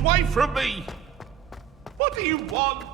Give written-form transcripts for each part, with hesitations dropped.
away from me! What do you want?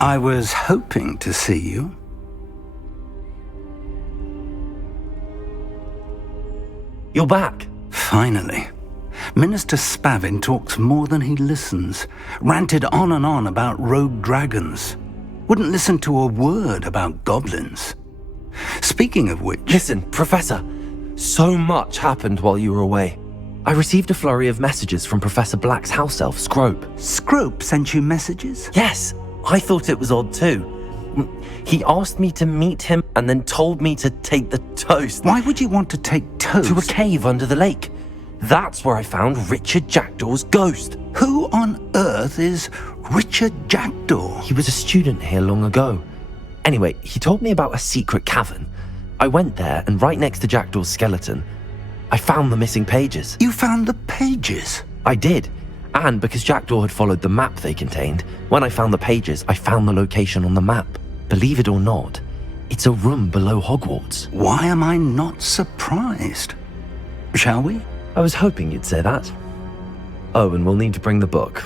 I was hoping to see you. You're back. Finally. Minister Spavin talks more than he listens. Ranted on and on about rogue dragons. Wouldn't listen to a word about goblins. Speaking of which... Listen, Professor. So much happened while you were away. I received a flurry of messages from Professor Black's house elf, Scrope. Scrope sent you messages? Yes. I thought it was odd too. He asked me to meet him and then told me to take the toast. Why would you want to take toast? To a cave under the lake. That's where I found Richard Jackdaw's ghost. Who on earth is Richard Jackdaw? He was a student here long ago. Anyway, he told me about a secret cavern. I went there, and right next to Jackdaw's skeleton, I found the missing pages. You found the pages? I did. And because Jackdaw had followed the map they contained, when I found the pages, I found the location on the map. Believe it or not, it's a room below Hogwarts. Why am I not surprised? Shall we? I was hoping you'd say that. Oh, and we'll need to bring the book.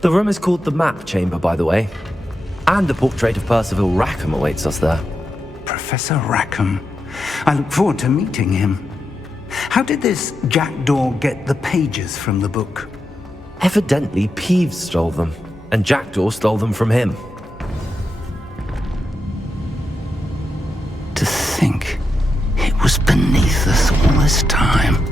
The room is called the Map Chamber, by the way. And a portrait of Percival Rackham awaits us there. Professor Rackham. I look forward to meeting him. How did this Jackdaw get the pages from the book? Evidently, Peeves stole them, and Jackdaw stole them from him. To think it was beneath us all this time.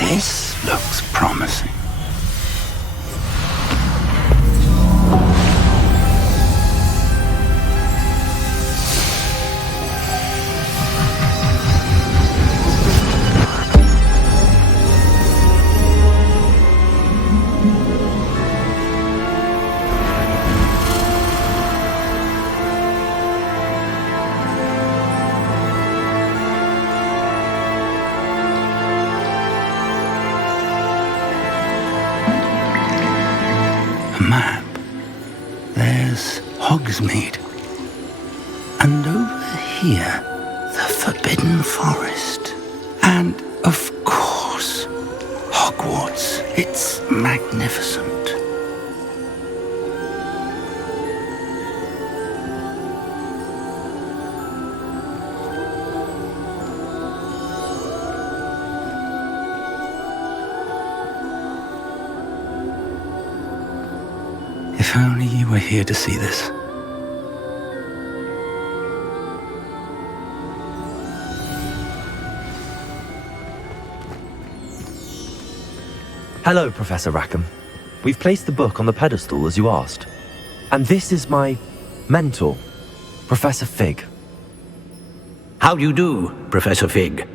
This looks promising. Map. There's Hogsmeade. And over here, the Forbidden Forest. And, of course, Hogwarts. It's magnificent. If only you were here to see this. Hello, Professor Rackham. We've placed the book on the pedestal as you asked. And this is my mentor, Professor Fig. How do you do, Professor Fig?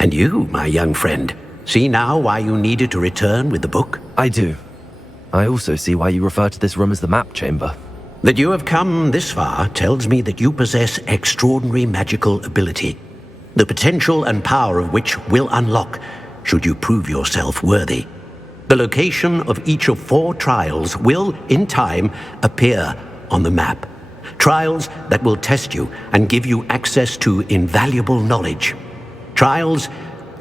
And you, my young friend, see now why you needed to return with the book? I do. I also see why you refer to this room as the map chamber. That you have come this far tells me that you possess extraordinary magical ability, the potential and power of which will unlock should you prove yourself worthy. The location of each of 4 trials will, in time, appear on the map. Trials that will test you and give you access to invaluable knowledge. Trials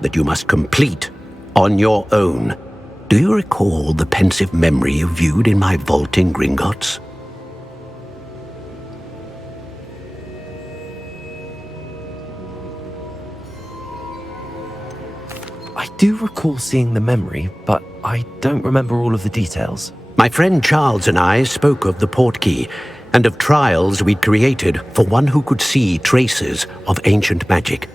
that you must complete on your own. Do you recall the pensive memory you viewed in my vault in Gringotts? I do recall seeing the memory, but I don't remember all of the details. My friend Charles and I spoke of the portkey and of trials we'd created for one who could see traces of ancient magic.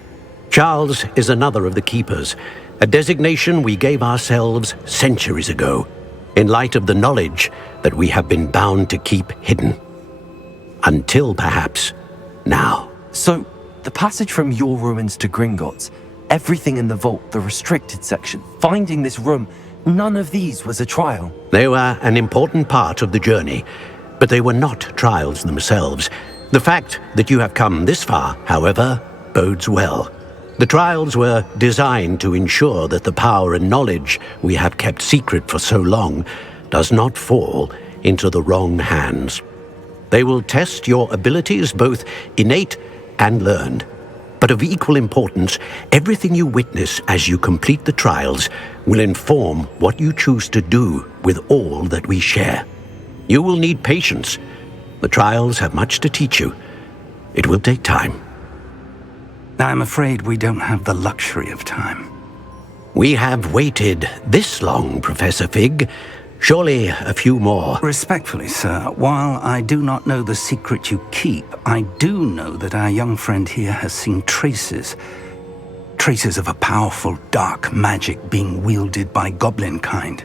Charles is another of the keepers, a designation we gave ourselves centuries ago, in light of the knowledge that we have been bound to keep hidden. Until perhaps now. So, the passage from your ruins to Gringotts, everything in the vault, the restricted section, finding this room, none of these was a trial. They were an important part of the journey, but they were not trials themselves. The fact that you have come this far, however, bodes well. The trials were designed to ensure that the power and knowledge we have kept secret for so long does not fall into the wrong hands. They will test your abilities, both innate and learned. But of equal importance, everything you witness as you complete the trials will inform what you choose to do with all that we share. You will need patience. The trials have much to teach you. It will take time. I'm afraid we don't have the luxury of time. We have waited this long, Professor Fig. Surely a few more. Respectfully, sir, while I do not know the secret you keep, I do know that our young friend here has seen traces of a powerful dark magic being wielded by goblin kind.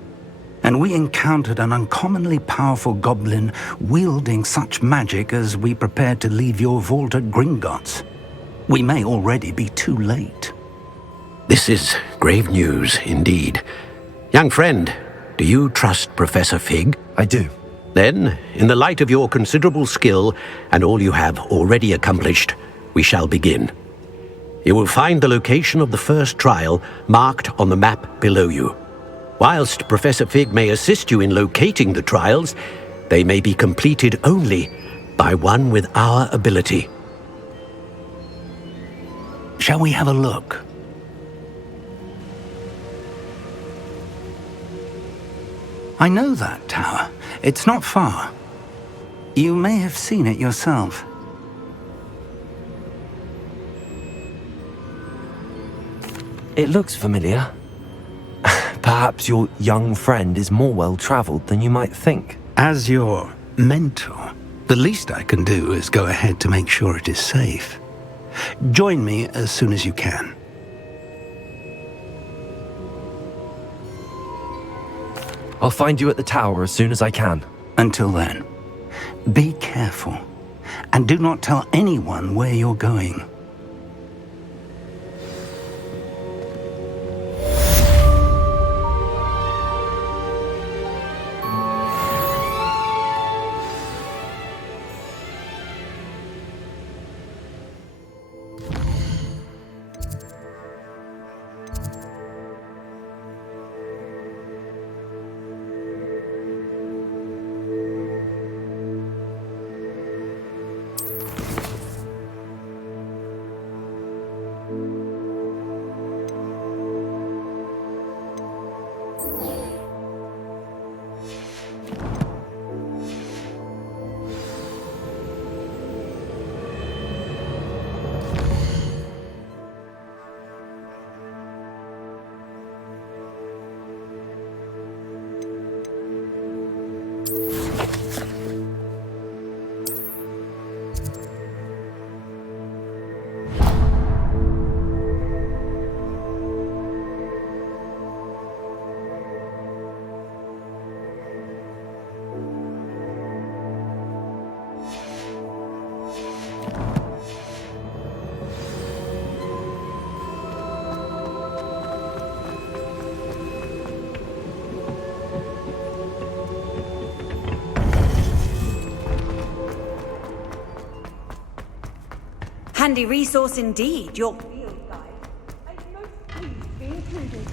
And we encountered an uncommonly powerful goblin wielding such magic as we prepared to leave your vault at Gringotts. We may already be too late. This is grave news indeed. Young friend, do you trust Professor Fig? I do. Then, in the light of your considerable skill and all you have already accomplished, we shall begin. You will find the location of the first trial marked on the map below you. Whilst Professor Fig may assist you in locating the trials, they may be completed only by one with our ability. Shall we have a look? I know that tower. It's not far. You may have seen it yourself. It looks familiar. Perhaps your young friend is more well-traveled than you might think. As your mentor, the least I can do is go ahead to make sure it is safe. Join me as soon as you can. I'll find you at the tower as soon as I can. Until then, be careful, and do not tell anyone where you're going. Handy resource indeed, your field guide. I'm most pleased to be included.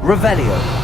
Revelio.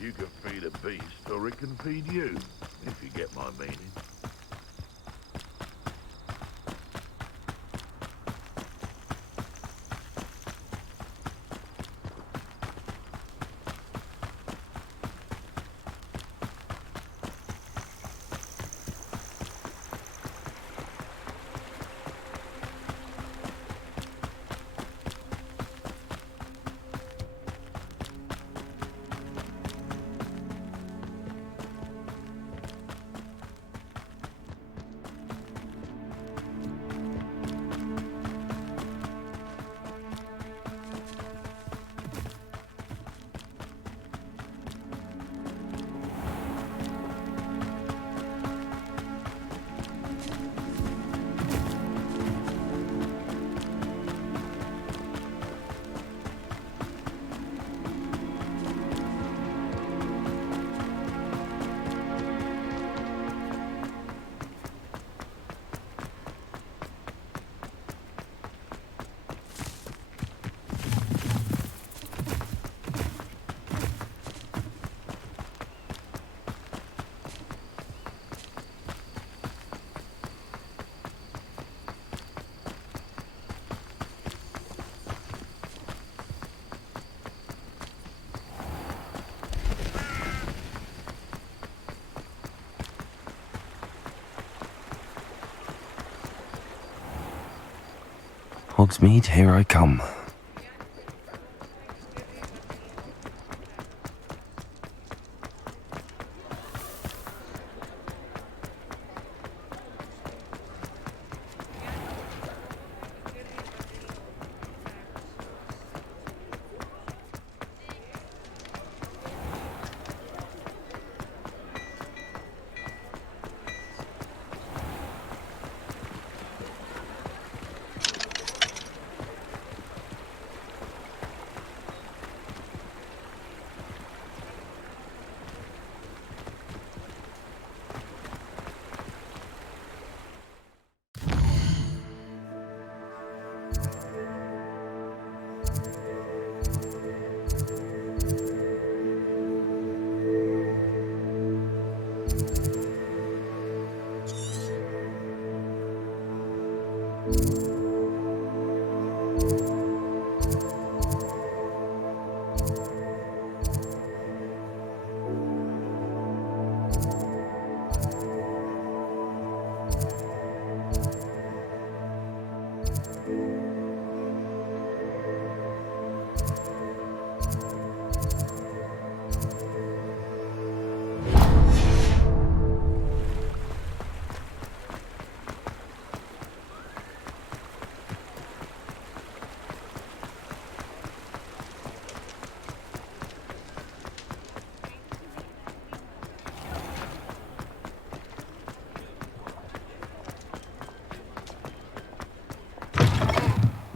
You can feed a beast, or it can feed you, if you get my meaning. Hogsmeade, here I come.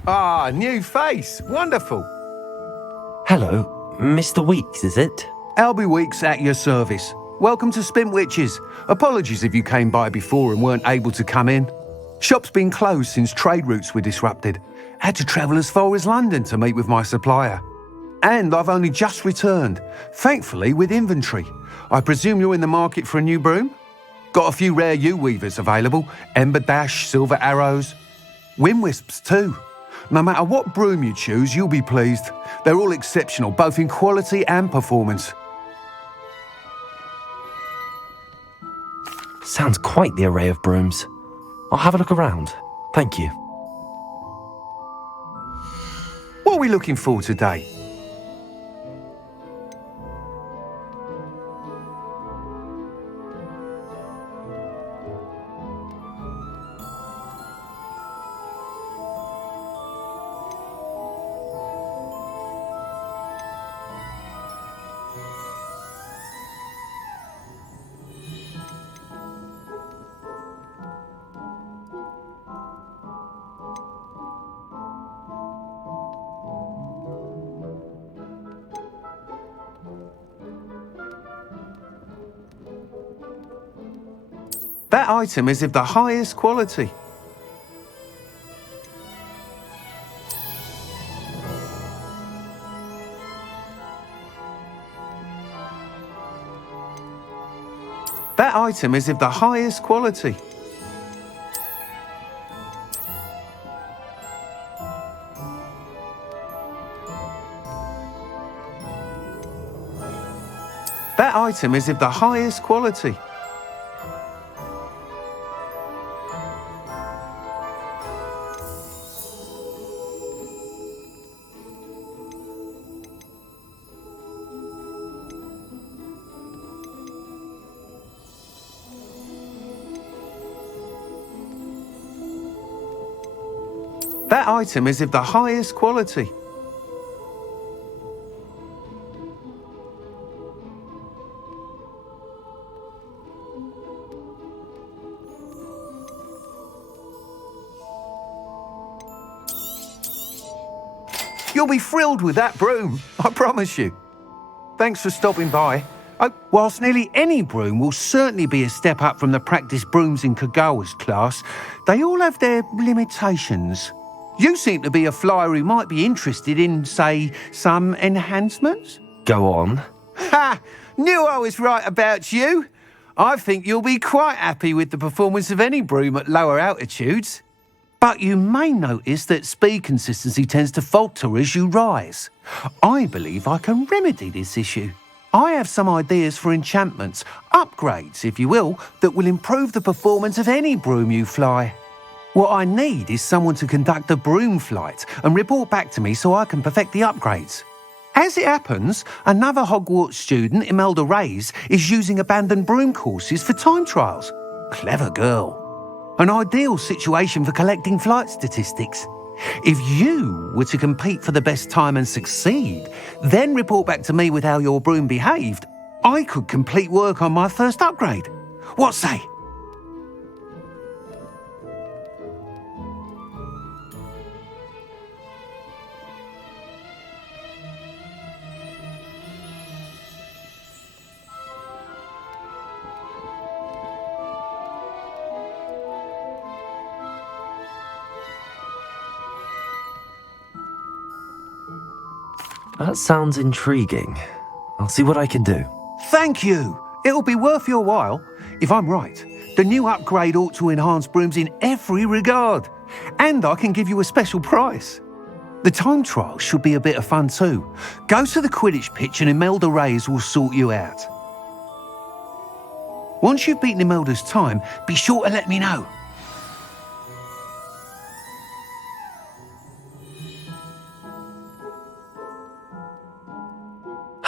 Ah, new face. Wonderful. Hello, Mr. Weeks, is it? Albie Weeks at your service. Welcome to Spintwitches. Apologies if you came by before and weren't able to come in. Shop's been closed since trade routes were disrupted. Had to travel as far as London to meet with my supplier. And I've only just returned, thankfully with inventory. I presume you're in the market for a new broom? Got a few rare yew-weavers available, Ember Dash, Silver Arrows, Wind Wisps too. No matter what broom you choose, you'll be pleased. They're all exceptional, both in quality and performance. Sounds quite the array of brooms. I'll have a look around. Thank you. What are we looking for today? That item is of the highest quality. That item is of the highest quality. That item is of the highest quality. That item is of the highest quality. You'll be thrilled with that broom, I promise you. Thanks for stopping by. Whilst nearly any broom will certainly be a step up from the practice brooms in Kagawa's class, they all have their limitations. You seem to be a flyer who might be interested in, say, some enhancements? Go on. Ha! Knew I was right about you. I think you'll be quite happy with the performance of any broom at lower altitudes. But you may notice that speed consistency tends to falter as you rise. I believe I can remedy this issue. I have some ideas for enchantments, upgrades, if you will, that will improve the performance of any broom you fly. What I need is someone to conduct a broom flight and report back to me so I can perfect the upgrades. As it happens, another Hogwarts student, Imelda Reyes, is using abandoned broom courses for time trials. Clever girl. An ideal situation for collecting flight statistics. If you were to compete for the best time and succeed, then report back to me with how your broom behaved, I could complete work on my first upgrade. What say? That sounds intriguing. I'll see what I can do. Thank you. It'll be worth your while. If I'm right, the new upgrade ought to enhance brooms in every regard. And I can give you a special price. The time trial should be a bit of fun too. Go to the Quidditch pitch and Imelda Reyes will sort you out. Once you've beaten Imelda's time, be sure to let me know.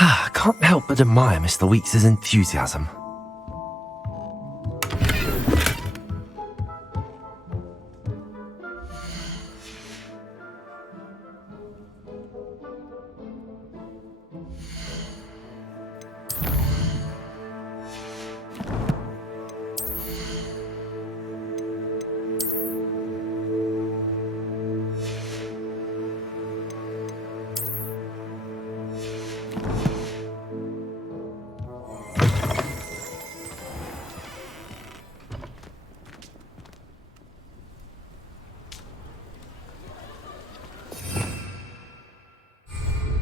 I can't help but admire Mr. Weeks' enthusiasm.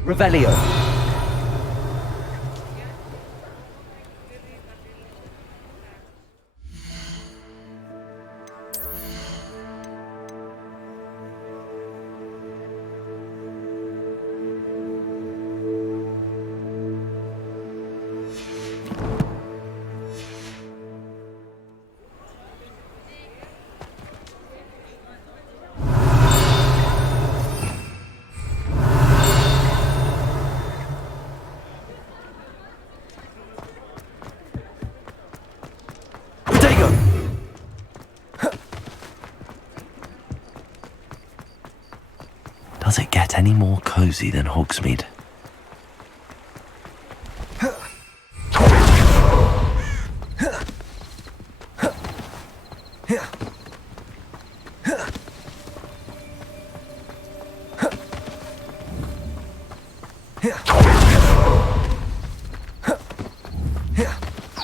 Revelio. Does it get any more cozy than Hogsmeade?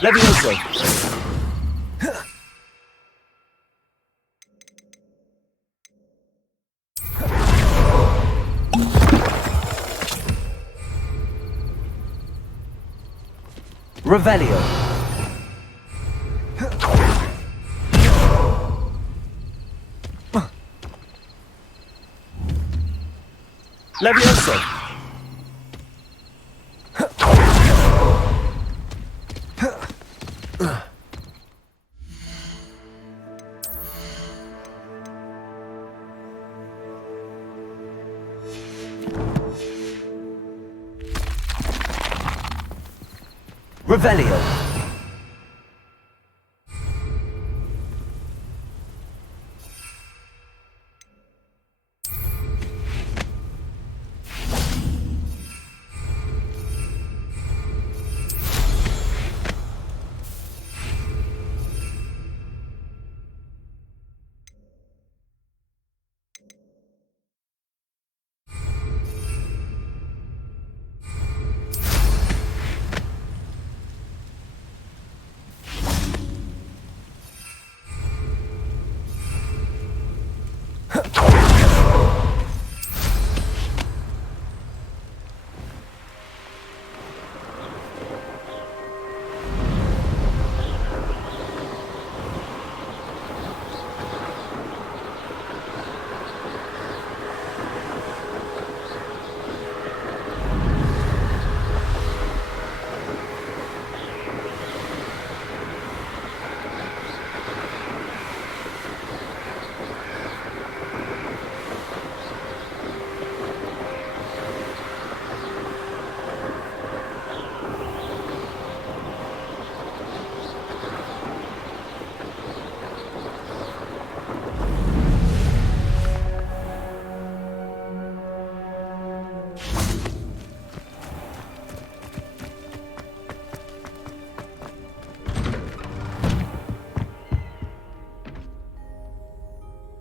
Levioso. Revelio. Levioso. Revelio.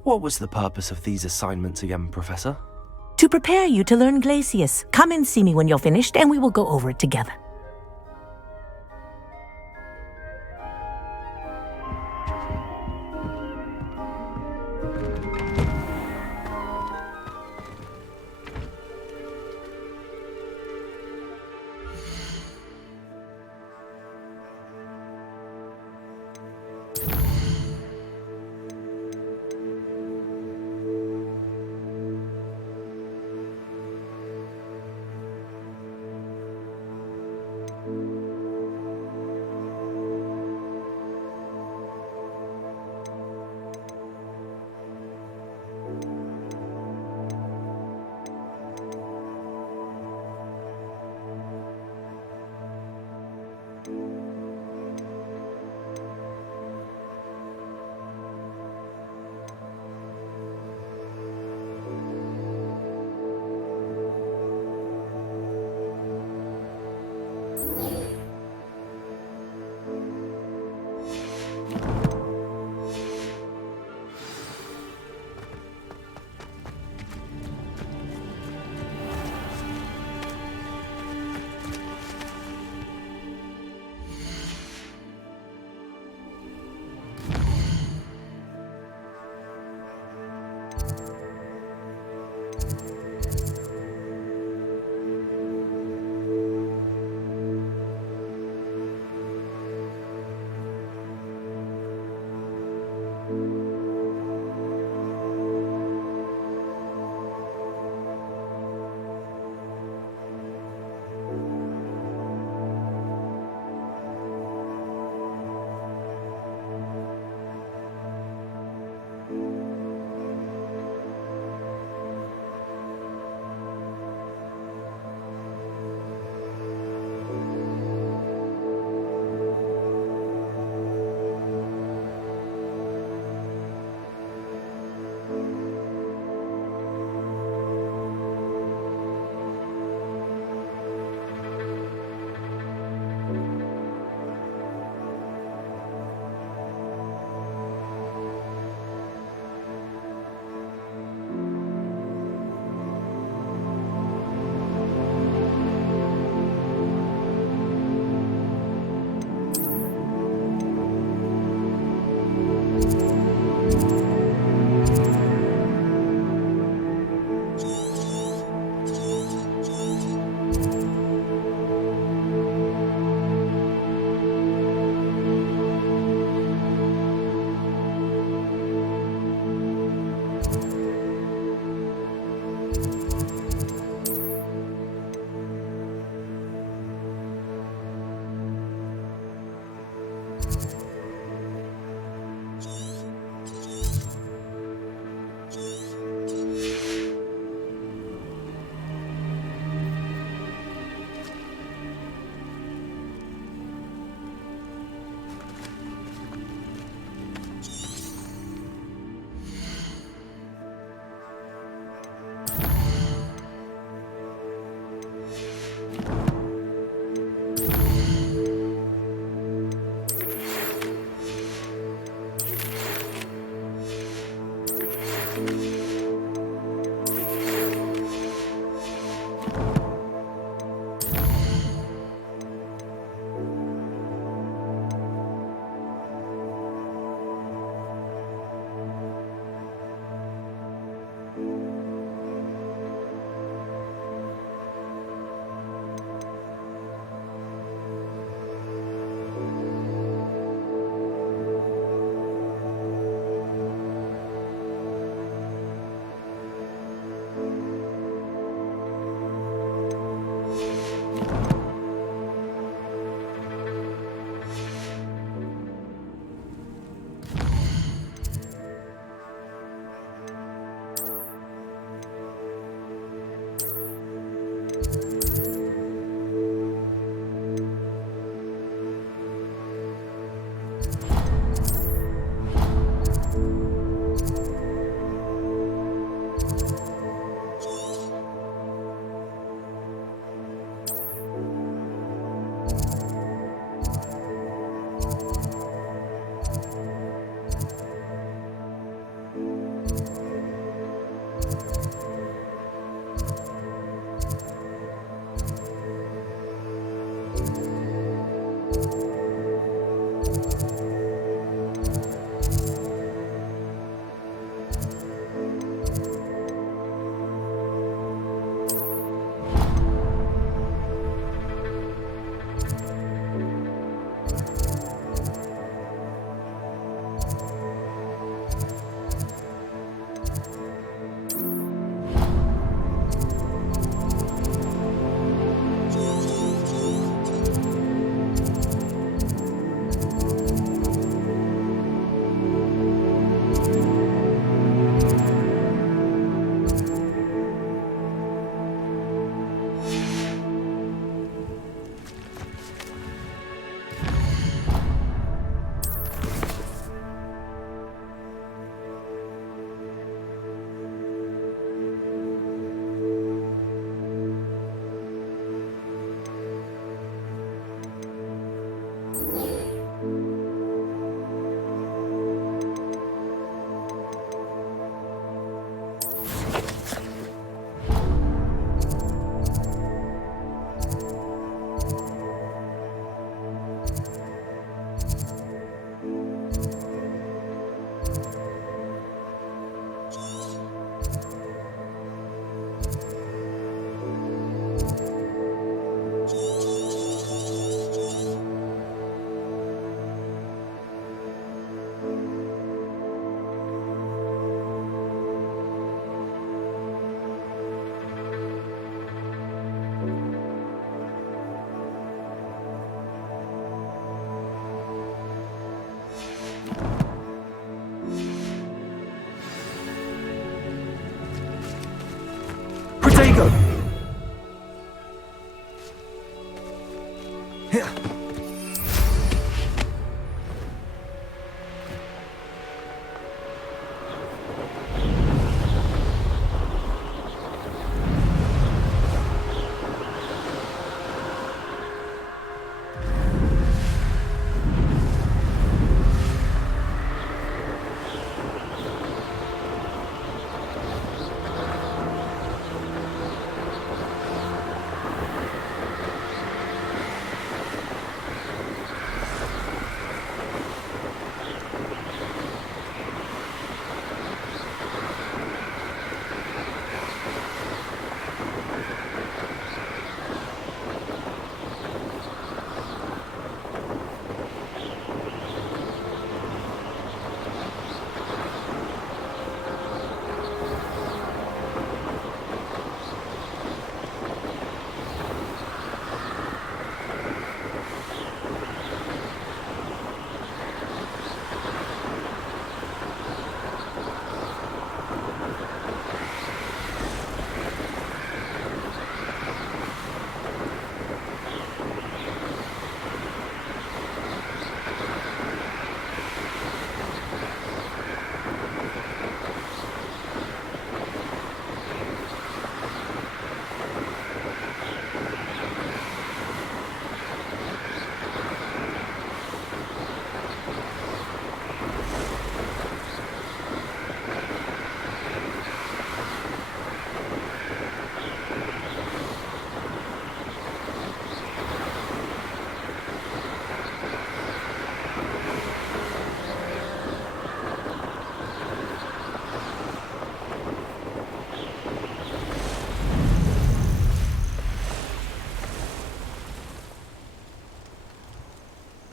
What was the purpose of these assignments again, Professor? To prepare you to learn Glacius. Come and see me when you're finished, and we will go over it together. Protego!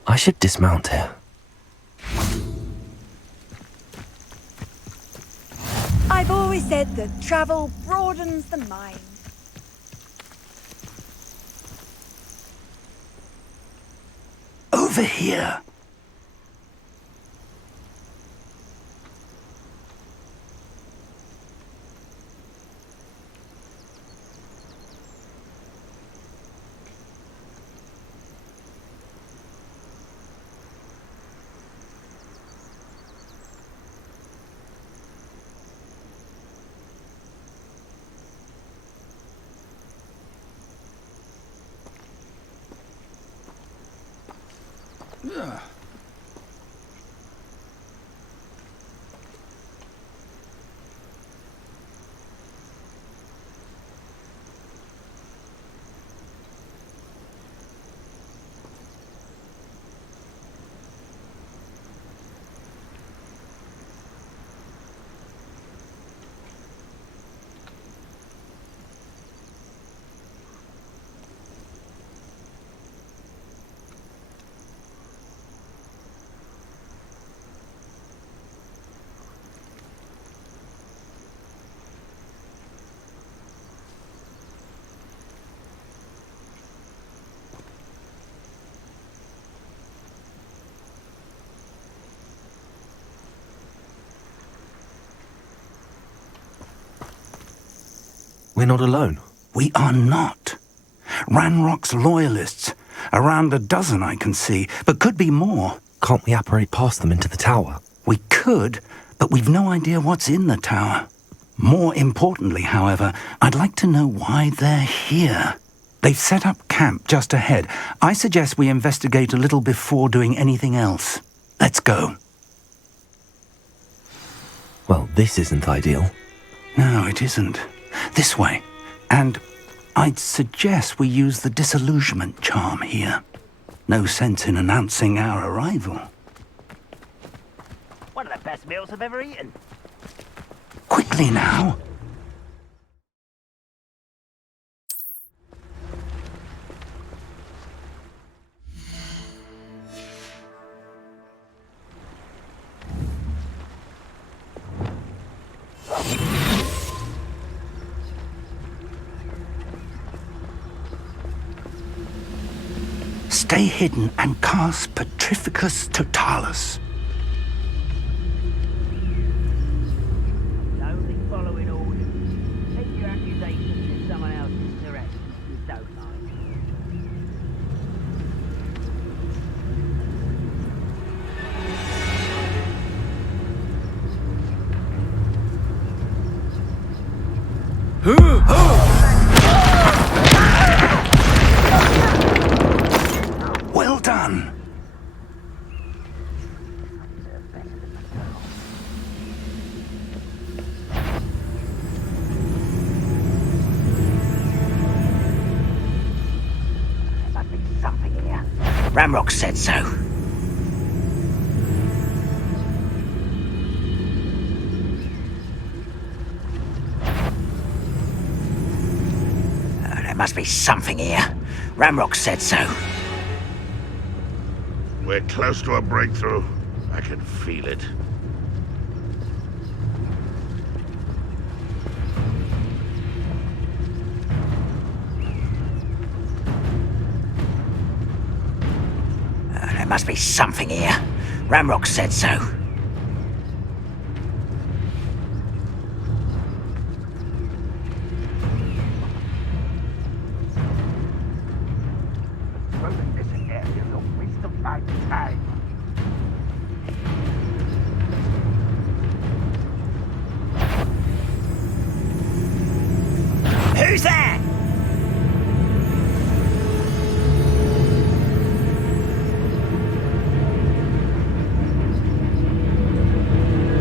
I should dismount here. I've always said that travel broadens the mind. Over here. We're not alone. We are not. Ranrock's loyalists. Around a dozen I can see, but could be more. Can't we apparate past them into the tower? We could, but we've no idea what's in the tower. More importantly, however, I'd like to know why they're here. They've set up camp just ahead. I suggest we investigate a little before doing anything else. Let's go. Well, this isn't ideal. No, it isn't. This way. And I'd suggest we use the disillusionment charm here. No sense in announcing our arrival. One of the best meals I've ever eaten. Quickly now. Stay hidden and cast Petrificus Totalis. Only following orders. Take your accusations in someone else's direction. You don't mind. Well done. There must be something here. Ramrock said so. There must be something here. Ramrock said so. We're close to a breakthrough. I can feel it. There must be something here. Ramrock said so. Rolling this area is a waste of my time. Who's there?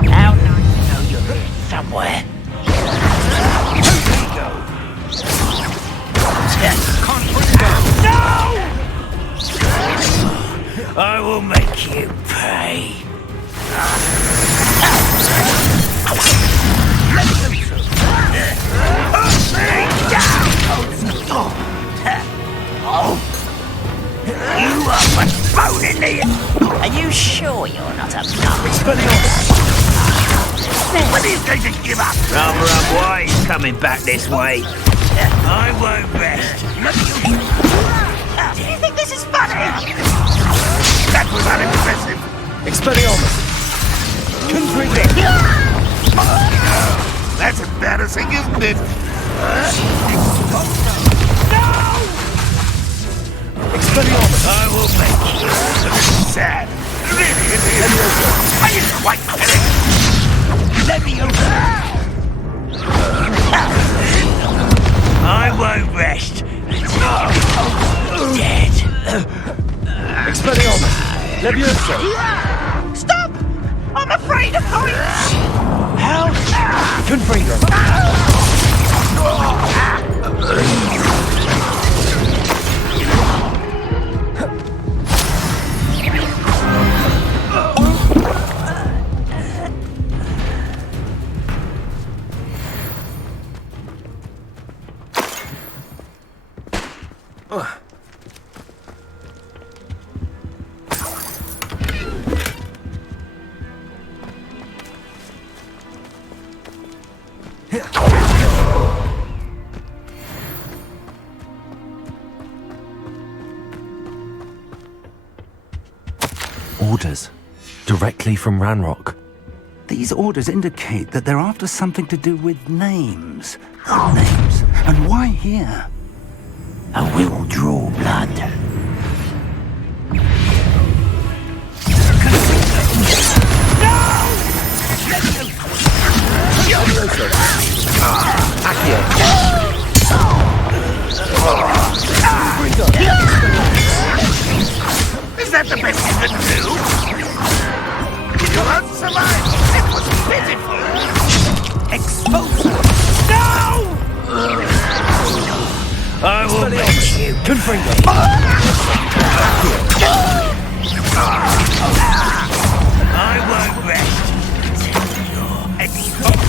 How nice to know you're here somewhere. No! I will make you pay. You are but bone in the... Are you sure you're not a nut? When are you going to give up? Rather unwise coming back this way. I won't rest. Do you think this is funny? That was unimpressive. Expelliarmus! Confringo! That's embarrassing, isn't it? Expelliarmus! I will make you look sad. Really, it is. Are you quite kidding? Leviosa! I won't rest until you're dead. Expelliarmus! Leviosa! Stop! I'm afraid of heights! How? Confringo! Orders. Directly from Ranrock. These orders indicate that they're after something to do with names. What names? And why here? I will draw blood. Is that the best you can do? You won't survive. It was pitiful. Expose her. No! I will make you. Confringo. I won't rest until you're exposed.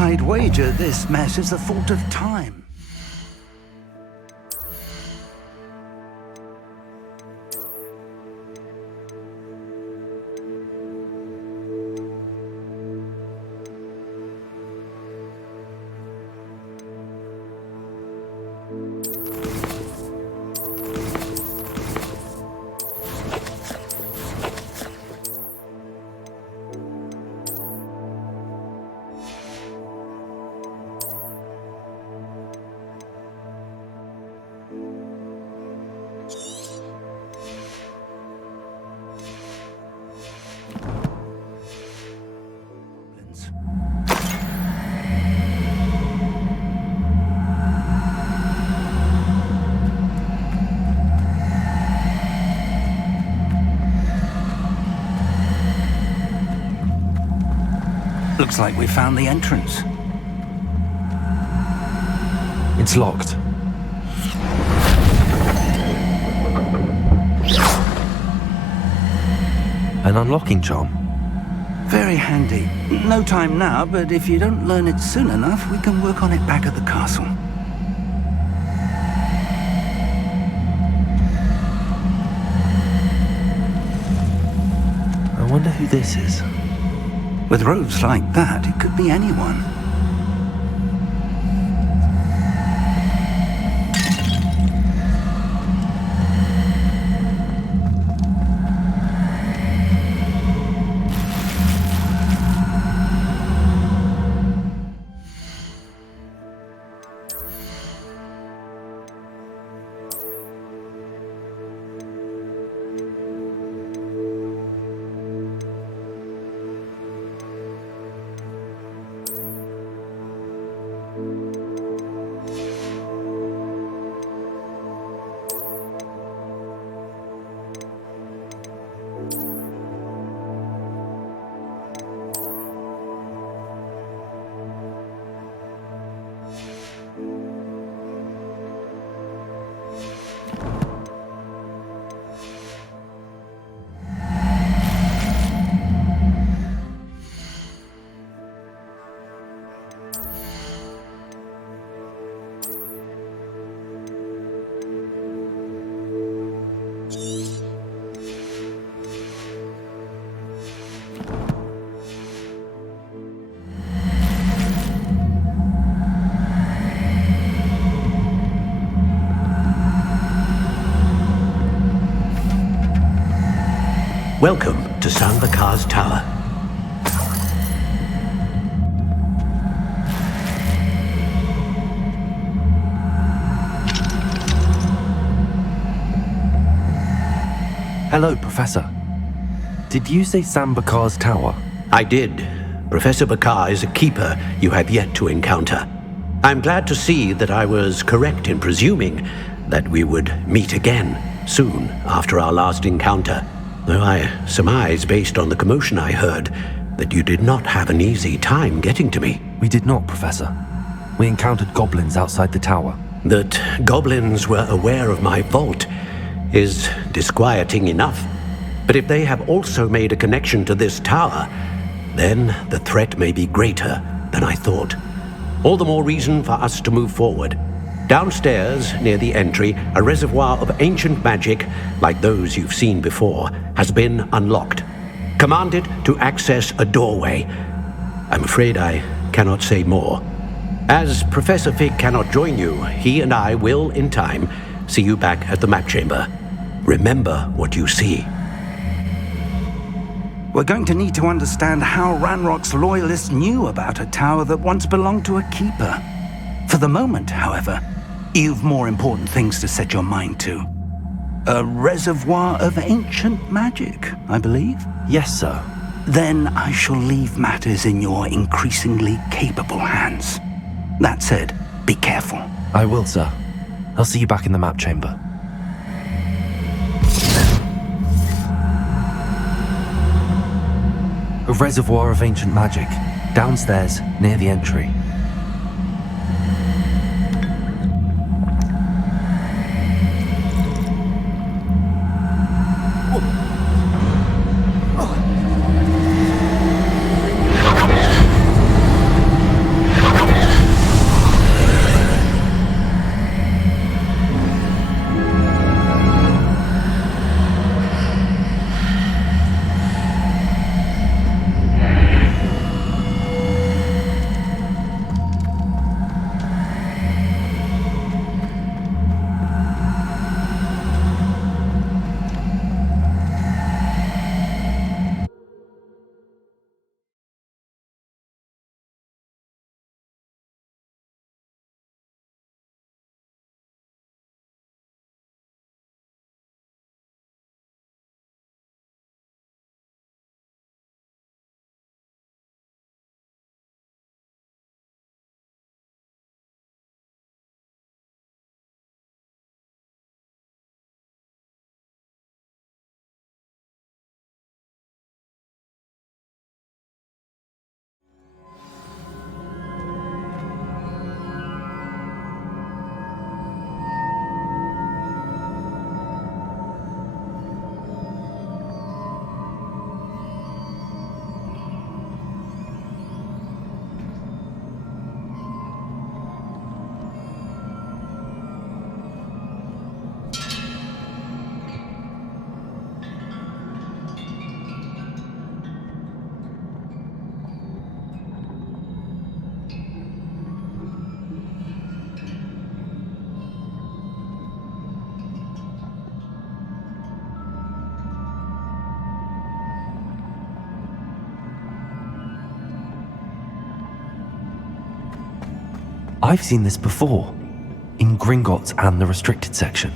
I'd wager this mess is the fault of time. Looks like we found the entrance. It's locked. An unlocking charm. Very handy. No time now, but if you don't learn it soon enough, we can work on it back at the castle. I wonder who this is. With robes like that, it could be anyone. Welcome to Sanvakar's Tower. Hello, Professor. Did you say Sam Bakar's tower? I did. Professor Bakar is a keeper you have yet to encounter. I'm glad to see that I was correct in presuming that we would meet again soon after our last encounter. Though I surmise, based on the commotion I heard, that you did not have an easy time getting to me. We did not, Professor. We encountered goblins outside the tower. That goblins were aware of my vault is disquieting enough. But if they have also made a connection to this tower, then the threat may be greater than I thought. All the more reason for us to move forward. Downstairs, near the entry, a reservoir of ancient magic, like those you've seen before, has been unlocked. Command it to access a doorway. I'm afraid I cannot say more. As Professor Fig cannot join you, he and I will, in time, see you back at the map chamber. Remember what you see. We're going to need to understand how Ranrock's loyalists knew about a tower that once belonged to a keeper. For the moment, however, you've more important things to set your mind to. A reservoir of ancient magic, I believe? Yes, sir. Then I shall leave matters in your increasingly capable hands. That said, be careful. I will, sir. I'll see you back in the map chamber. A reservoir of ancient magic, downstairs, near the entry. I've seen this before, in Gringotts and the restricted section.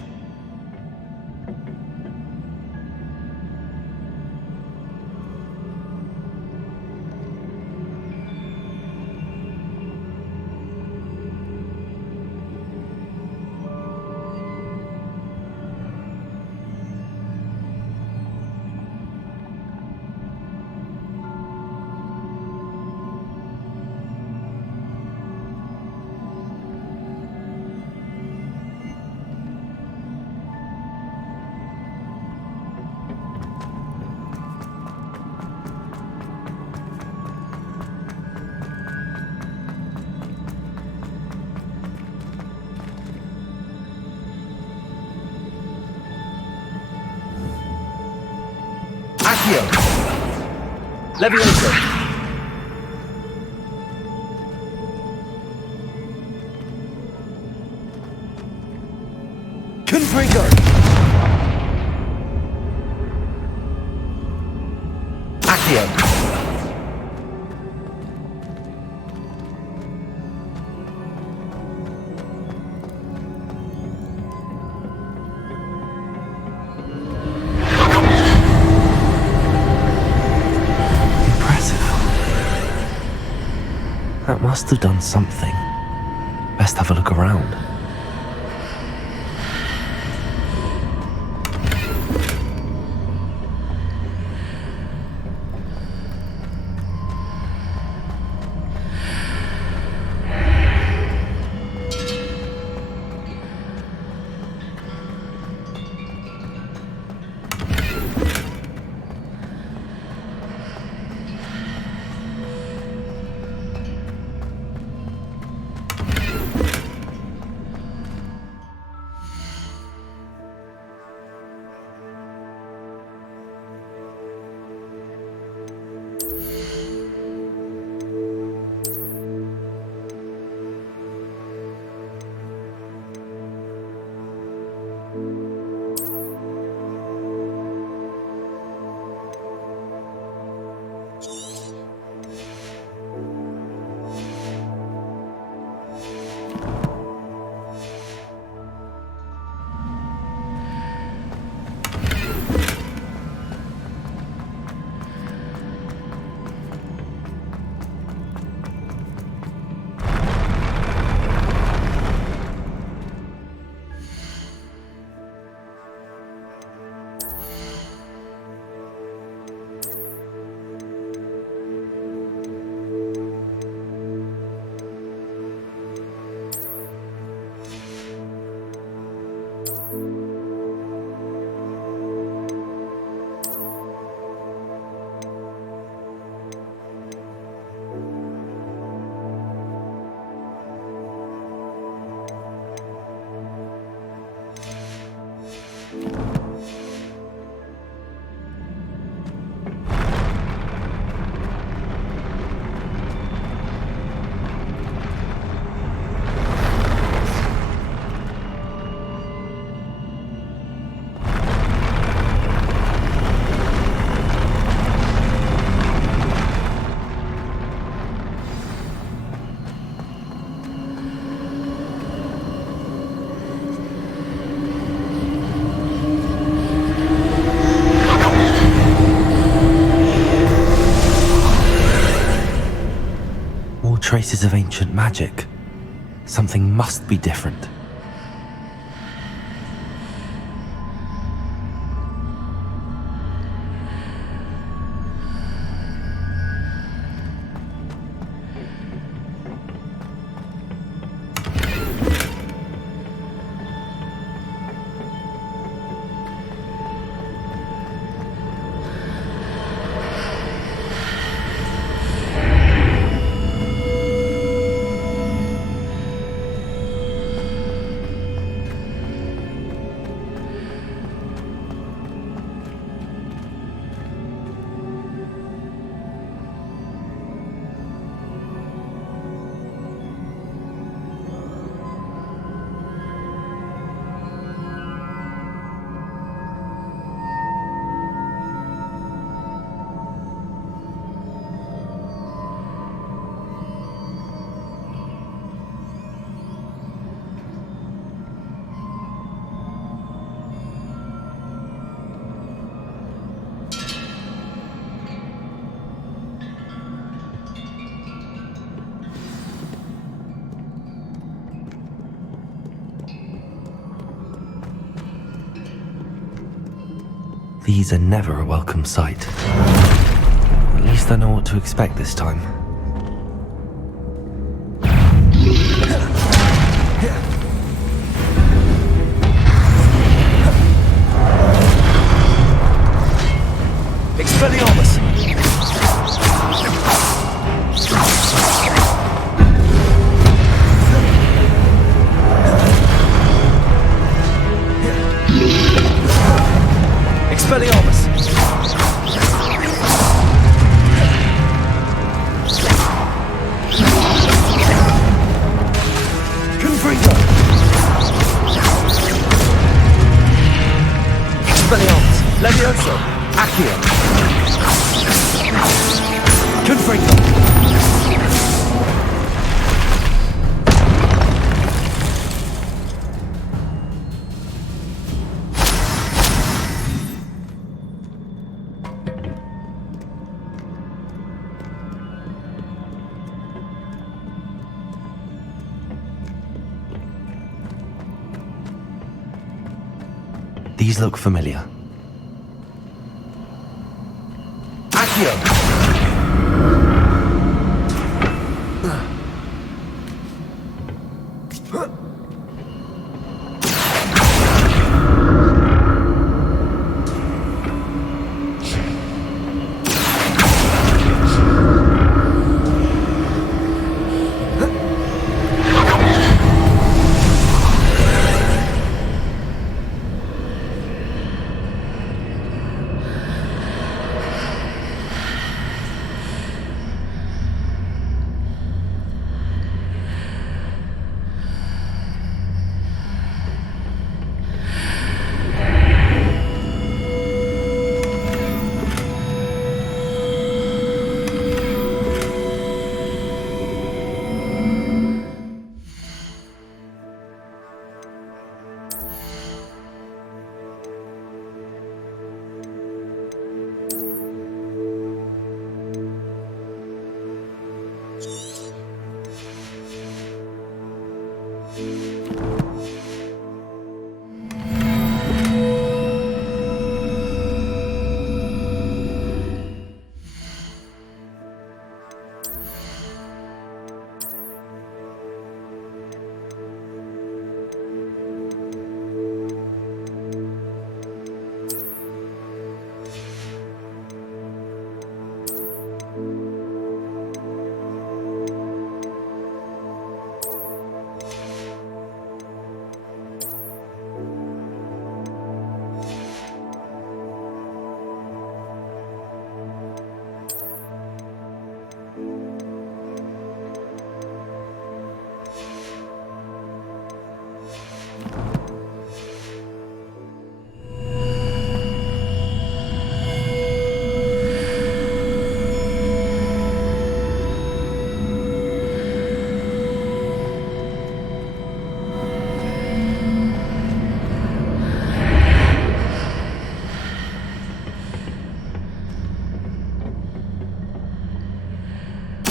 Accio. Levioso. Confringo. Accio. That must have done something. Best have a look around. traces of ancient magic. Something must be different. These are never a welcome sight. At least I know what to expect this time. Expelliarmus! Expelliarmus! Confringo! Expelliarmus! Levioso! Accio! Confringo! These look familiar. Accio!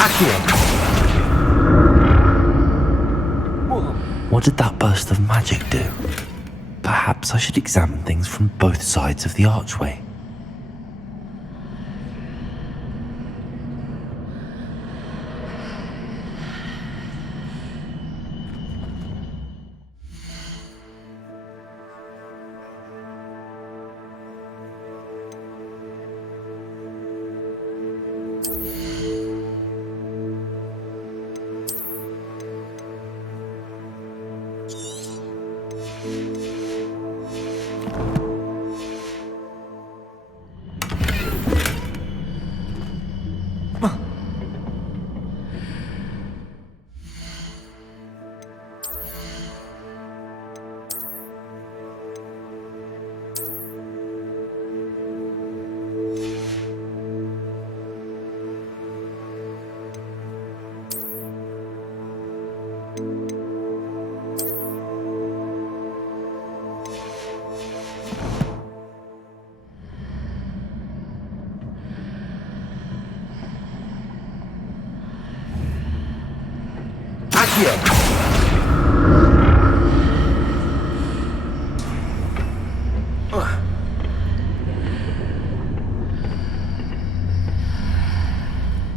Accio! What did that burst of magic do? Perhaps I should examine things from both sides of the archway.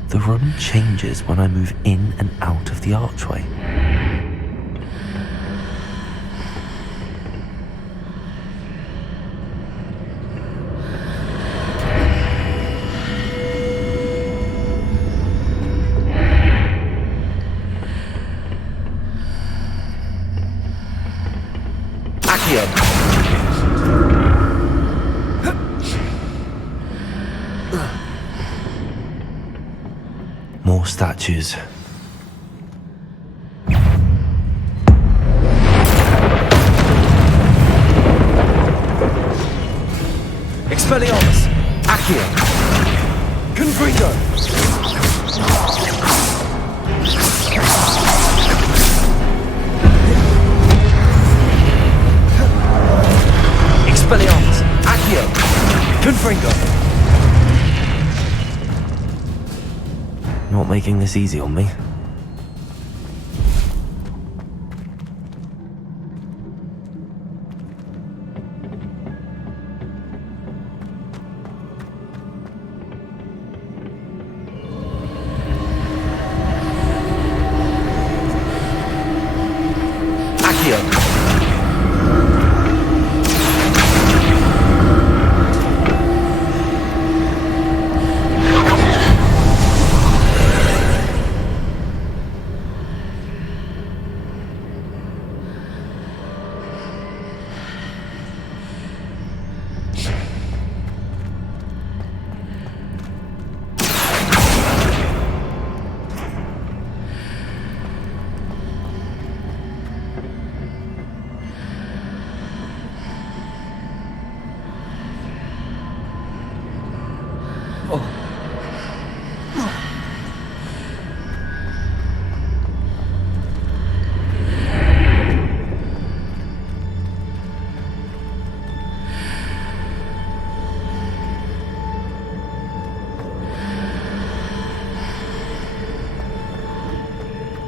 The room changes when I move in and out of the archway. More statues. Expelliarmus! Accio! Confringo! Expelliarmus! Accio! Confringo! Not making this easy on me.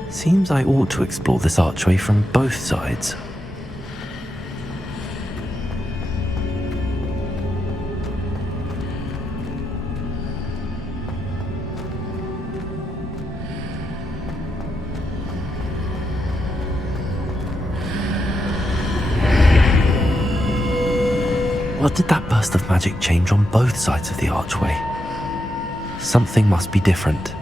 Seems I ought to explore this archway from both sides. What did that burst of magic change on both sides of the archway? Something must be different.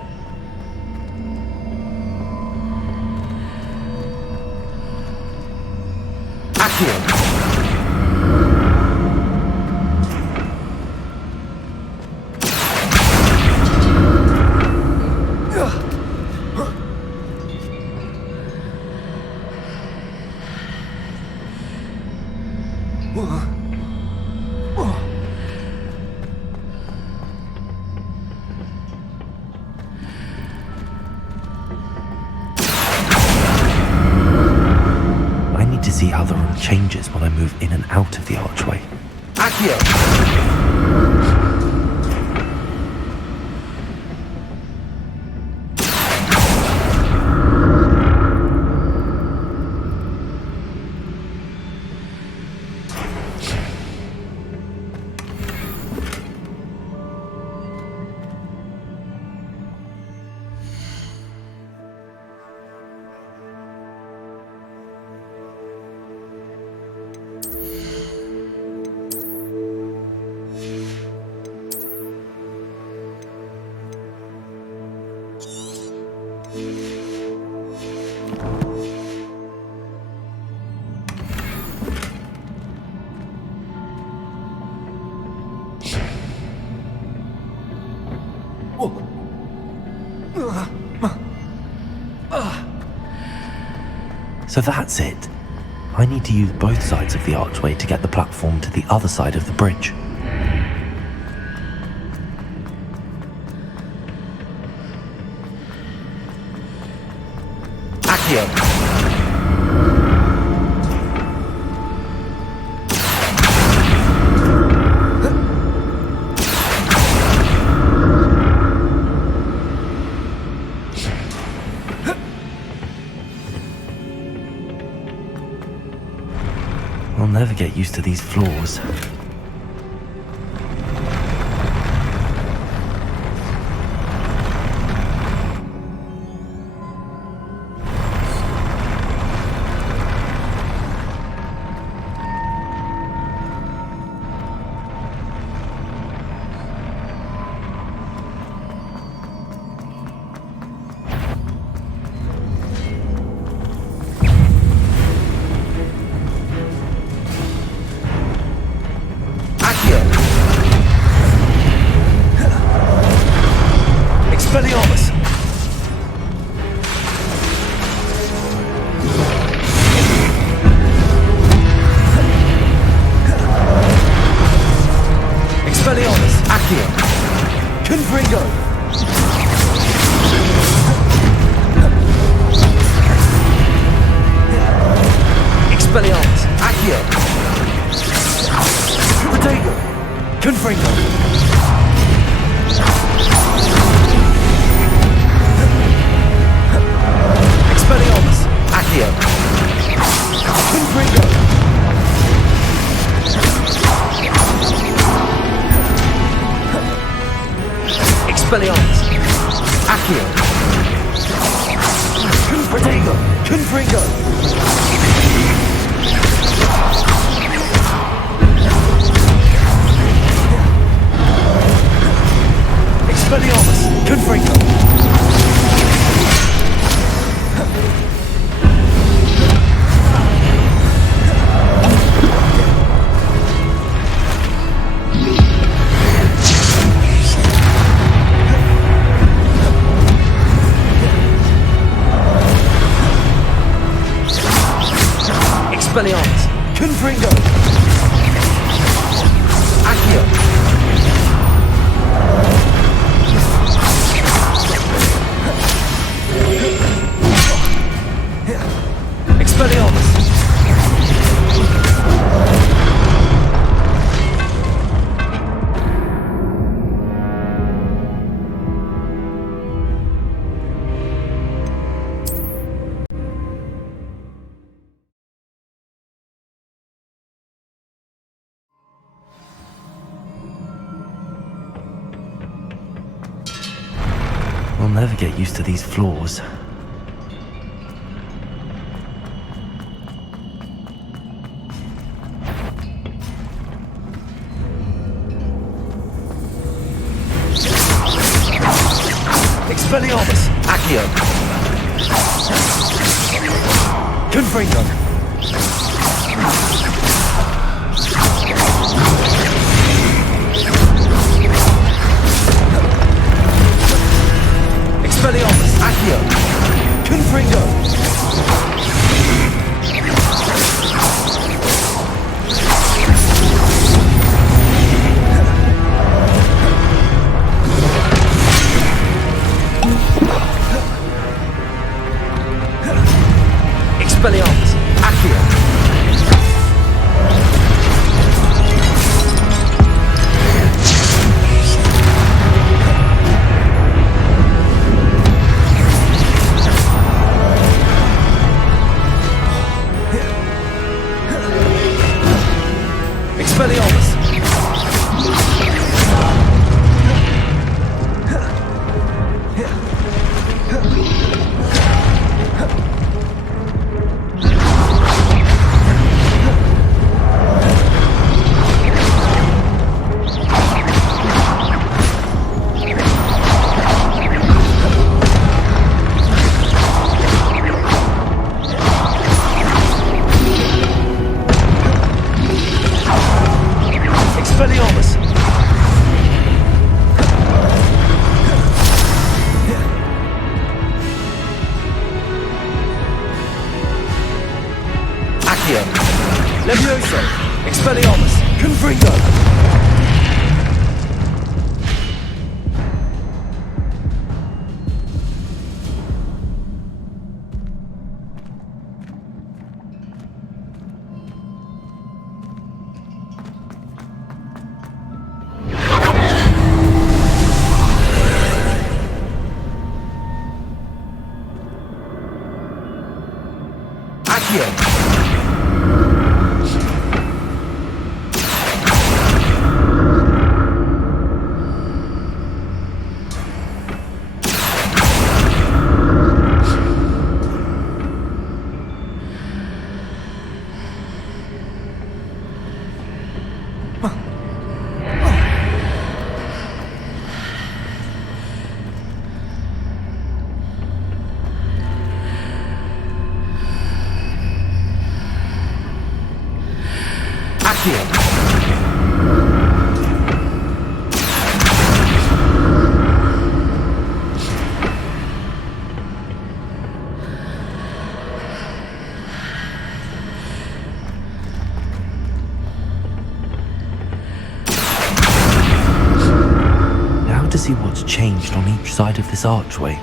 To see how the room changes when I move in and out of the archway. Accio! So that's it. I need to use both sides of the archway to get the platform to the other side of the bridge. Accio. I'll never get used to these floors. Expelliarmus! Expelliarmus! Accio! Confringo! Expelliarmus! Accio! Protego! Confringo! Expelliarmus! Accio! Confringo! Expelliarmus! Accio! Protego! Confringo! Expelliarmus! Confringo! Expelliarmus! Confringo! Accio! Expelliarmus! I'll never get used to these floors. Expelliarmus! Accio! Confringo! Expelliarmus! Accio! Confringo! Expelliarmus! Accio! Expelliarmus! Confringo! Now to see what's changed on each side of this archway.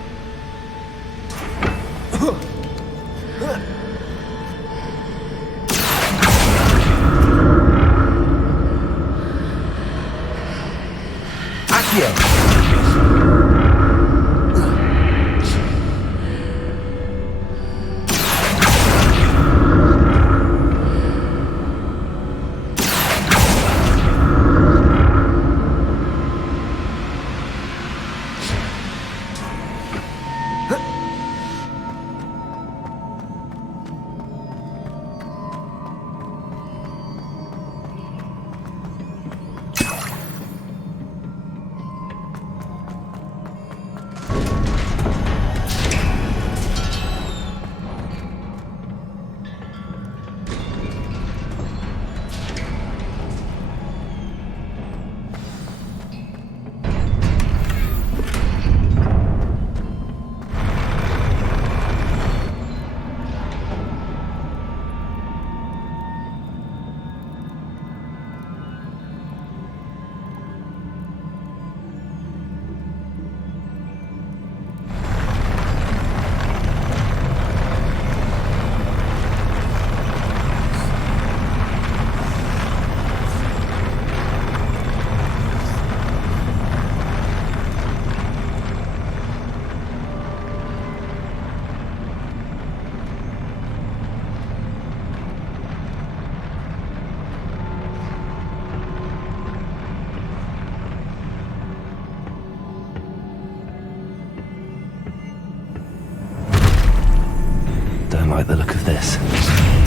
Don't like the look of this.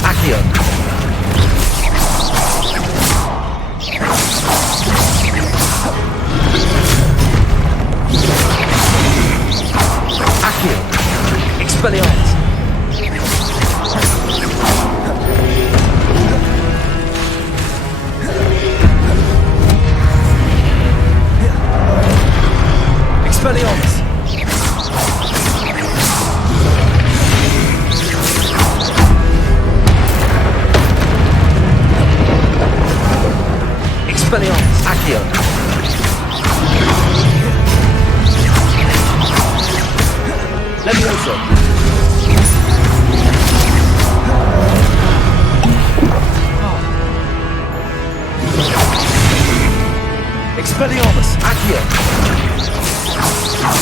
Accio! Accio! Expelliarmus! Expelliarmus! Expelliarmus! Accio! Levioso! Expelliarmus! Accio!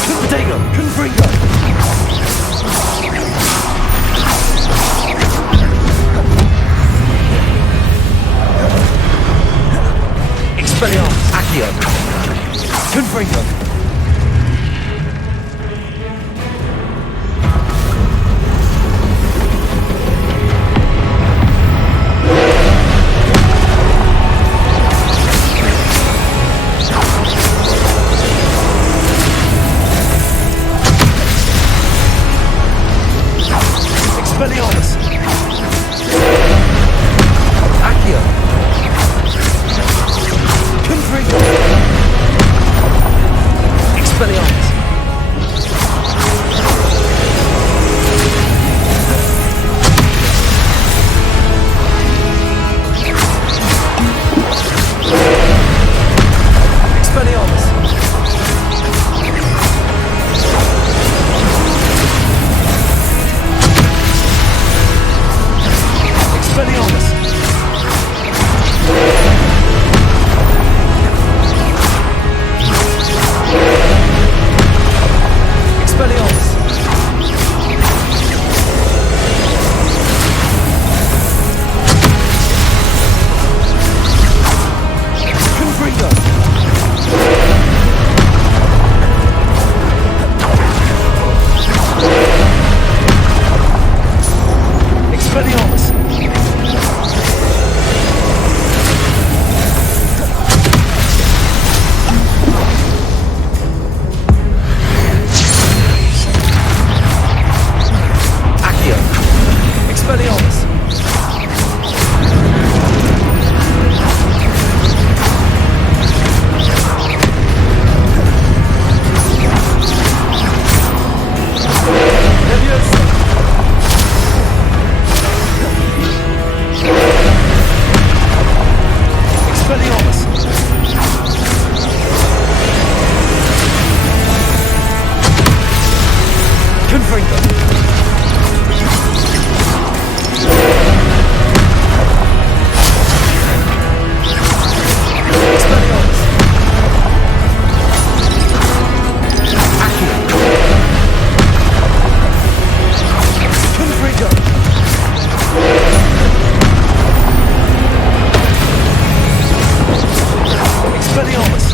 Confringo! Confringo! Expelliarmus! Accio! Confringo! Confringo. Expelliarmus. Accio. Confringo. Expelliarmus.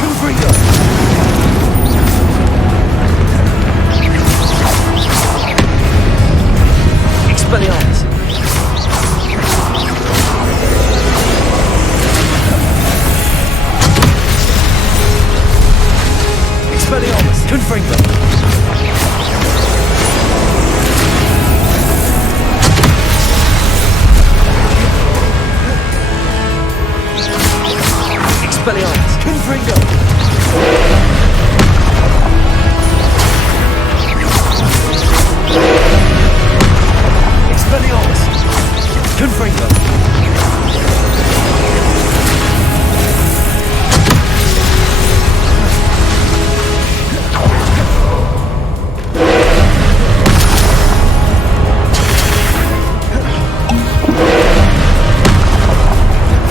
Confringo. Expelliarmus. Expelliarmus. Confringo. Expelliarmus. Confringo. Expelliarmus. Confringo.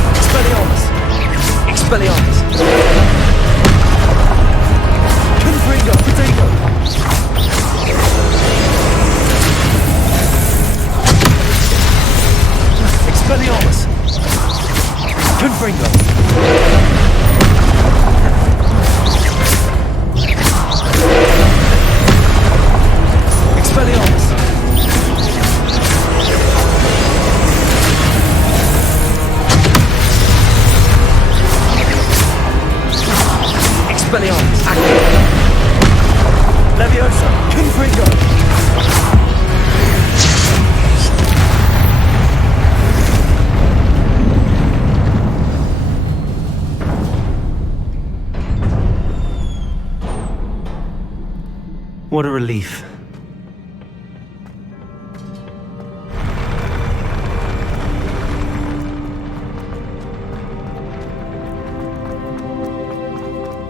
Expelliarmus. Expelliarmus. Confringo. Potato. Expelliarmus. Confringo. Expelliarmus. Expelliarmus. Accio. Leviosa. Confringo. What a relief.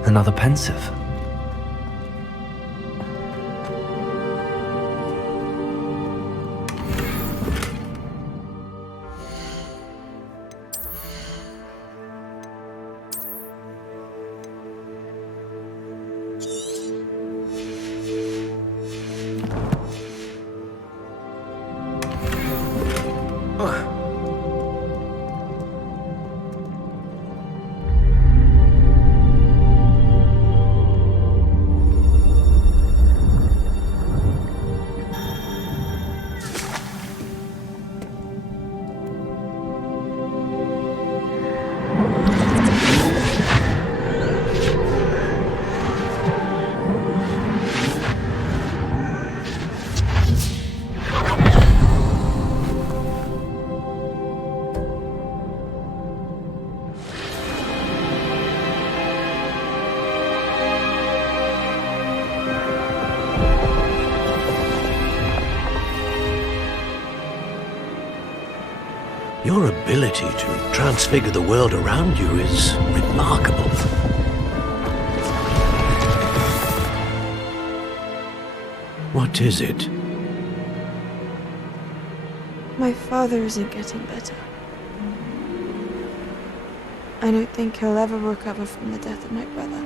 Another pensive. Your ability to transfigure the world around you is remarkable. What is it? My father isn't getting better. I don't think he'll ever recover from the death of my brother.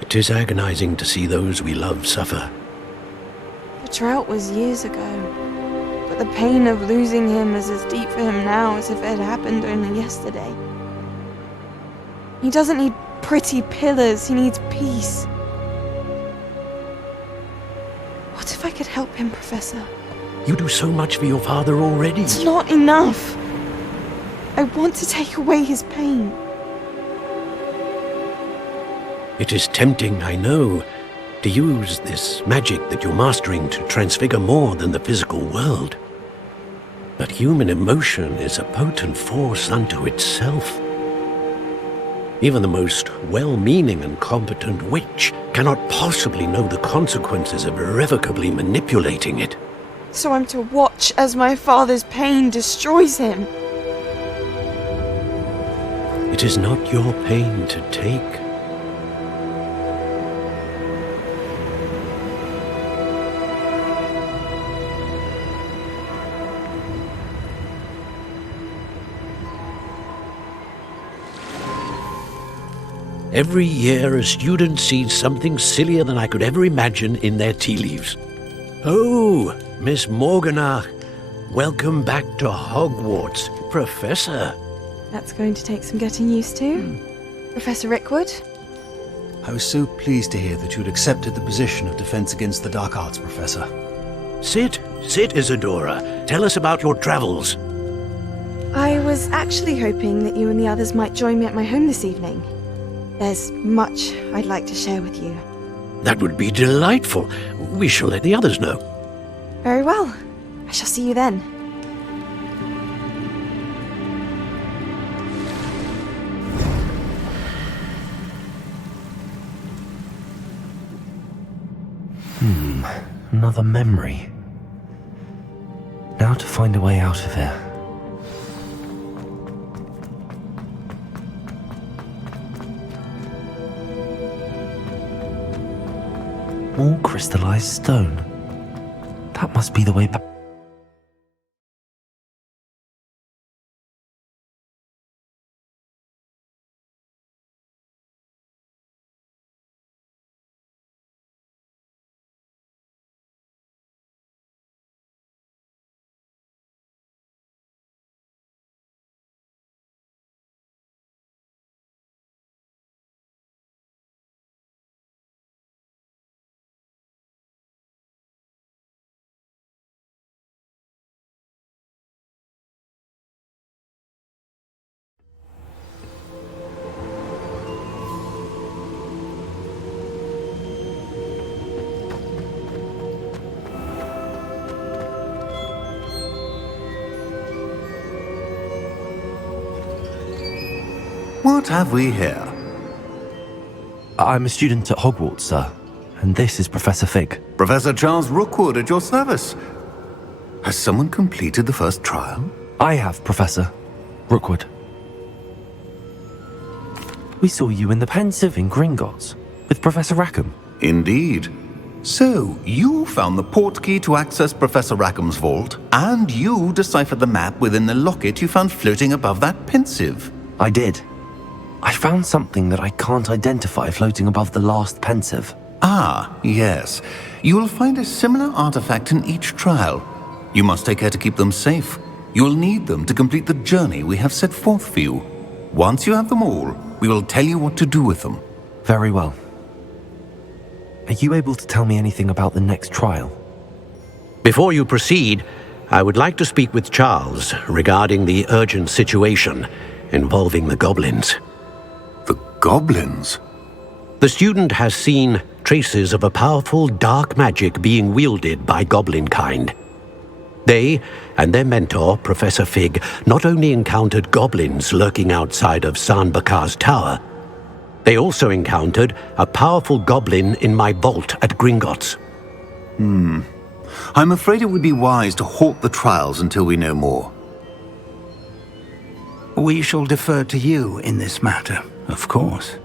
It is agonizing to see those we love suffer. The drought was years ago, but the pain of losing him is as deep for him now as if it had happened only yesterday. He doesn't need pretty pillars, he needs peace. What if I could help him, Professor? You do so much for your father already. It's not enough. I want to take away his pain. It is tempting, I know, to use this magic that you're mastering to transfigure more than the physical world. But human emotion is a potent force unto itself. Even the most well-meaning and competent witch cannot possibly know the consequences of irrevocably manipulating it. So I'm to watch as my father's pain destroys him. It is not your pain to take. Every year a student sees something sillier than I could ever imagine in their tea leaves. Oh, Miss Morganach, welcome back to Hogwarts, Professor. That's going to take some getting used to. Professor Rickwood? I was so pleased to hear that you'd accepted the position of Defense Against the Dark Arts, Professor. Sit, Isadora. Tell us about your travels. I was actually hoping that you and the others might join me at my home this evening. There's much I'd like to share with you. That would be delightful. We shall let the others know. Very well. I shall see you then. Another memory. Now to find a way out of here. More crystallized stone. That must be the way back. What have we here? I'm a student at Hogwarts, sir, and this is Professor Fig. Professor Charles Rookwood at your service. Has someone completed the first trial? I have, Professor Rookwood. We saw you in the Pensive in Gringotts with Professor Rackham. Indeed. So, you found the portkey to access Professor Rackham's vault, and you deciphered the map within the locket you found floating above that Pensive. I did. I found something that I can't identify floating above the last Pensive. Ah, yes. You will find a similar artifact in each trial. You must take care to keep them safe. You will need them to complete the journey we have set forth for you. Once you have them all, we will tell you what to do with them. Very well. Are you able to tell me anything about the next trial? Before you proceed, I would like to speak with Charles regarding the urgent situation involving the goblins. The goblins? The student has seen traces of a powerful dark magic being wielded by goblin kind. They and their mentor, Professor Fig, not only encountered goblins lurking outside of Sanbakar's tower, they also encountered a powerful goblin in my vault at Gringotts. I'm afraid it would be wise to halt the trials until we know more. We shall defer to you in this matter, of course.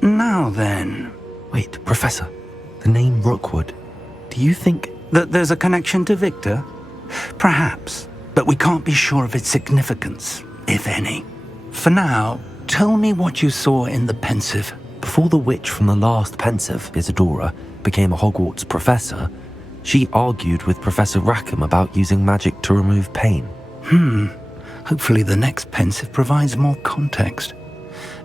Now then... Wait, Professor, the name Rookwood, do you think... that there's a connection to Victor? Perhaps, but we can't be sure of its significance, if any. For now, tell me what you saw in the Pensive. Before the witch from the last Pensive, Isadora, became a Hogwarts professor, she argued with Professor Rackham about using magic to remove pain. Hopefully the next Pensive provides more context.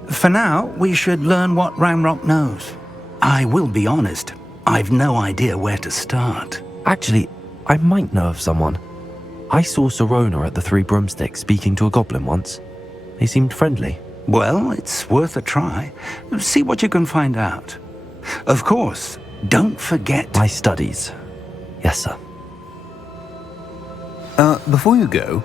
For now, we should learn what Ranrock knows. I will be honest, I've no idea where to start. Actually, I might know of someone. I saw Serona at the Three Broomsticks speaking to a goblin once. They seemed friendly. Well, it's worth a try. See what you can find out. Of course, don't forget... My studies. Yes, sir. Before you go...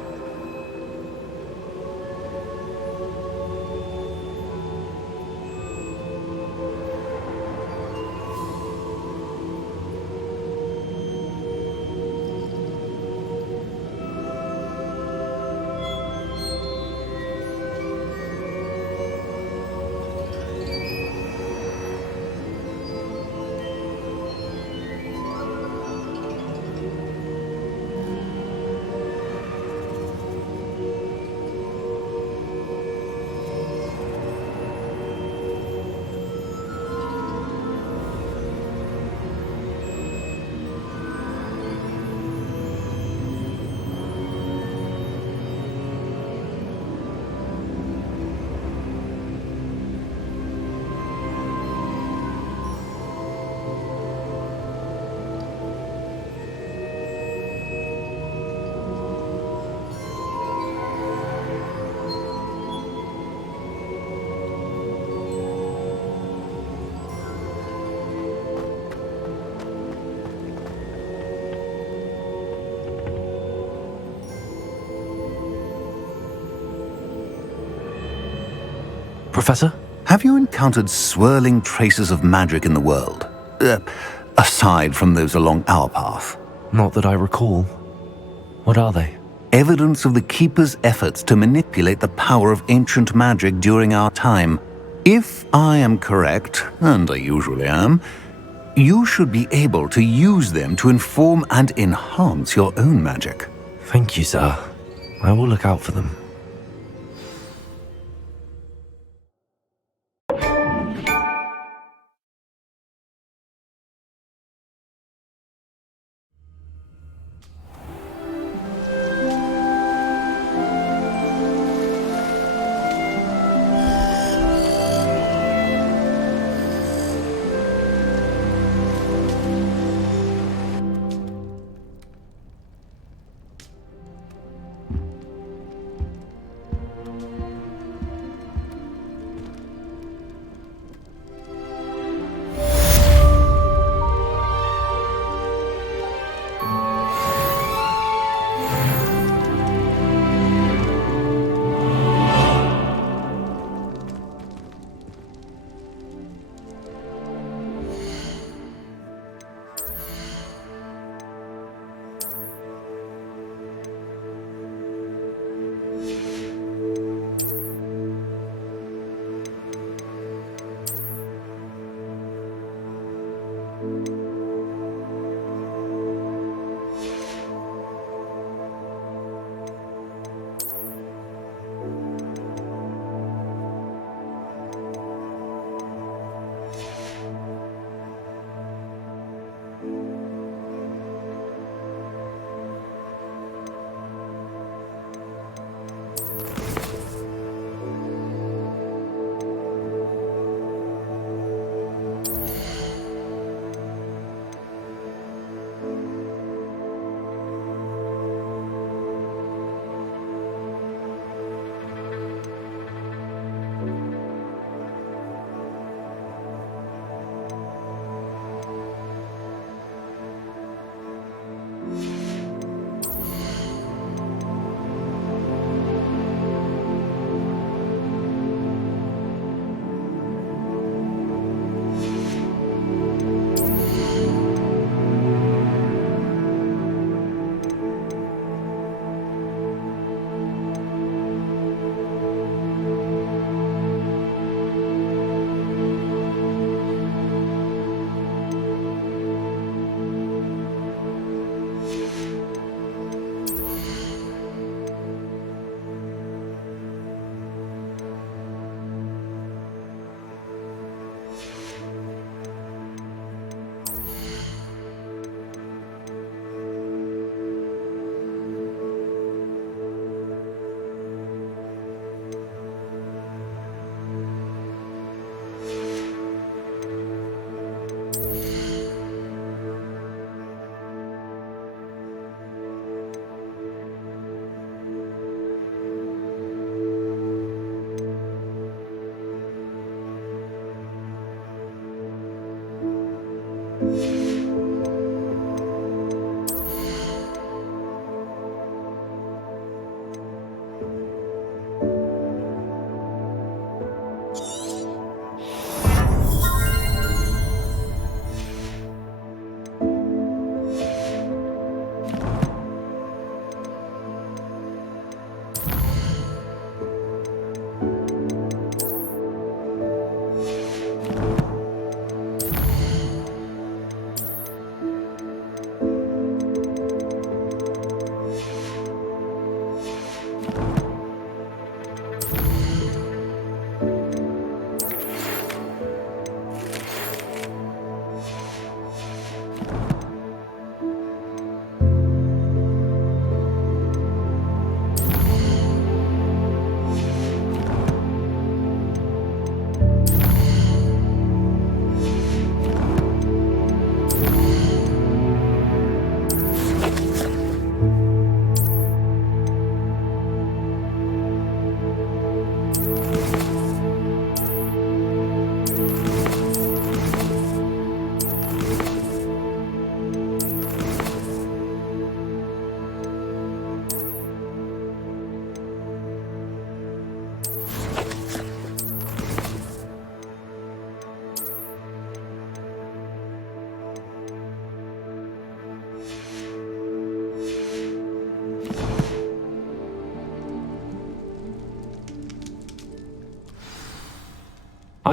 Professor? Have you encountered swirling traces of magic in the world? Aside from those along our path. Not that I recall. What are they? Evidence of the Keeper's efforts to manipulate the power of ancient magic during our time. If I am correct, and I usually am, you should be able to use them to inform and enhance your own magic. Thank you, sir. I will look out for them.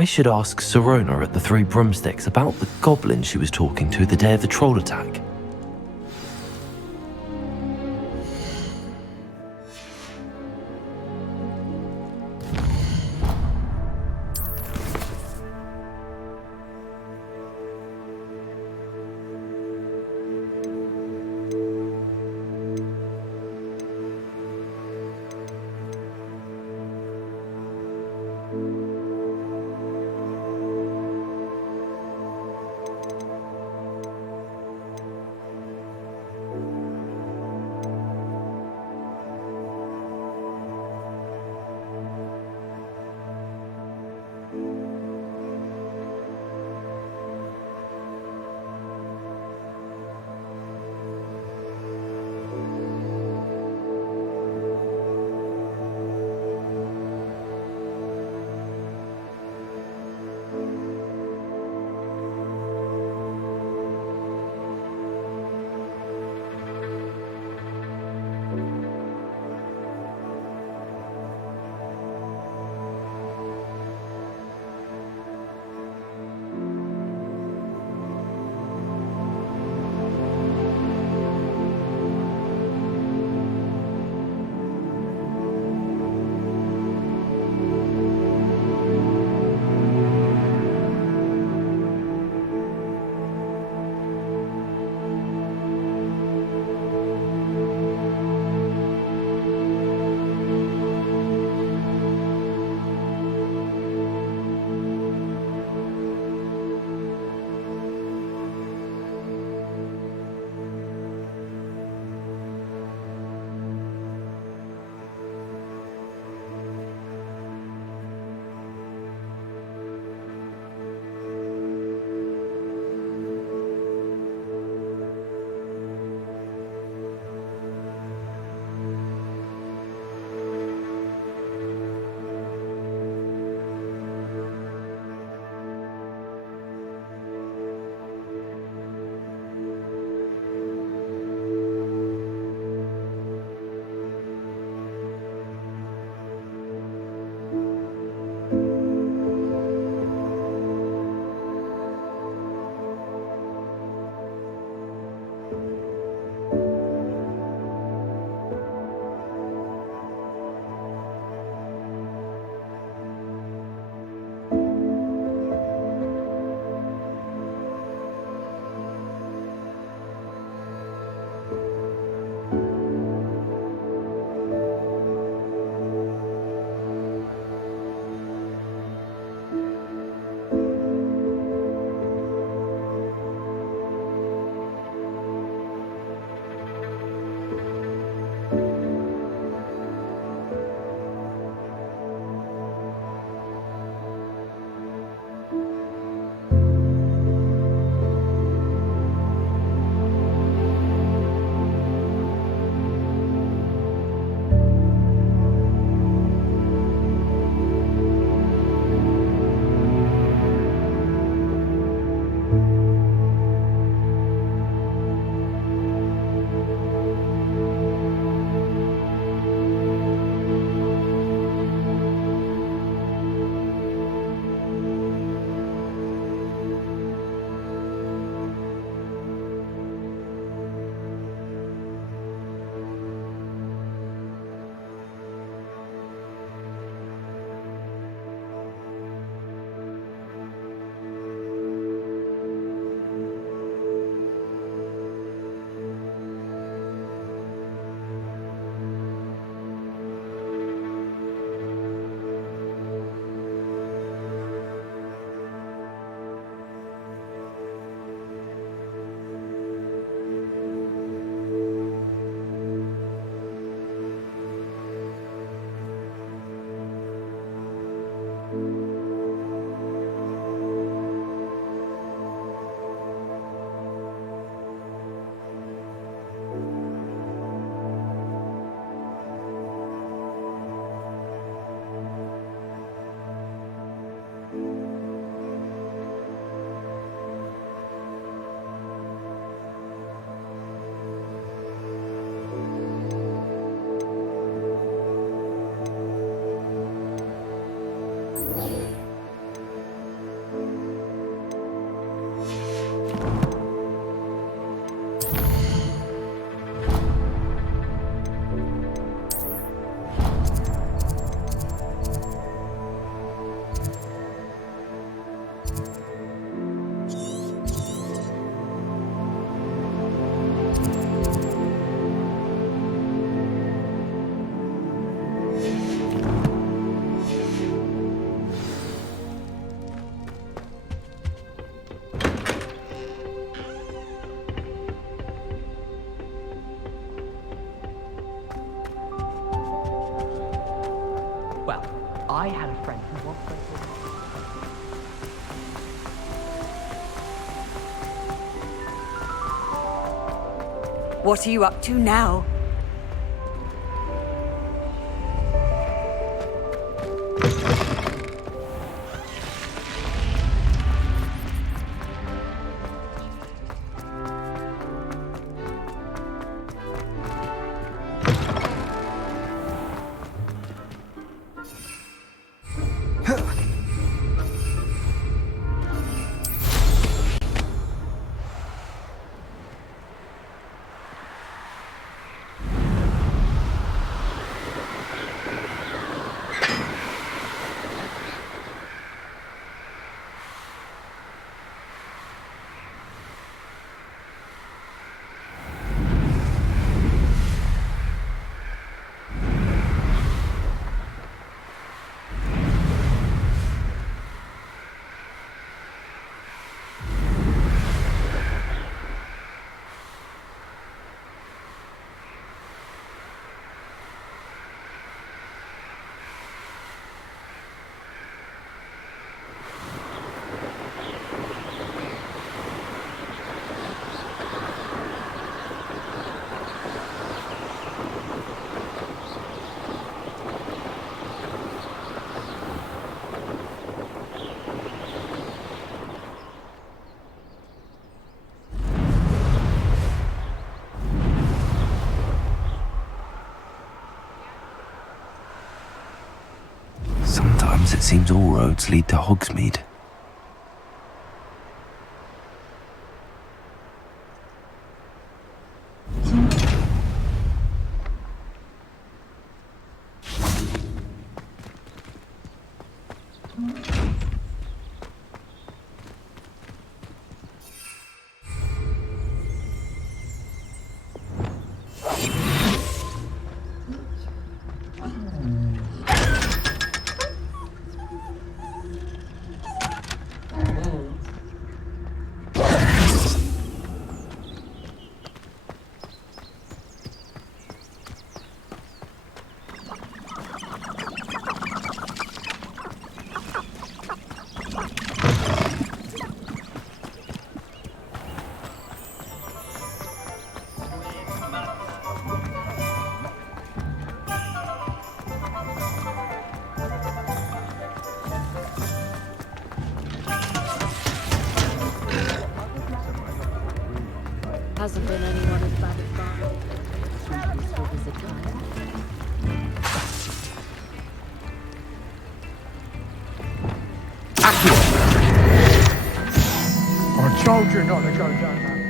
I should ask Sirona at the Three Broomsticks about the goblin she was talking to the day of the troll attack. Well, I had a friend who once went to What are you up to now? Sometimes it seems all roads lead to Hogsmeade. Hasn't been anyone as bad as Barney. Three peaceful visit time. I told you not to go down that.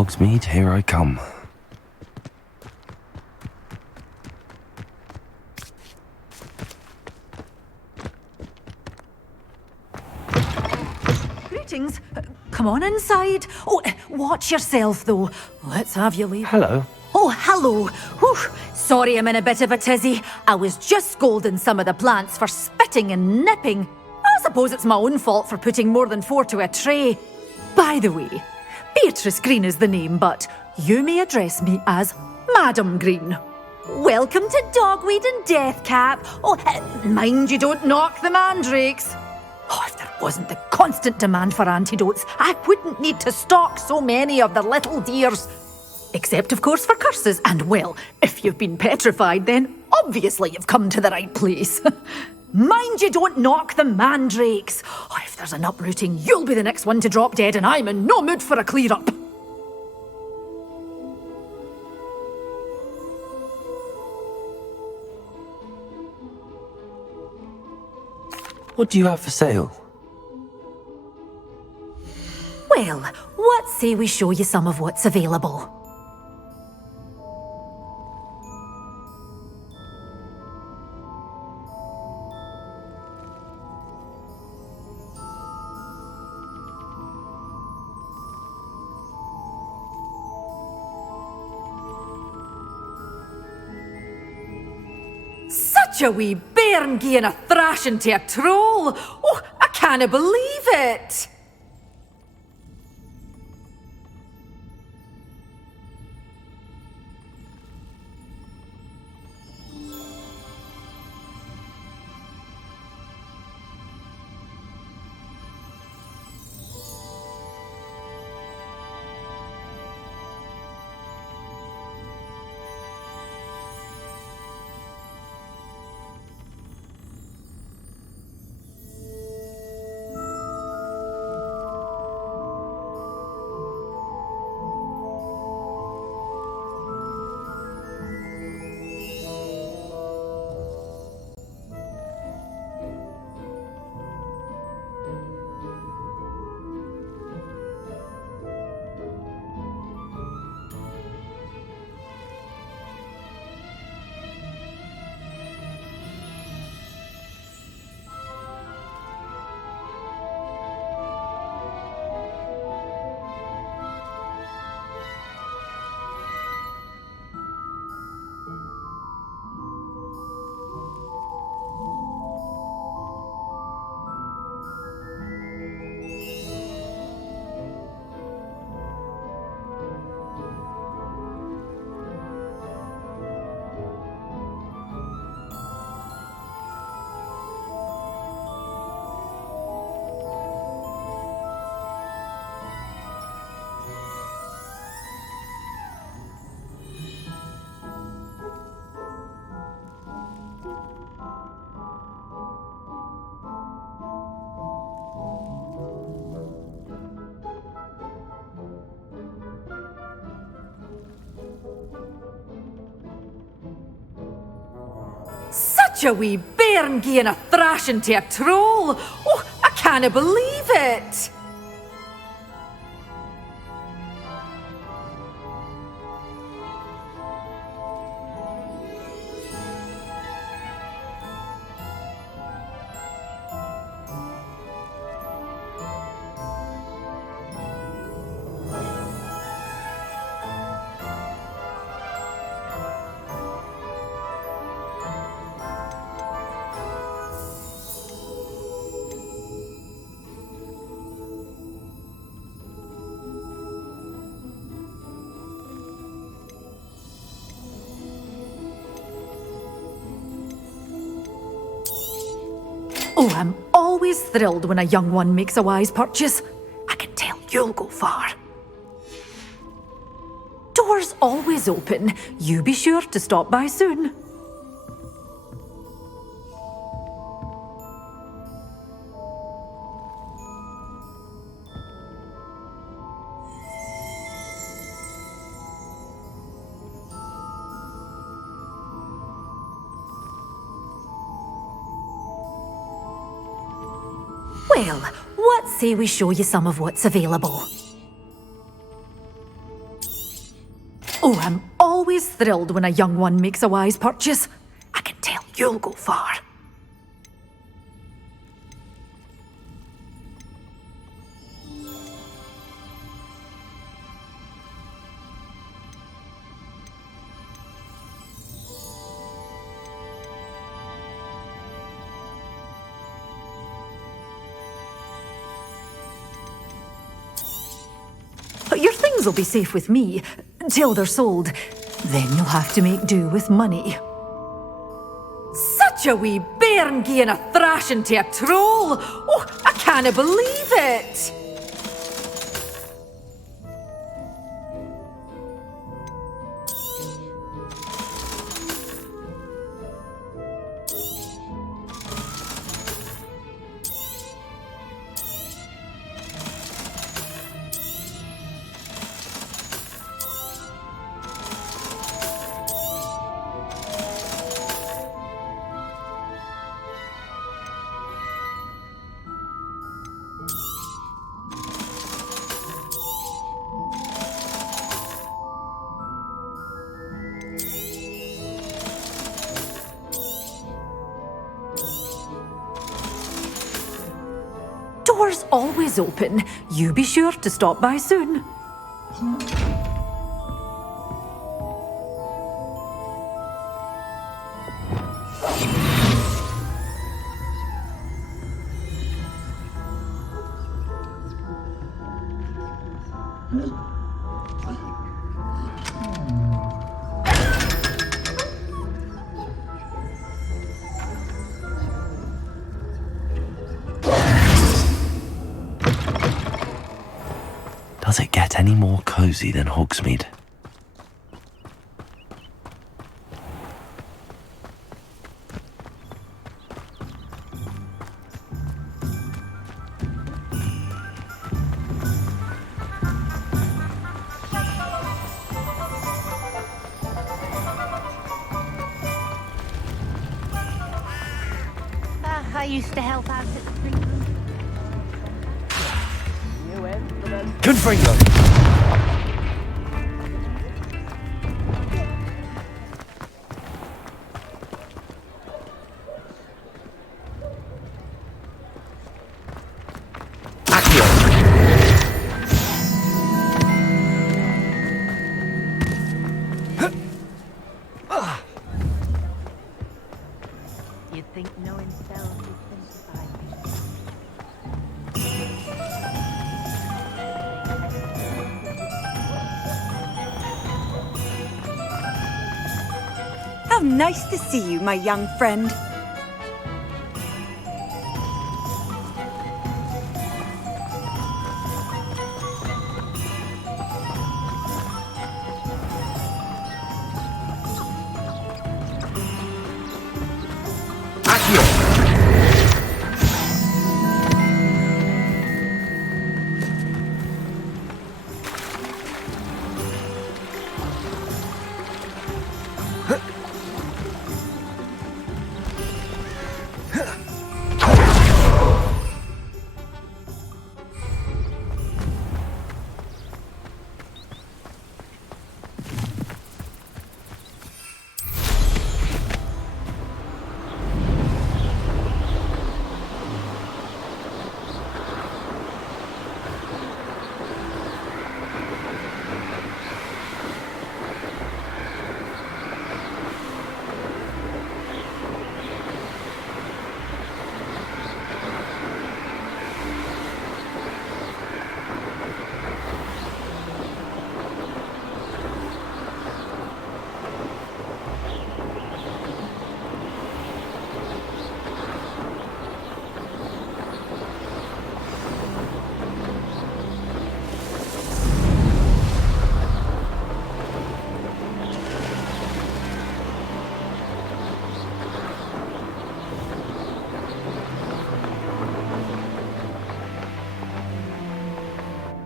Hogsmeade, here I come. Greetings. Come on inside. Oh, watch yourself, though. Let's have you leave. Hello. Oh, hello. Whew. Sorry I'm in a bit of a tizzy. I was just scolding some of the plants for spitting and nipping. I suppose it's my own fault for putting more than 4 to a tray. By the way, Beatrice Green is the name, but you may address me as Madam Green. Welcome to Dogweed and Deathcap. Oh, mind you don't knock the mandrakes. Oh, if there wasn't the constant demand for antidotes, I wouldn't need to stock so many of the little dears. Except, of course, for curses. And, well, if you've been petrified, then obviously you've come to the right place. Mind you don't knock the mandrakes. Oh, if there's an uprooting, you'll be the next one to drop dead, and I'm in no mood for a clear-up. What do you have for sale? Well, what say we show you some of what's available? Such a wee bairn gieing a thrashing to a troll! Oh, I can't believe it! Such a wee bairn gieing a thrashing to a troll! Oh, I can't believe it! Oh, I'm always thrilled when a young one makes a wise purchase. I can tell you'll go far. Doors always open. You be sure to stop by soon. Well, what say we show you some of what's available? Oh, I'm always thrilled when a young one makes a wise purchase. I can tell you'll go far. Your things will be safe with me, till they're sold. Then you'll have to make do with money. Such a wee bairn gieing a thrashing to a troll! Oh, I can't believe it! Door's always open. You be sure to stop by soon. Does it get any more cozy than Hogsmeade? I used to help out at the free room. Confringo. You'd think knowing spells would simplify How nice to see you, my young friend.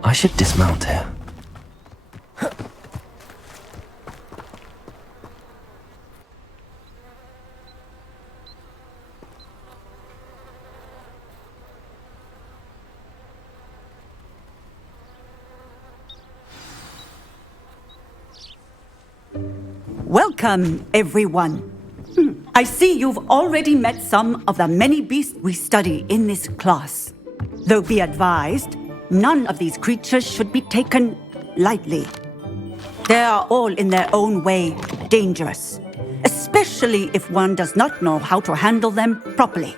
I should dismount here. Welcome, everyone. I see you've already met some of the many beasts we study in this class. Though be advised, none of these creatures should be taken lightly. They are all in their own way dangerous, especially if one does not know how to handle them properly.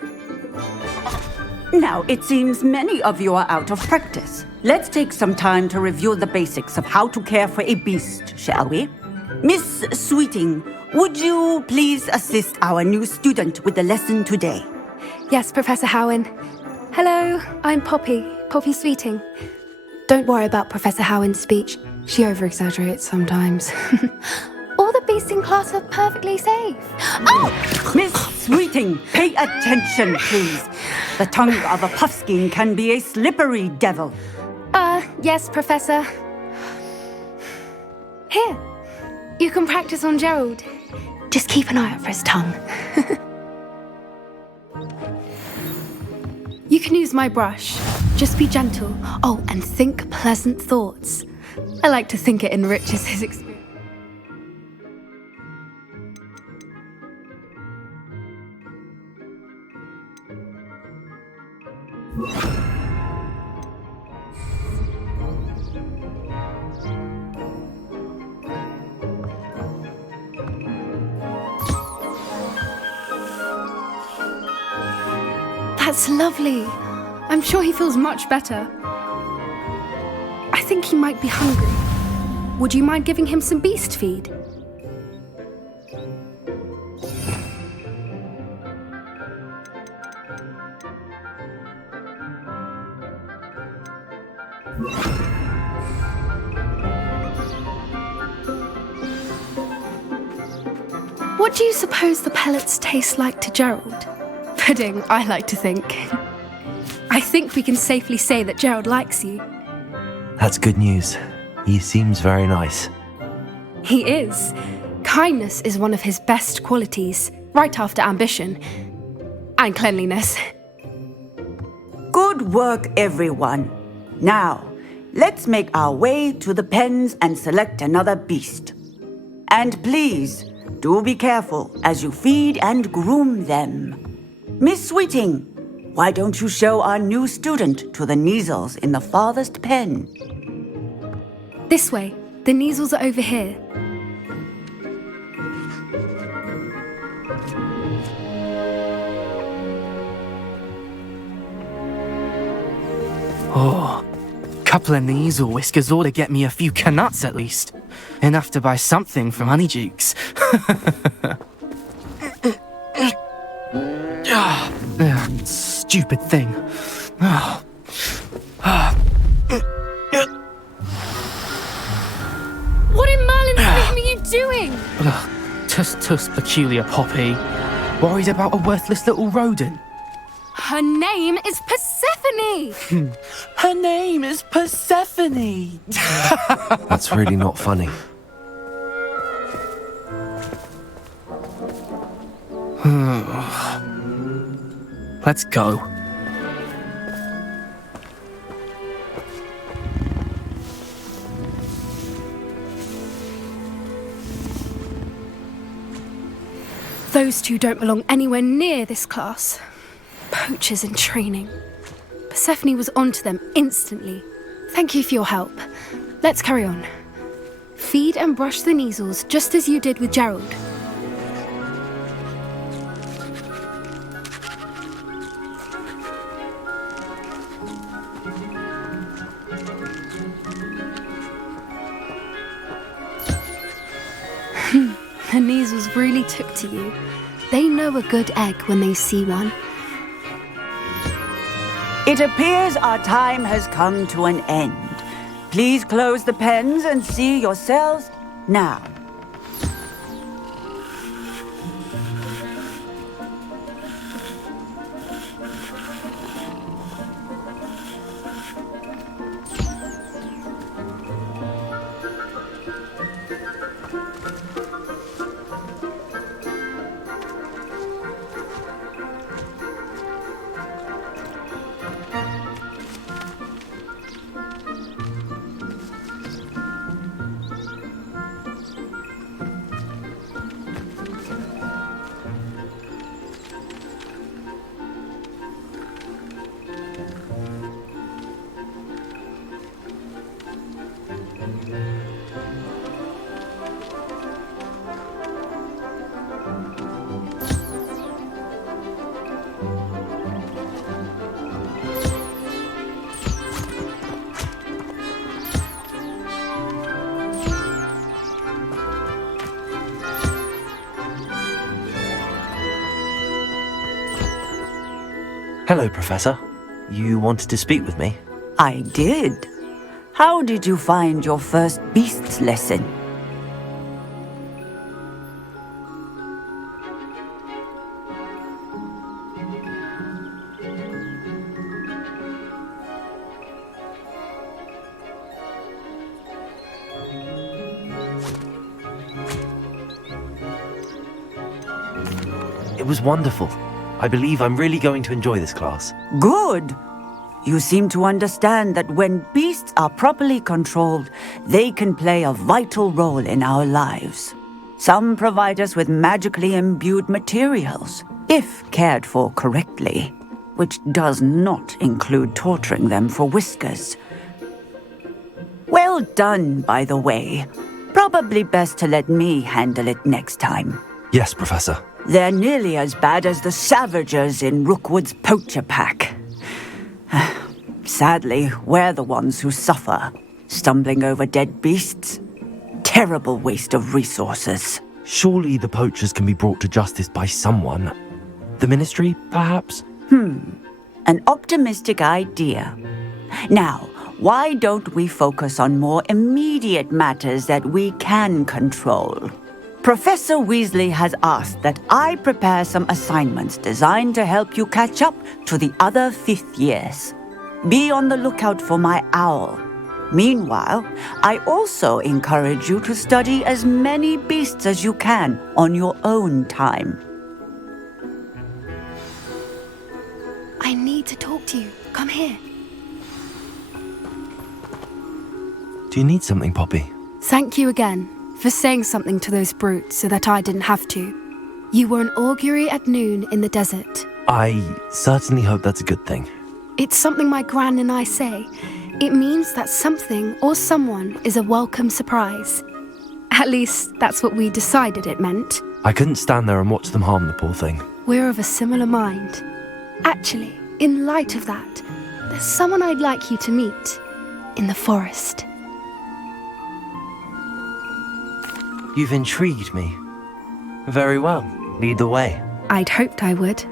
Now, it seems many of you are out of practice. Let's take some time to review the basics of how to care for a beast, shall we? Miss Sweeting, would you please assist our new student with the lesson today? Yes, Professor Howen. Hello, I'm Poppy Sweeting. Don't worry about Professor Howen's speech. She over-exaggerates sometimes. All the beasts in class are perfectly safe. Oh! Miss Sweeting, pay attention, please. The tongue of a puffskein can be a slippery devil. Yes, Professor. Here, you can practice on Gerald. Just keep an eye out for his tongue. You can use my brush. Just be gentle. Oh, and think pleasant thoughts. I like to think it enriches his experience. That's lovely. I'm sure he feels much better. I think he might be hungry. Would you mind giving him some beast feed? What do you suppose the pellets taste like to Gerald? Pudding, I like to think. I think we can safely say that Gerald likes you. That's good news. He seems very nice. He is. Kindness is one of his best qualities, right after ambition. And cleanliness. Good work, everyone. Now, let's make our way to the pens and select another beast. And please, do be careful as you feed and groom them. Miss Sweeting, why don't you show our new student to the Neasels in the farthest pen? This way. The Neasels are over here. Oh, couple of Neasel whiskers ought to get me a few canuts at least. Enough to buy something from Honeydukes. Stupid thing. What in Merlin's name are you doing? Tuss peculiar Poppy. Worried about a worthless little rodent. Her name is Persephone! Her name is Persephone! That's really not funny. Let's go. Those two don't belong anywhere near this class. Poachers in training. Persephone was onto them instantly. Thank you for your help. Let's carry on. Feed and brush the Neasels just as you did with Gerald. The Neasels really took to you. They know a good egg when they see one. It appears our time has come to an end. Please close the pens and see yourselves now. Hello, Professor. You wanted to speak with me? I did. How did you find your first beasts lesson? It was wonderful. I believe I'm really going to enjoy this class. Good. You seem to understand that when beasts are properly controlled, they can play a vital role in our lives. Some provide us with magically imbued materials, if cared for correctly, which does not include torturing them for whiskers. Well done, by the way. Probably best to let me handle it next time. Yes, Professor. They're nearly as bad as the Savagers in Rookwood's poacher pack. Sadly, we're the ones who suffer, stumbling over dead beasts. Terrible waste of resources. Surely the poachers can be brought to justice by someone. The Ministry, perhaps? An optimistic idea. Now, why don't we focus on more immediate matters that we can control? Professor Weasley has asked that I prepare some assignments designed to help you catch up to the other 5th years. Be on the lookout for my owl. Meanwhile, I also encourage you to study as many beasts as you can on your own time. I need to talk to you. Come here. Do you need something, Poppy? Thank you again for saying something to those brutes so that I didn't have to. You were an augury at noon in the desert. I certainly hope that's a good thing. It's something my gran and I say. It means that something or someone is a welcome surprise. At least, that's what we decided it meant. I couldn't stand there and watch them harm the poor thing. We're of a similar mind. Actually, in light of that, there's someone I'd like you to meet in the forest. You've intrigued me. Very well. Lead the way. I'd hoped I would.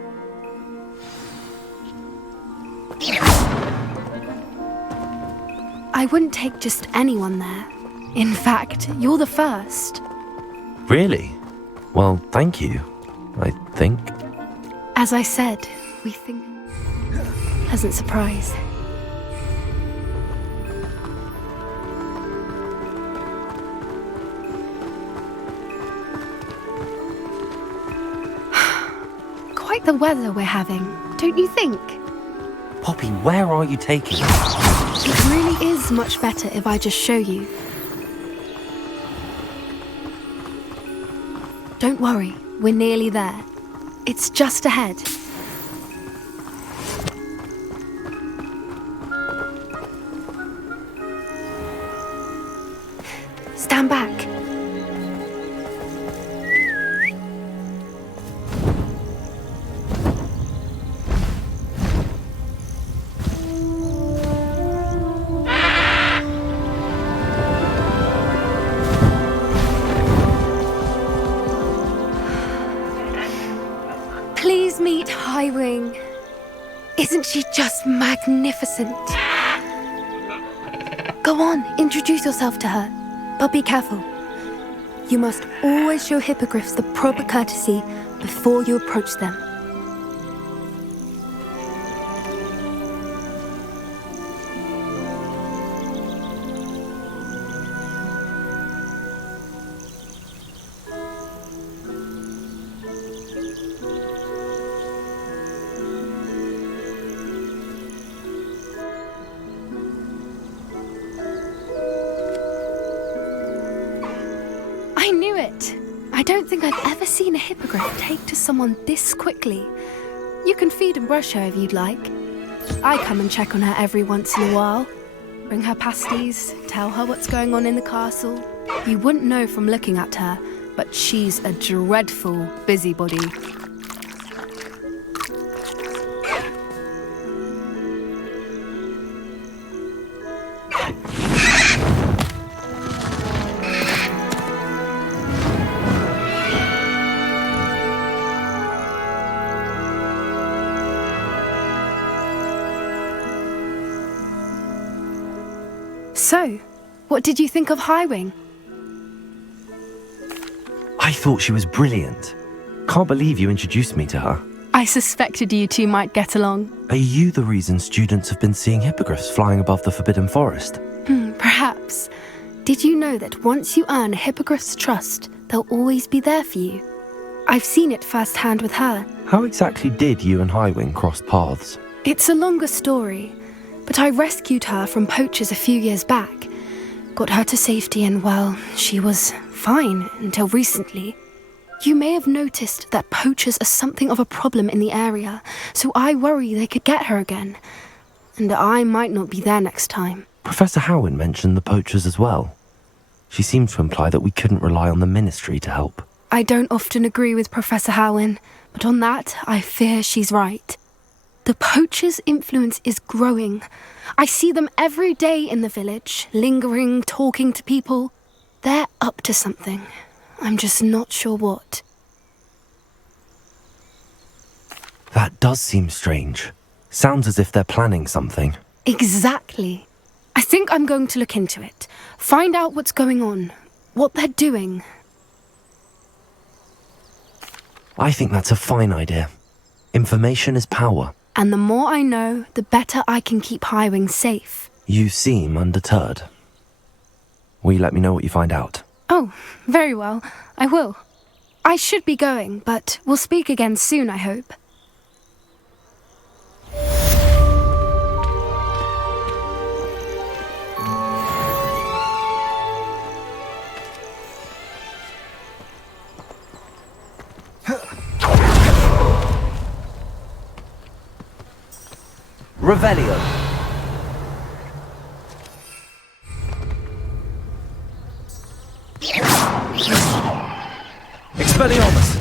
I wouldn't take just anyone there. In fact, you're the first. Really? Well, thank you, I think. As I said, we think... Pleasant surprise. Quite the weather we're having, don't you think? Poppy, where are you taking me? It really is much better if I just show you. Don't worry, we're nearly there. It's just ahead. Stand back. Please meet Highwing. Isn't she just magnificent? Go on, introduce yourself to her. But be careful. You must always show hippogriffs the proper courtesy before you approach them. I knew it! I don't think I've ever seen a hippogriff take to someone this quickly. You can feed and brush her if you'd like. I come and check on her every once in a while. Bring her pasties, tell her what's going on in the castle. You wouldn't know from looking at her, but she's a dreadful busybody. So, what did you think of Highwing? I thought she was brilliant. Can't believe you introduced me to her. I suspected you two might get along. Are you the reason students have been seeing hippogriffs flying above the Forbidden Forest? Perhaps. Did you know that once you earn a hippogriff's trust, they'll always be there for you? I've seen it firsthand with her. How exactly did you and Highwing cross paths? It's a longer story, but I rescued her from poachers a few years back. Got her to safety and, well, she was fine until recently. You may have noticed that poachers are something of a problem in the area, so I worry they could get her again. And I might not be there next time. Professor Howin mentioned the poachers as well. She seemed to imply that we couldn't rely on the ministry to help. I don't often agree with Professor Howin, but on that, I fear she's right. The poachers' influence is growing. I see them every day in the village, lingering, talking to people. They're up to something. I'm just not sure what. That does seem strange. Sounds as if they're planning something. Exactly. I think I'm going to look into it. Find out what's going on, what they're doing. I think that's a fine idea. Information is power. And the more I know, the better I can keep Highwing safe. You seem undeterred. Will you let me know what you find out? Oh, very well. I will. I should be going, but we'll speak again soon, I hope. Revelio. Expelliarmus.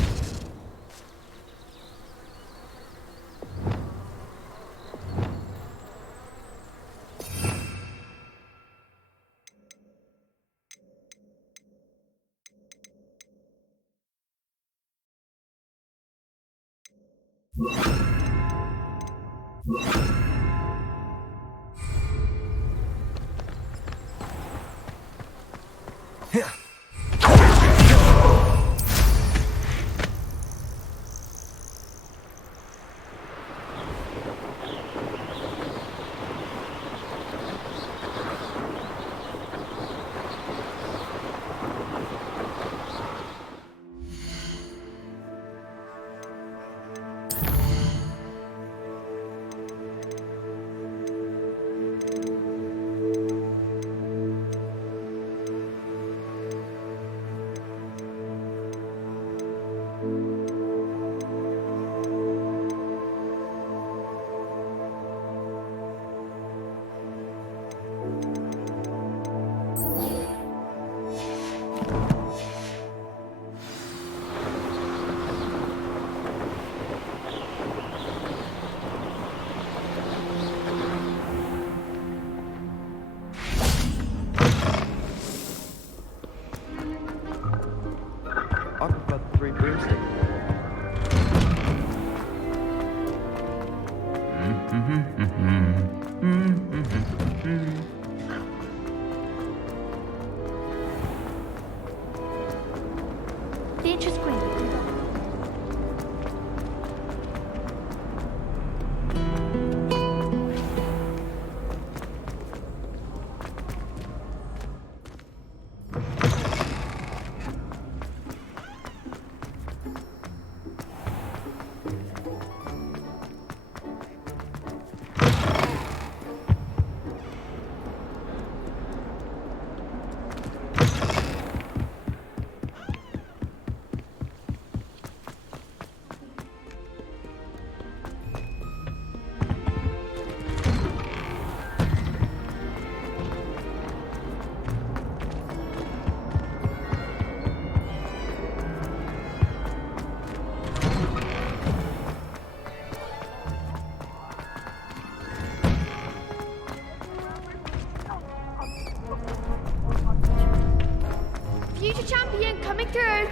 coming through.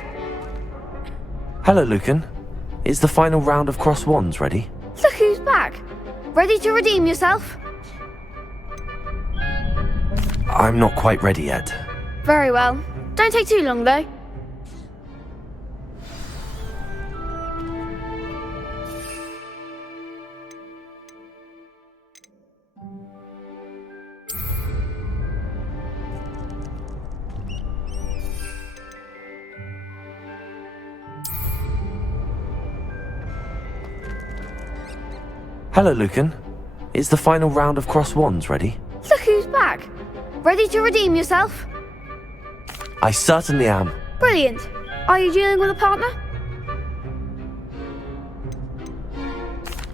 Hello, Lucan. Is the final round of cross wands ready? Look who's back. Ready to redeem yourself? I'm not quite ready yet. Very well. Don't take too long, though. Hello, Lucan. Is the final round of cross wands ready? Look who's back. Ready to redeem yourself? I certainly am. Brilliant. Are you dealing with a partner?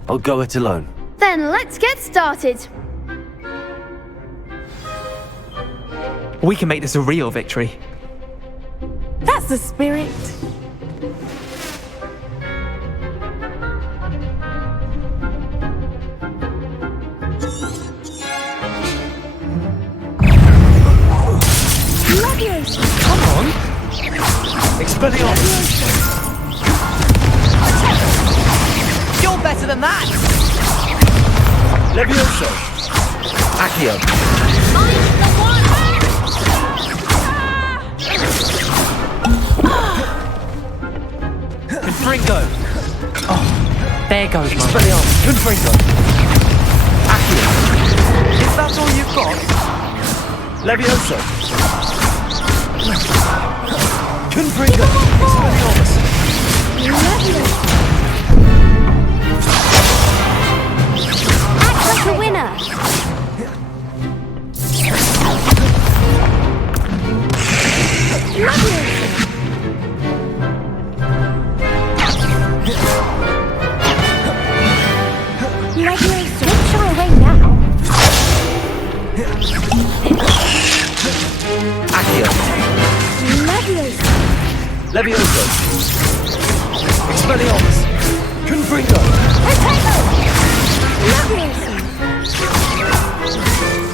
I'll go it alone. Then let's get started. We can make this a real victory. That's the spirit. Come on! Expelliarmus! You're better than that! Levioso! Accio! Confringo! Oh, there goes my... Expelliarmus! Confringo! Accio! Is that all you've got? Levioso! Confringo! Expelliarmus! Act like a winner! Levioso! Don't shy away now! Accio! Levioso! Expelliarmus! Confringo!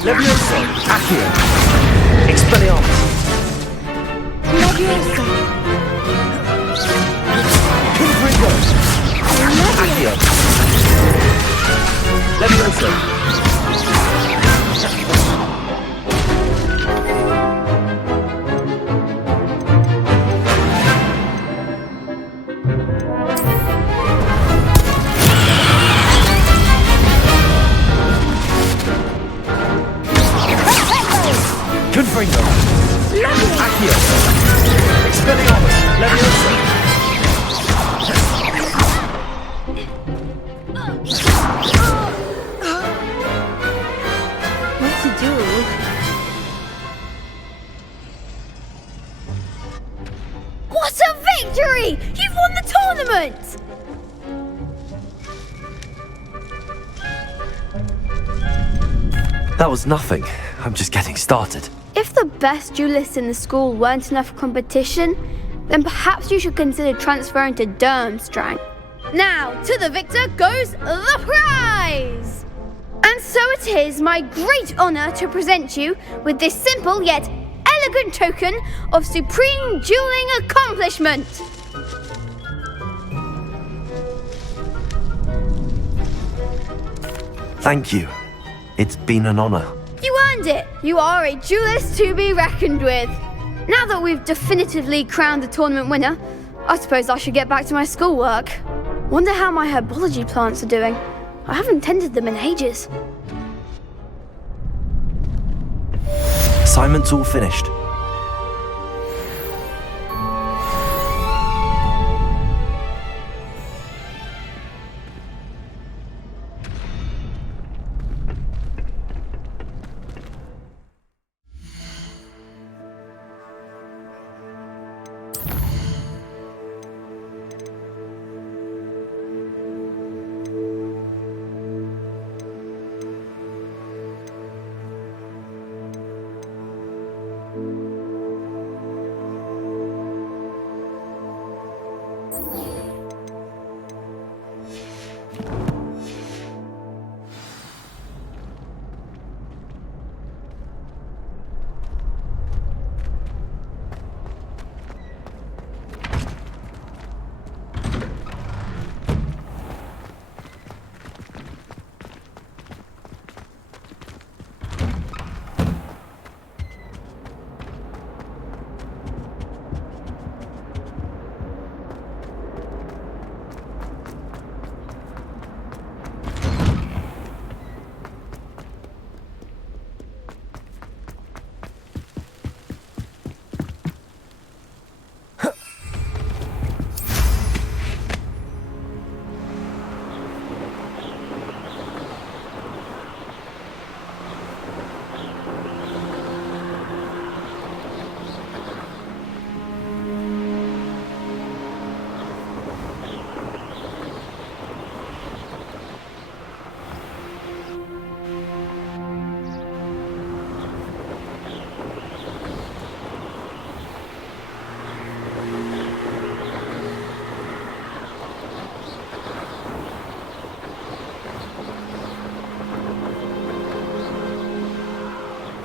Levioso! Accio! Expelliarmus! Confringo! Accio! Levioso! Confringo! Accio! Expelliarmus! Levioso! What to do? What a victory! You've won the tournament! That was nothing. I'm just getting started. If the best duelists in the school weren't enough competition, then perhaps you should consider transferring to Durmstrang. Now, to the victor goes the prize! And so it is my great honor to present you with this simple yet elegant token of supreme dueling accomplishment. Thank you. It's been an honor. You earned it! You are a duelist to be reckoned with. Now that we've definitively crowned the tournament winner, I suppose I should get back to my schoolwork. Wonder how my herbology plants are doing. I haven't tended them in ages. Assignment's all finished.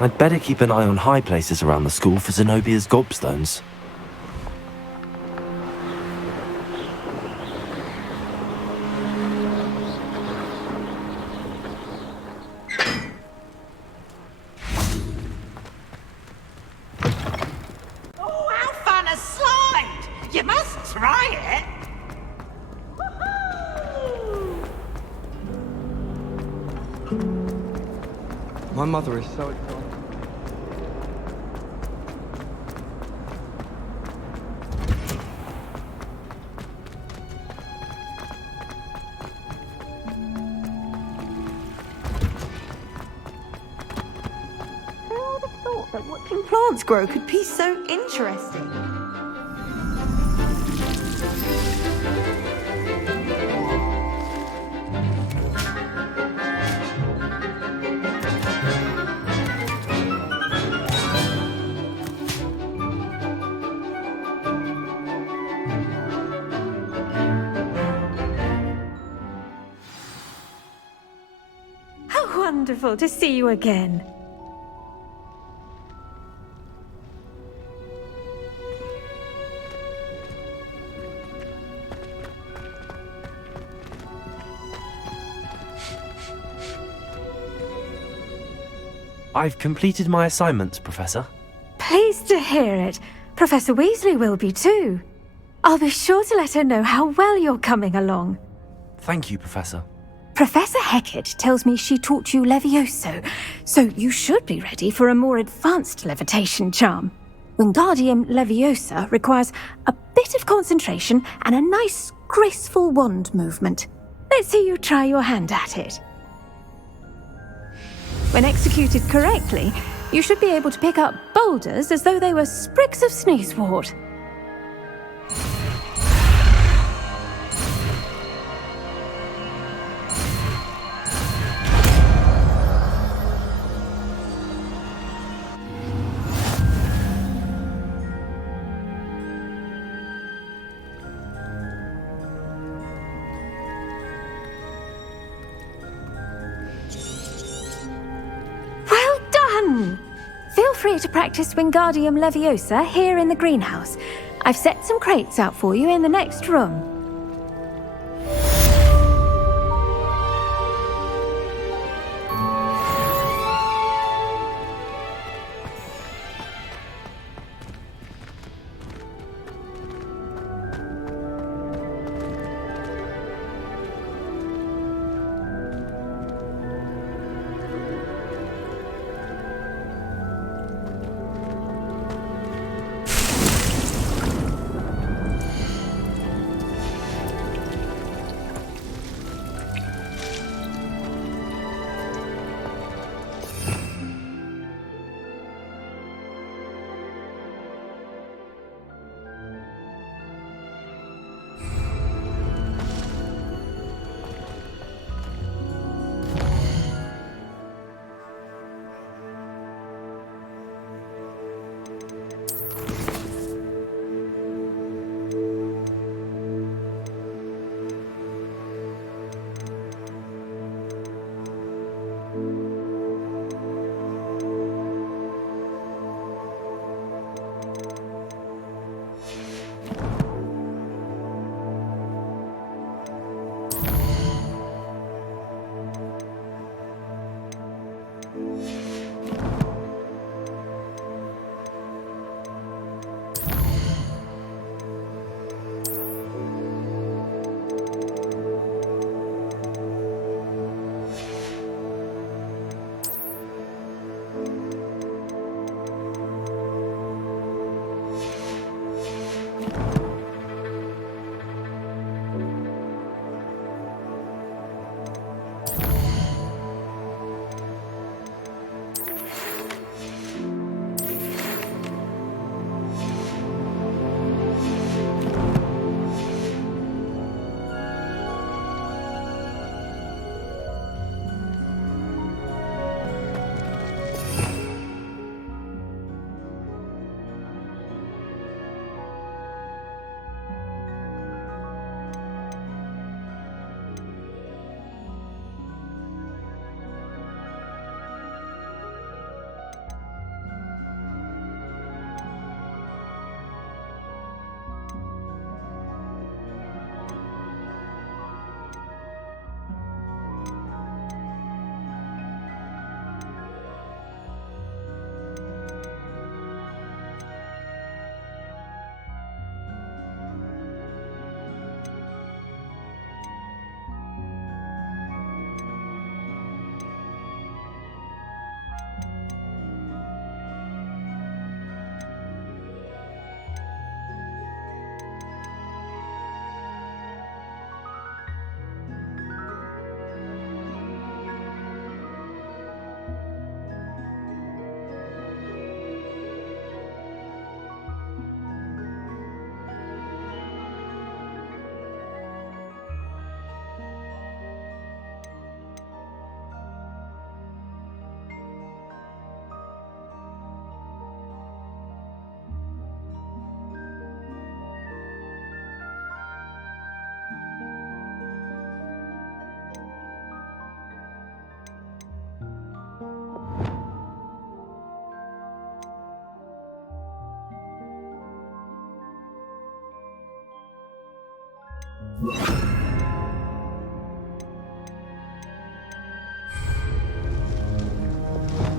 I'd better keep an eye on high places around the school for Zenobia's gobstones. Oh, how fun a slide! You must try it! My mother is so excited. Who would have thought that watching plants grow could be so interesting? How wonderful to see you again. I've completed my assignments, Professor. Pleased to hear it. Professor Weasley will be too. I'll be sure to let her know how well you're coming along. Thank you, Professor. Professor Hecat tells me she taught you Levioso, so you should be ready for a more advanced levitation charm. Wingardium Leviosa requires a bit of concentration and a nice, graceful wand movement. Let's see you try your hand at it. When executed correctly, you should be able to pick up boulders as though they were sprigs of sneezewort. Feel free to practice Wingardium Leviosa here in the greenhouse. I've set some crates out for you in the next room.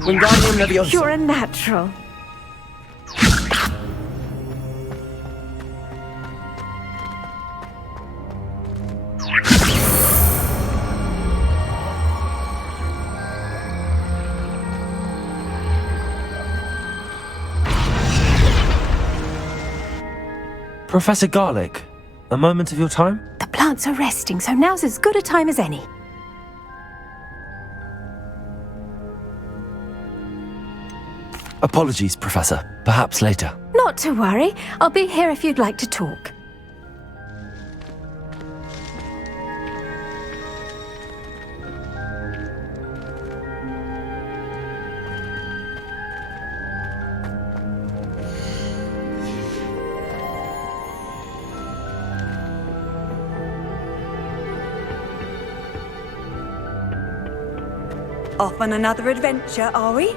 Wingardium Leviosa. You're a natural. Professor Garlic, a moment of your time? The plants are resting, so now's as good a time as any. Apologies, Professor. Perhaps later. Not to worry. I'll be here if you'd like to talk. Off on another adventure, are we?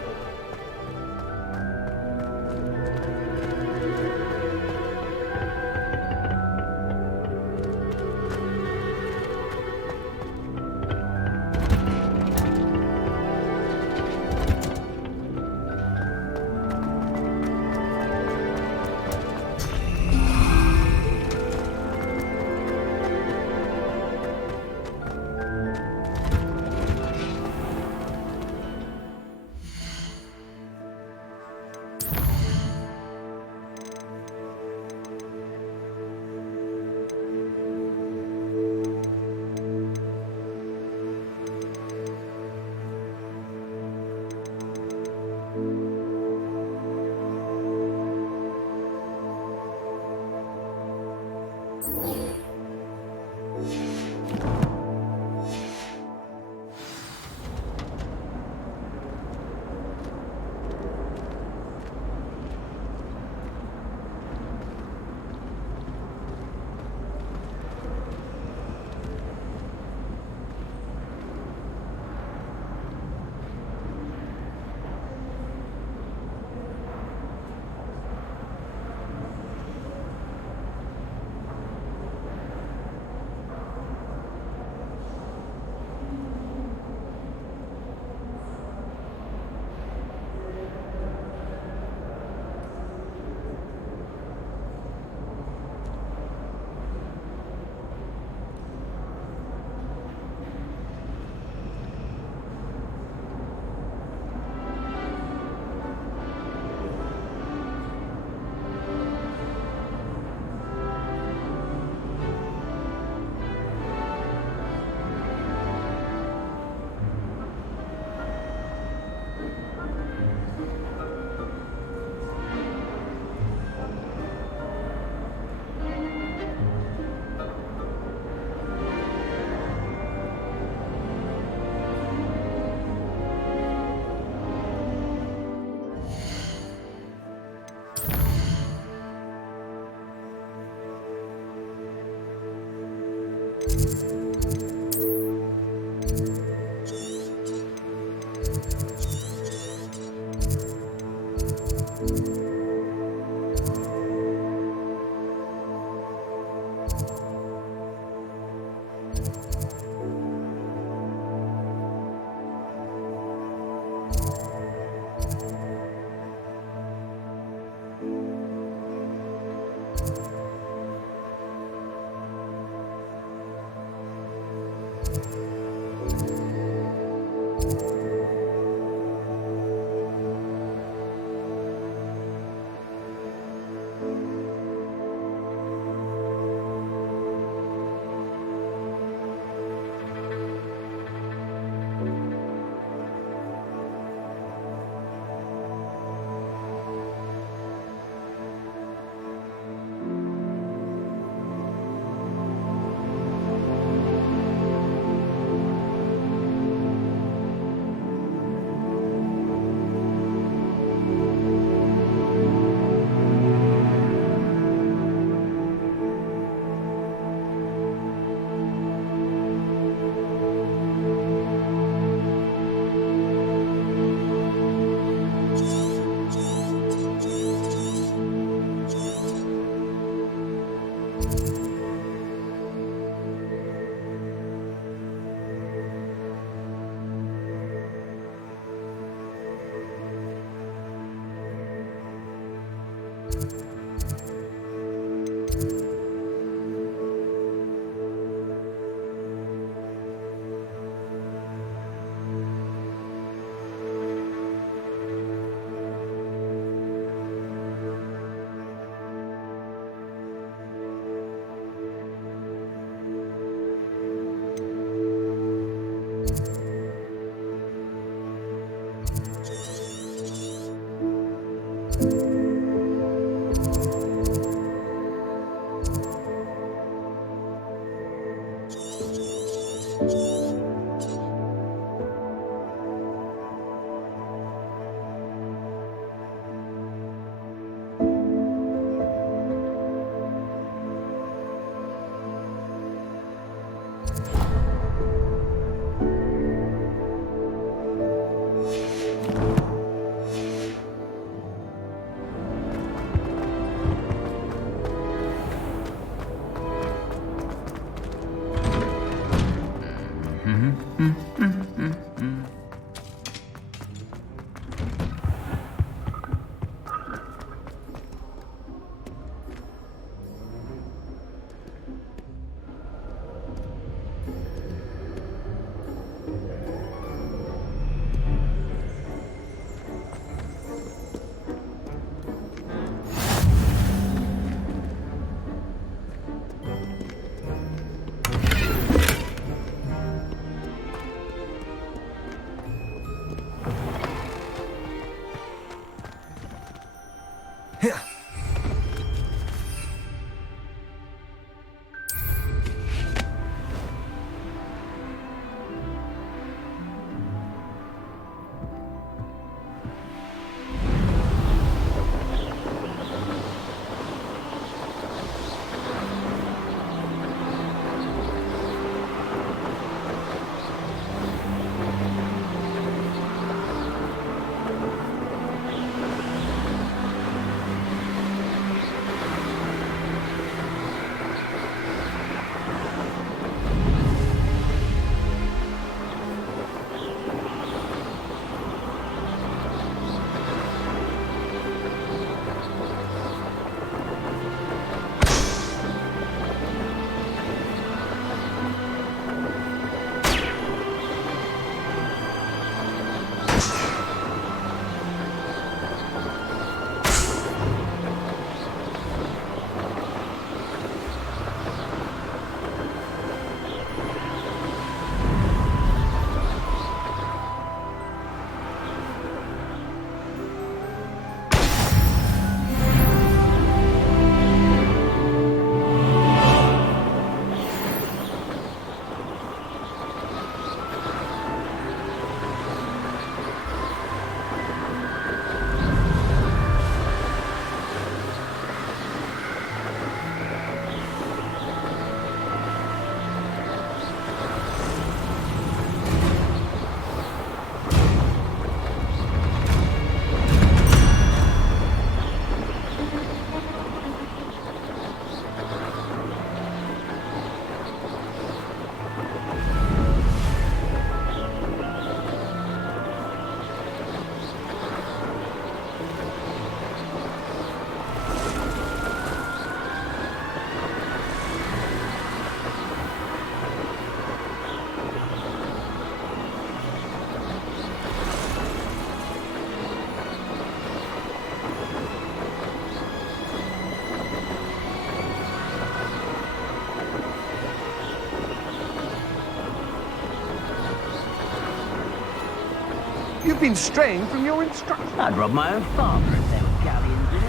been straying from your instructions. I'd rob my own father if there were galleons in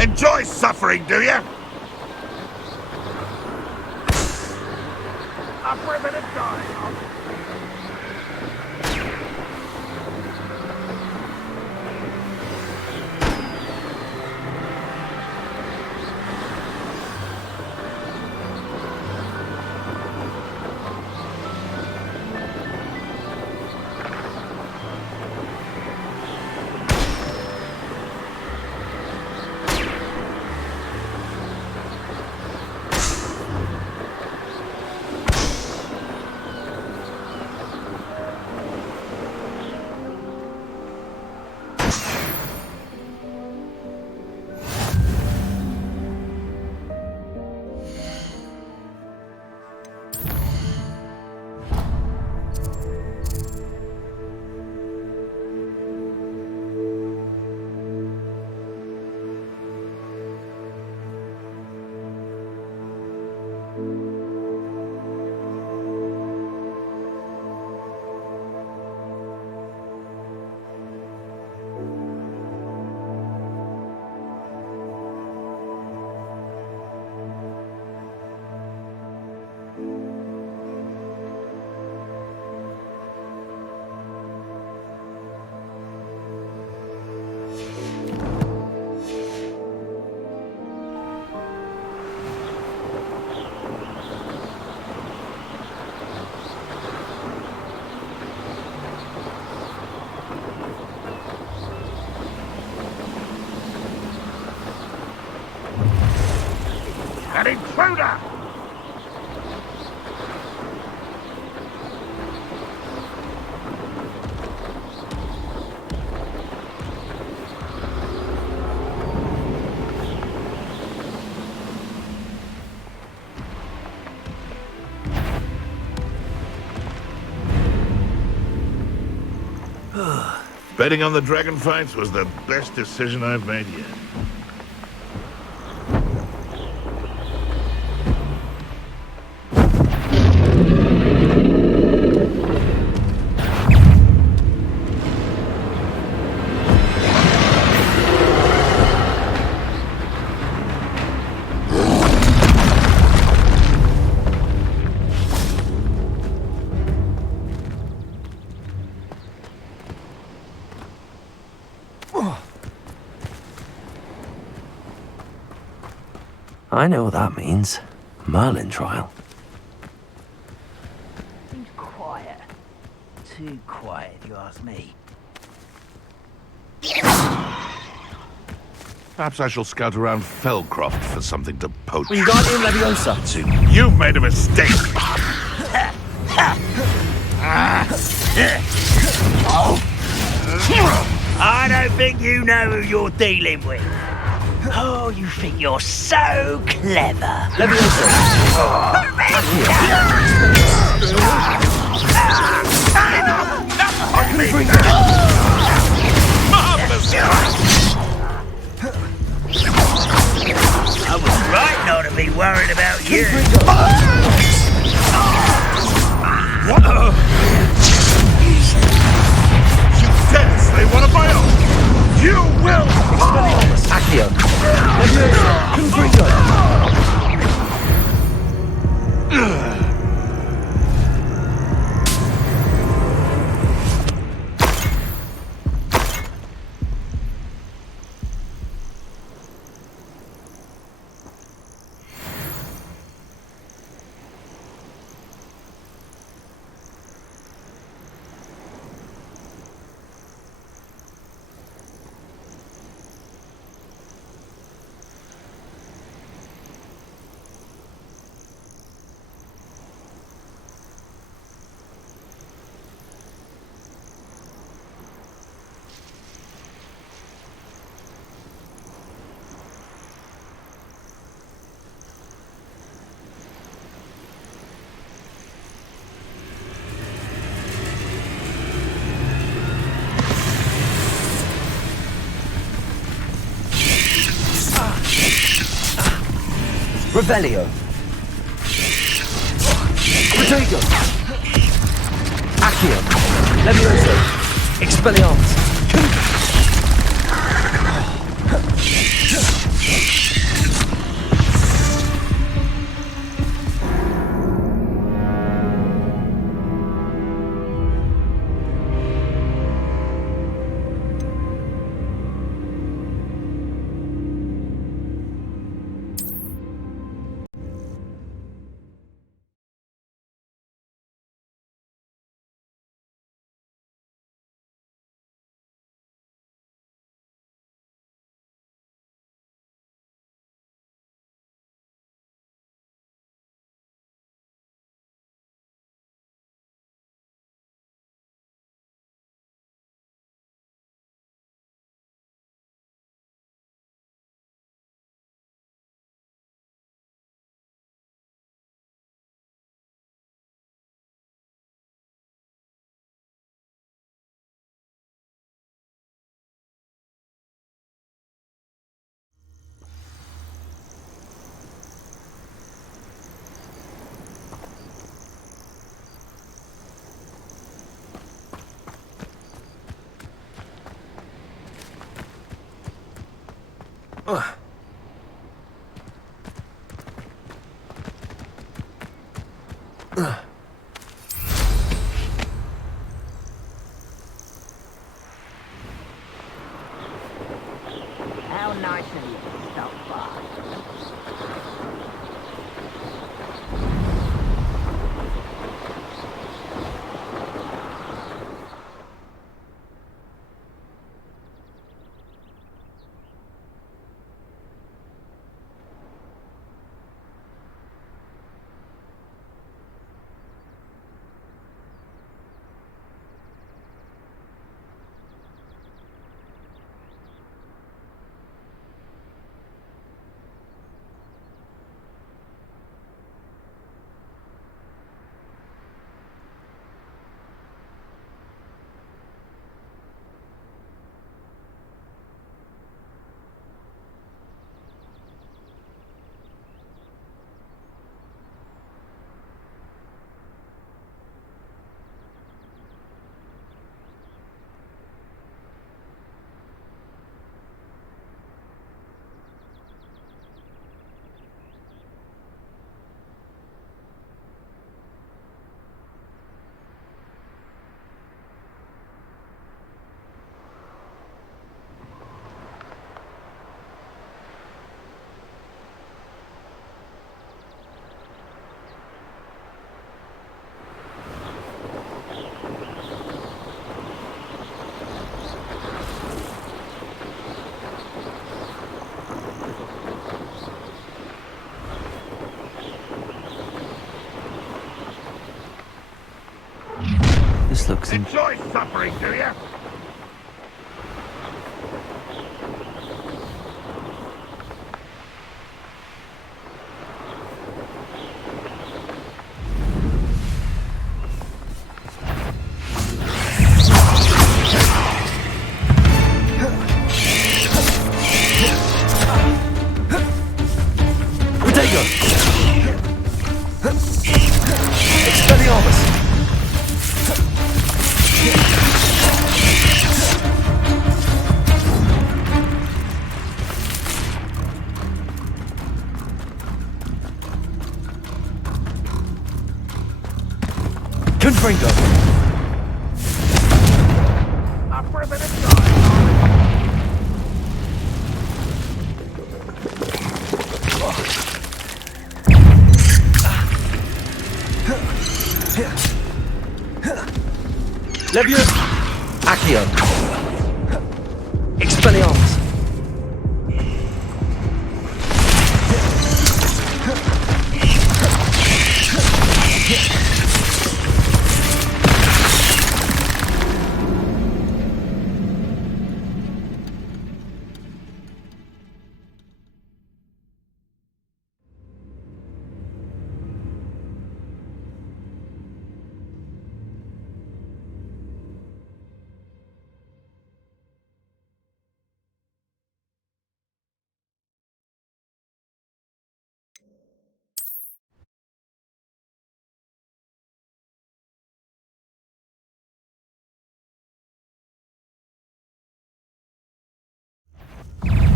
it. Enjoy suffering, do you? Up for a bit of time. An intruder! Betting on the dragon fights was the best decision I've made yet. I know what that means. Merlin trial. Seems quiet. Too quiet, if you ask me. Perhaps I shall scout around Fellcroft for something to poach. Wingardium Leviosa. You've made a mistake. I don't think you know who you're dealing with. Oh, you think you're so clever. I was right not to be worried about you. What? You dare slay one of my own! You will! Accio. Revelio. Protego. Accio. Levioso. Expelliarmus. How nice of you to stop by. This looks Enjoy suffering, do you? Protego. Expelliarmus. Confringo. Up for a bit of time. Levioso. Accio. Expelliarmus.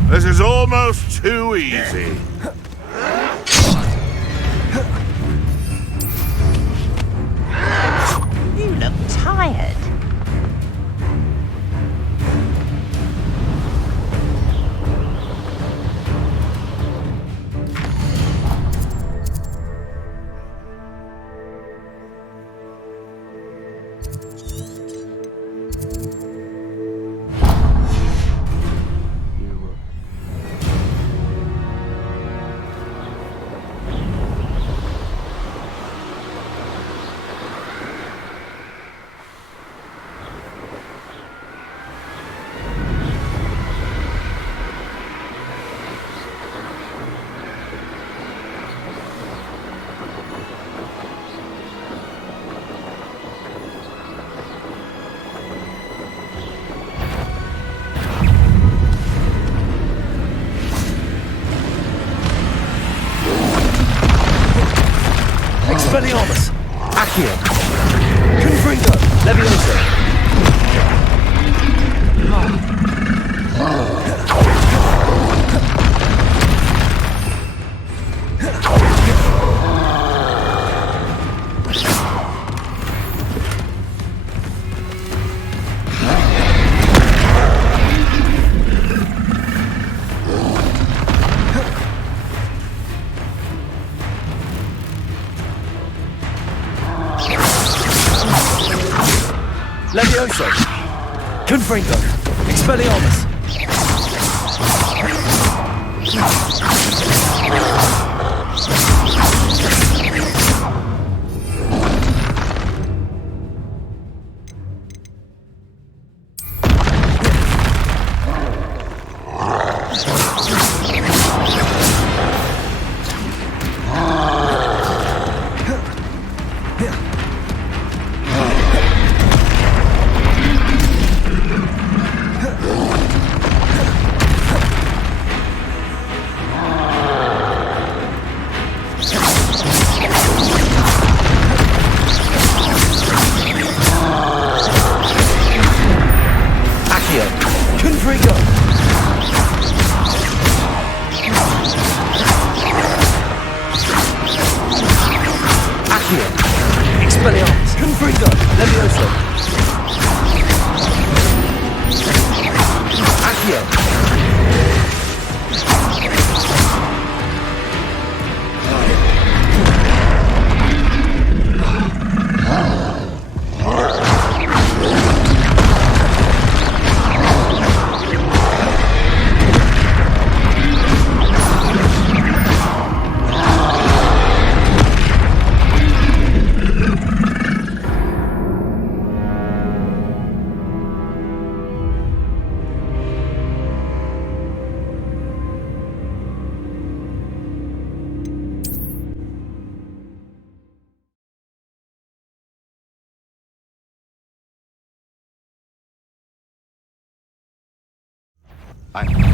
This is almost too easy. You look tired. Expelliarmus! Accio! Confringo! Levioso! Levioso! Confringo! Expelliarmus!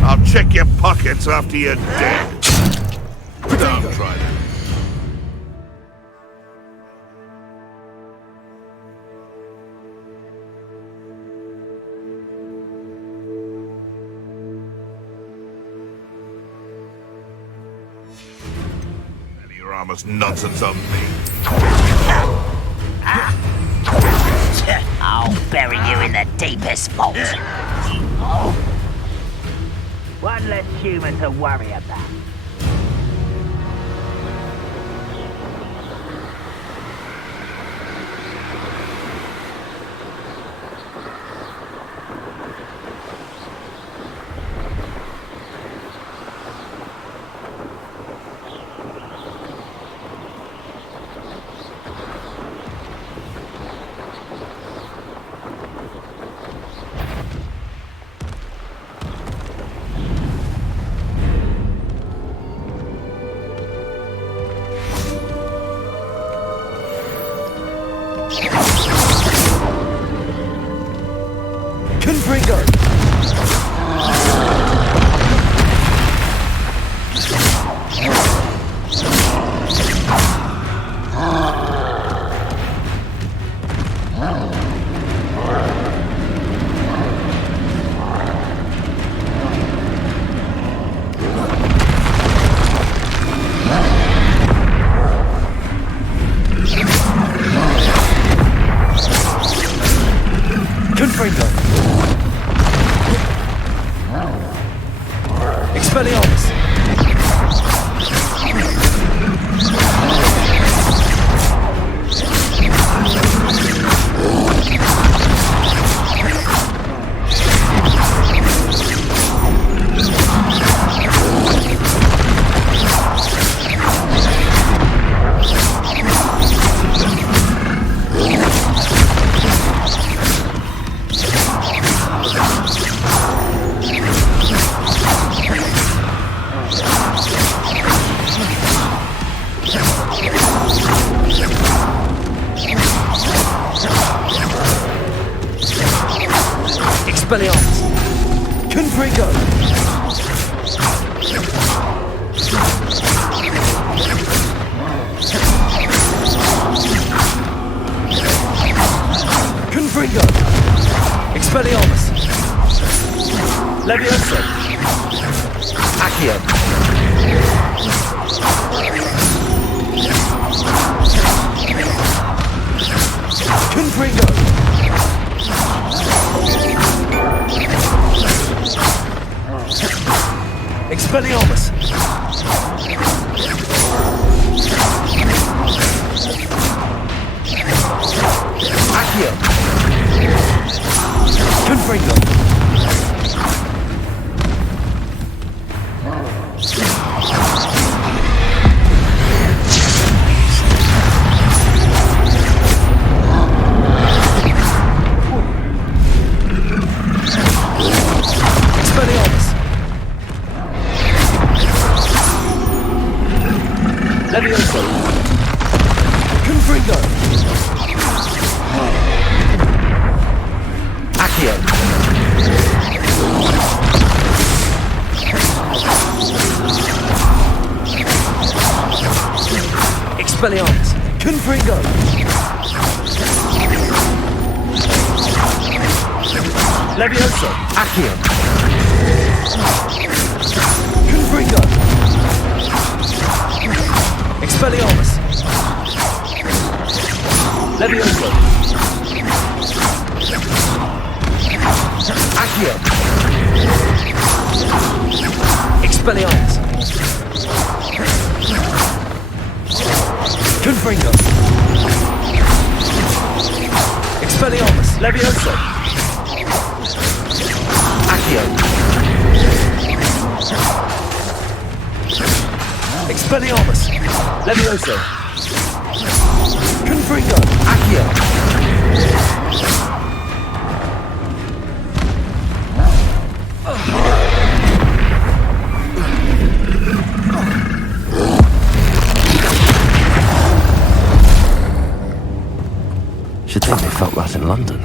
I'll check your pockets after you're dead. Don't try that. Rama's nonsense on me. I'll bury you in the deepest vault. One less human to worry about. Confringo! Confringo! Expelliarmus! Levioso! Accio! Confringo! Expelliarmus! Accio! Confringo! Expelliarmus! Levioso! Confringo! Accio! Expelliarmus! Confringo! Levioso! Accio! Confringo! Expelliarmus! Levioso! Accio! Expelliarmus! Confringo! Expelliarmus! Levioso! Accio! Expelliarmus! Levioso! Confringo! Accio! Should think they felt that in London.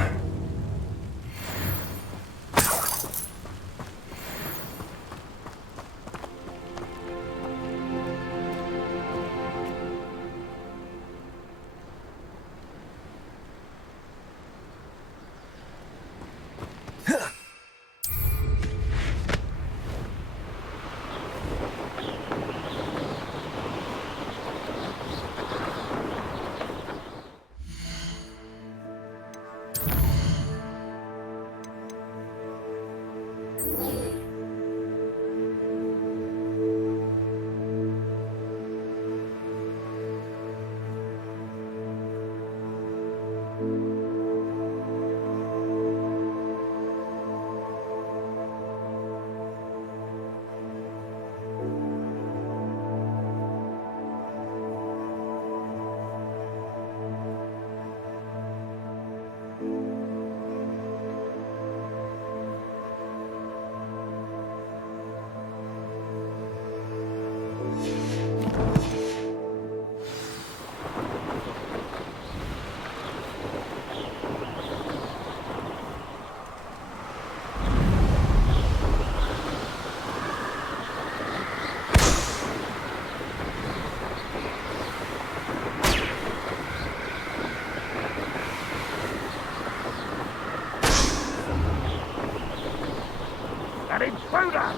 An intruder!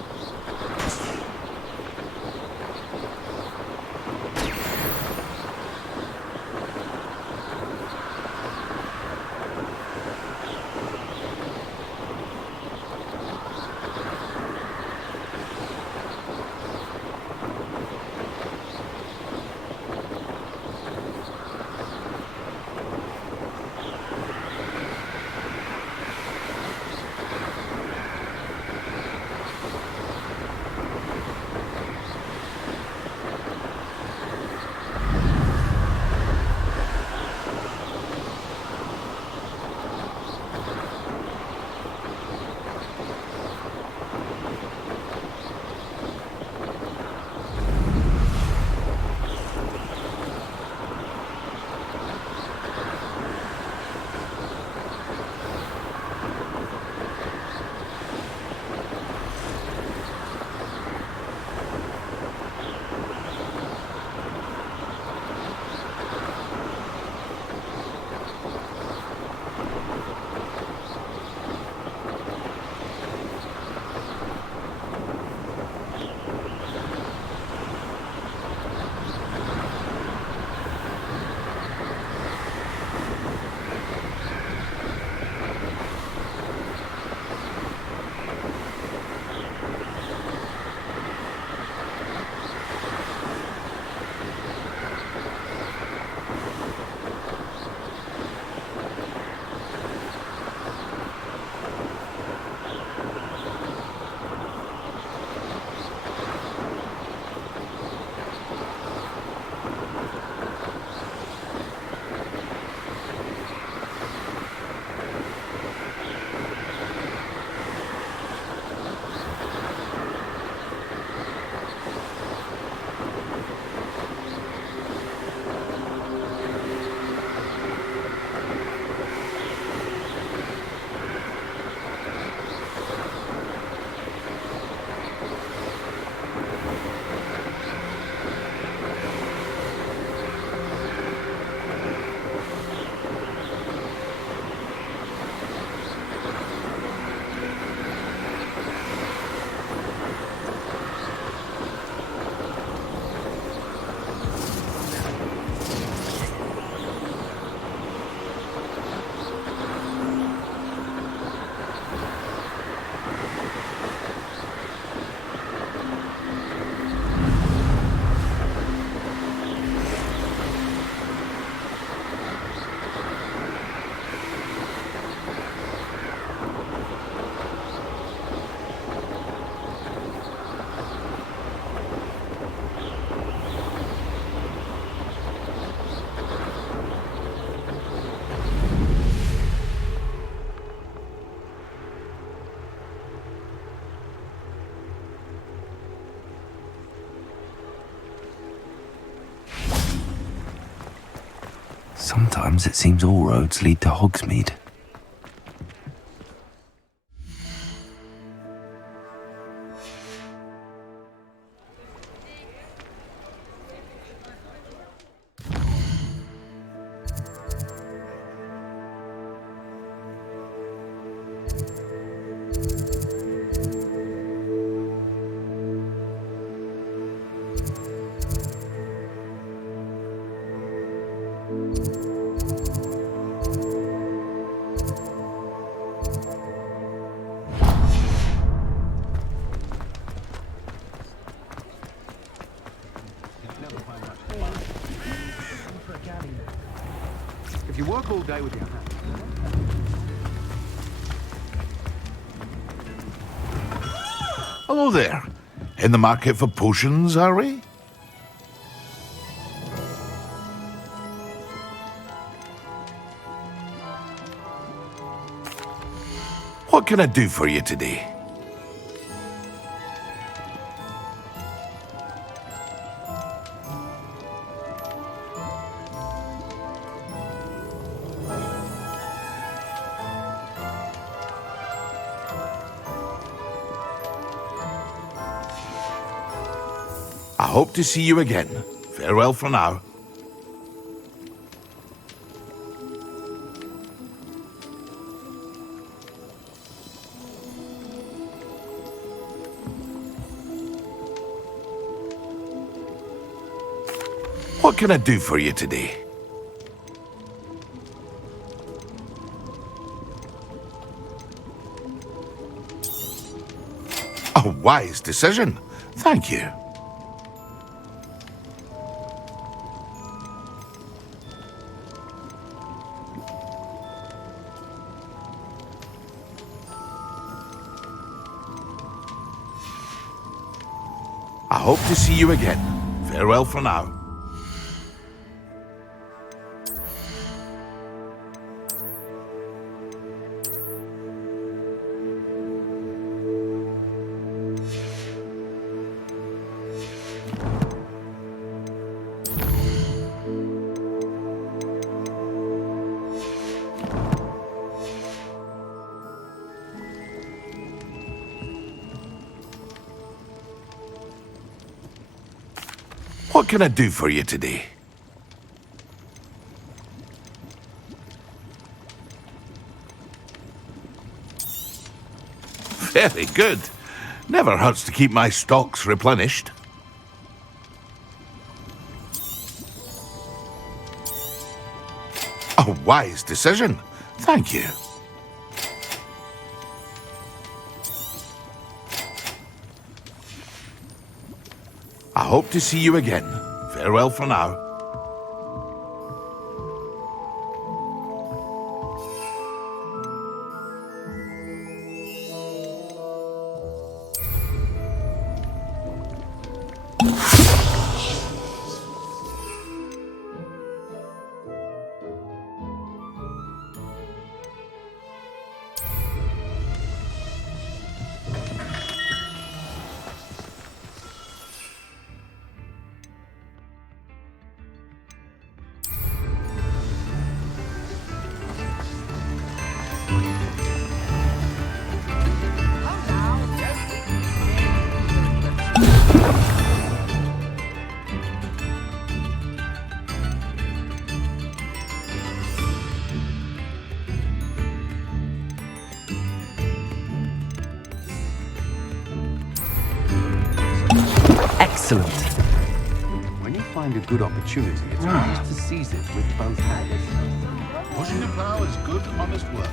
Sometimes it seems all roads lead to Hogsmeade. If you work all day with your hands. Hello there. In the market for potions, are we? What can I do for you today? I hope to see you again. Farewell for now. What can I do for you today? A wise decision. Thank you. I hope to see you again. Farewell for now. What can I do for you today? Very good. Never hurts to keep my stocks replenished. A wise decision. Thank you. I hope to see you again. Farewell for now. Excellent. When you find a good opportunity, it's wise to seize it with both hands. Pushing the plow is good, honest work.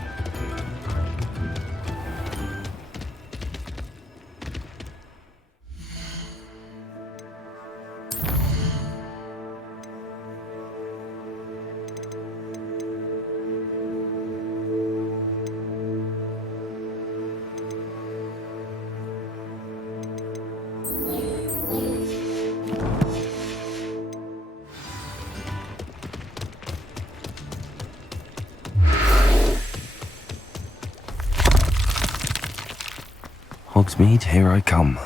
Hogsmeade, here I come.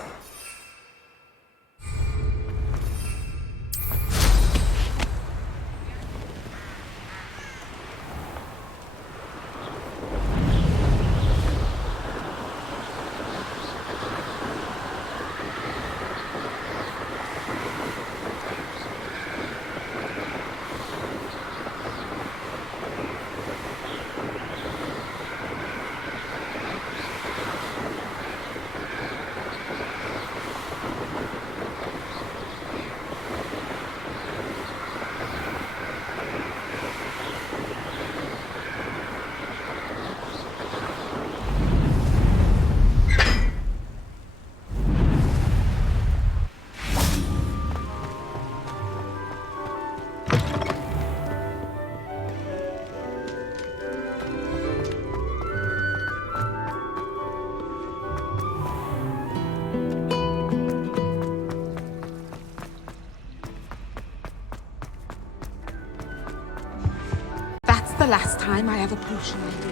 last time I have a potion idea.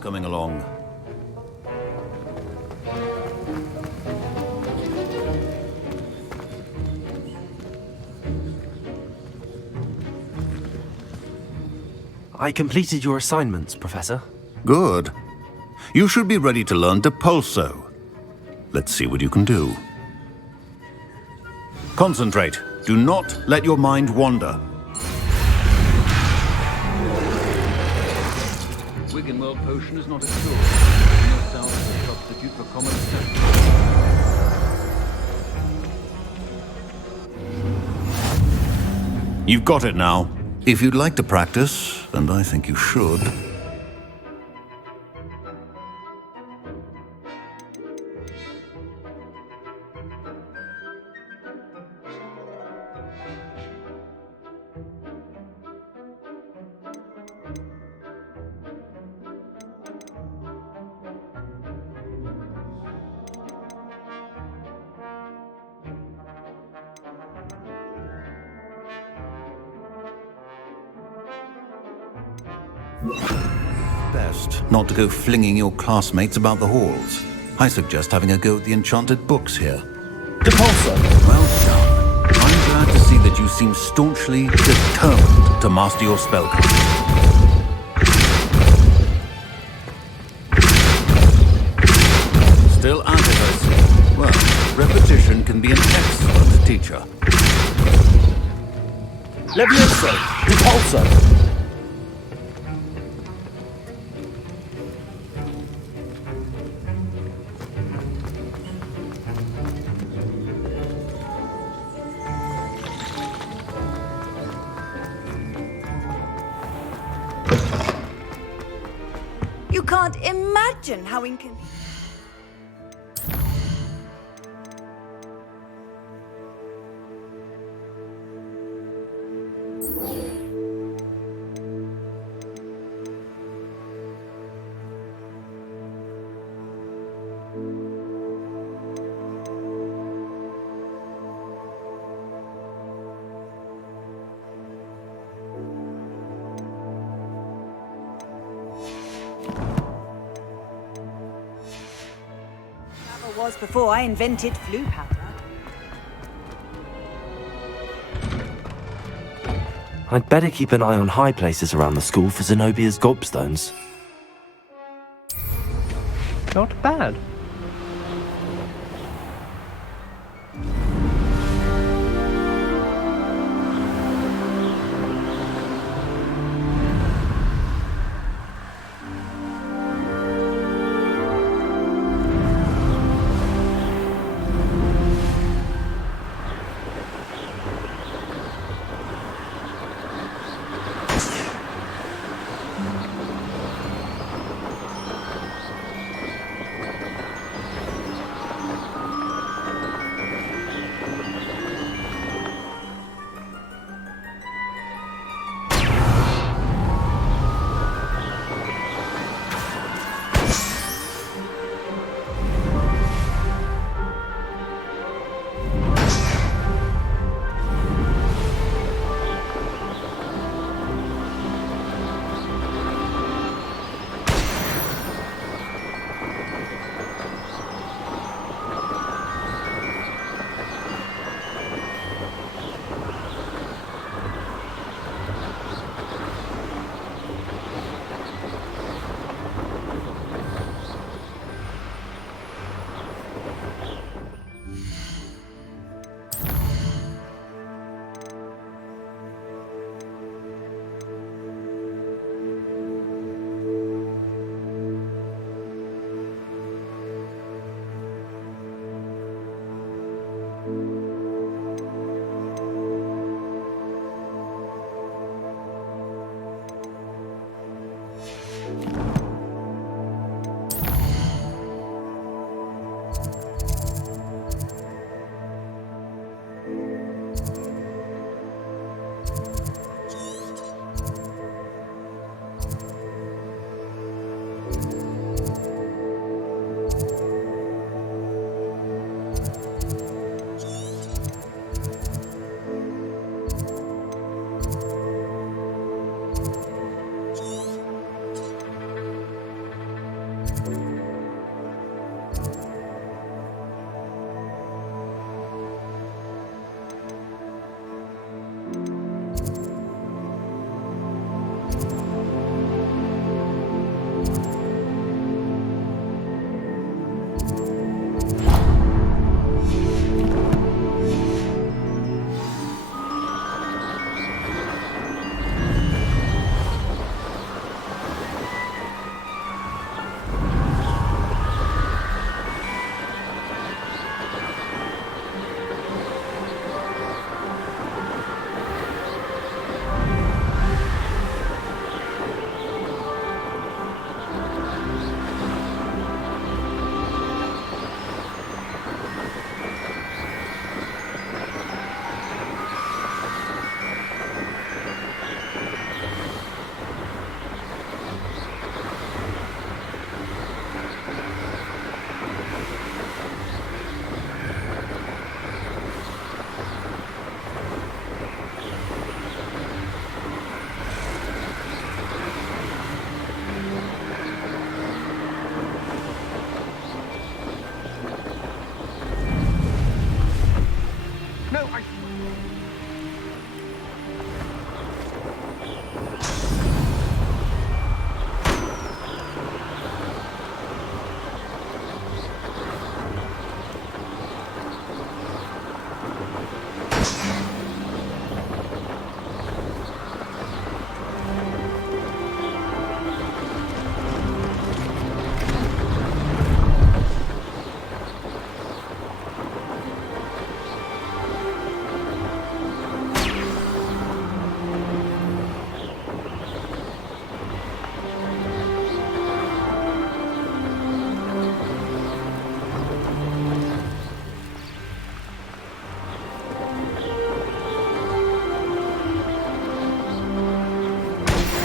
Coming along. I completed your assignments, Professor. Good. You should be ready to learn Depulso. Let's see what you can do. Concentrate. Do not let your mind wander. Wiggenweld potion is not a cure. No doubt it's a substitute for common sense. You've got it now. If you'd like to practice, and I think you should. Best not to go flinging your classmates about the halls. I suggest having a go at the enchanted books here. Depulso! Well done. I'm glad to see that you seem staunchly determined to master your spellcraft. Still at it, I see. Well, repetition can be an excellent teacher. Levioso! Depulso! You can't imagine how inconvenient. Was before I invented flu powder. I'd better keep an eye on high places around the school for Zenobia's gobstones. Not bad.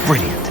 Brilliant.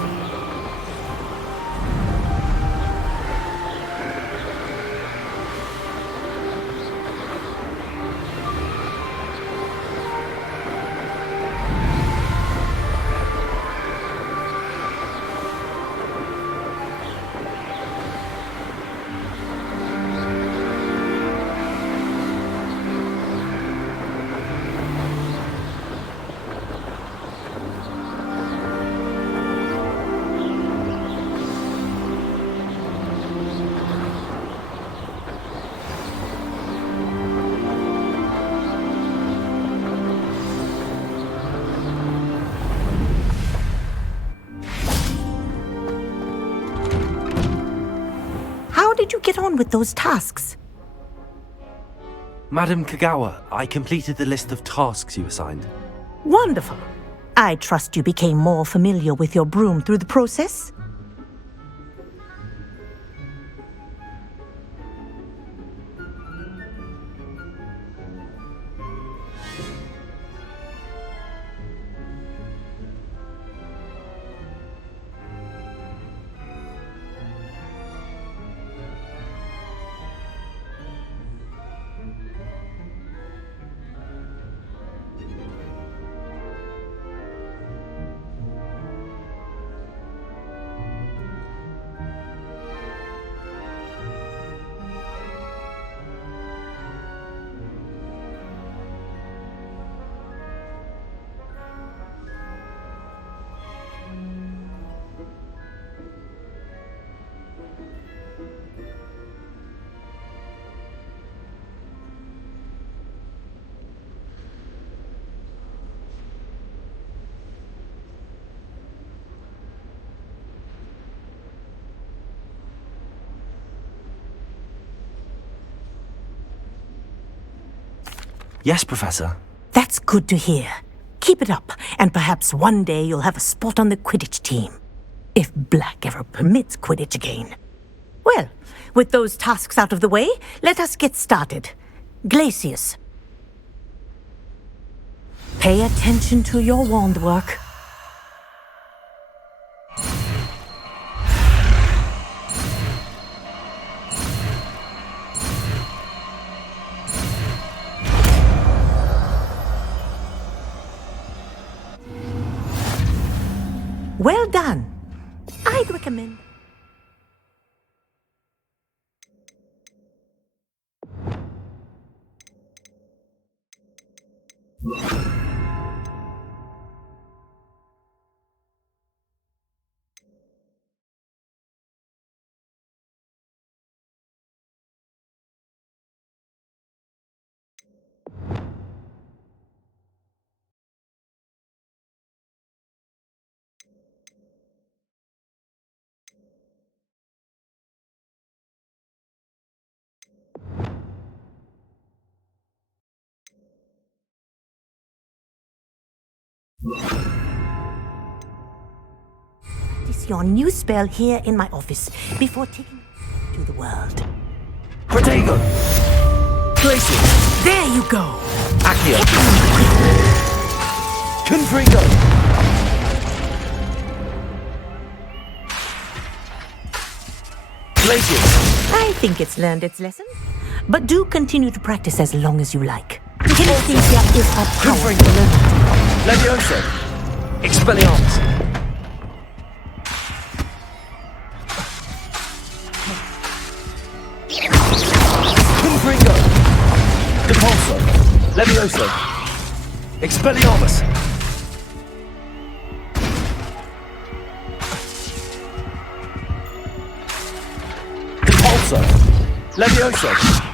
How did you get on with those tasks? Madam Kagawa, I completed the list of tasks you assigned. Wonderful. I trust you became more familiar with your broom through the process? Yes, Professor. That's good to hear. Keep it up, and perhaps one day you'll have a spot on the Quidditch team. If Black ever permits Quidditch again. Well, with those tasks out of the way, let us get started. Glacius. Pay attention to your wand work. Well done. I'd recommend... Practice your new spell here in my office before taking it to the world. Protego! Glacier! There you go! Accio! Confringo! Glacier! I think it's learned its lesson. But do continue to practice as long as you like. Kinesthesia is a power to learn. Levioso! Expelliarmus! Confringo! Depulso! Levioso! Expelliarmus! Depulso! Levioso!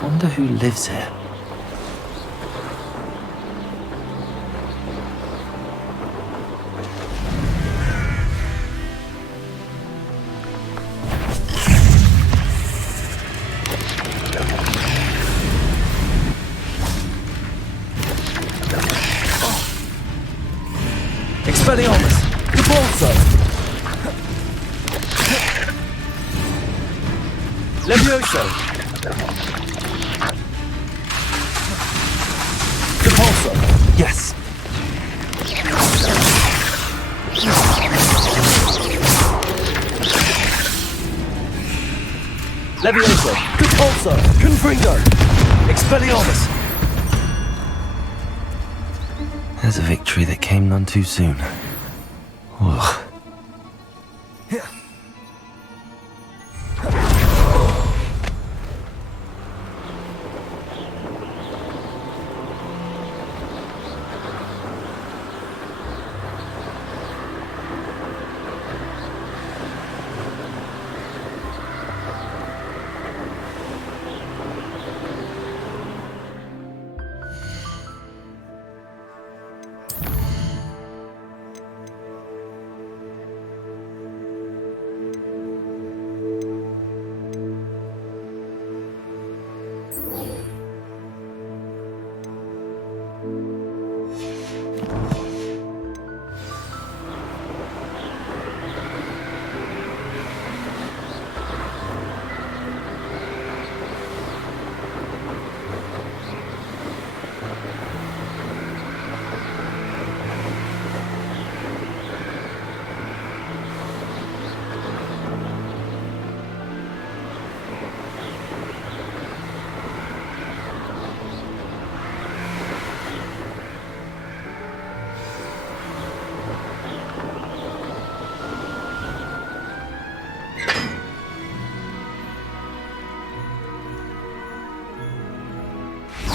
Wonder who lives here. Expelliarmus! Depulso! Levioso! Depulso! Yes! Levioso! Depulso! Confringo! Expelliarmus! There's a victory that came none too soon. Ugh.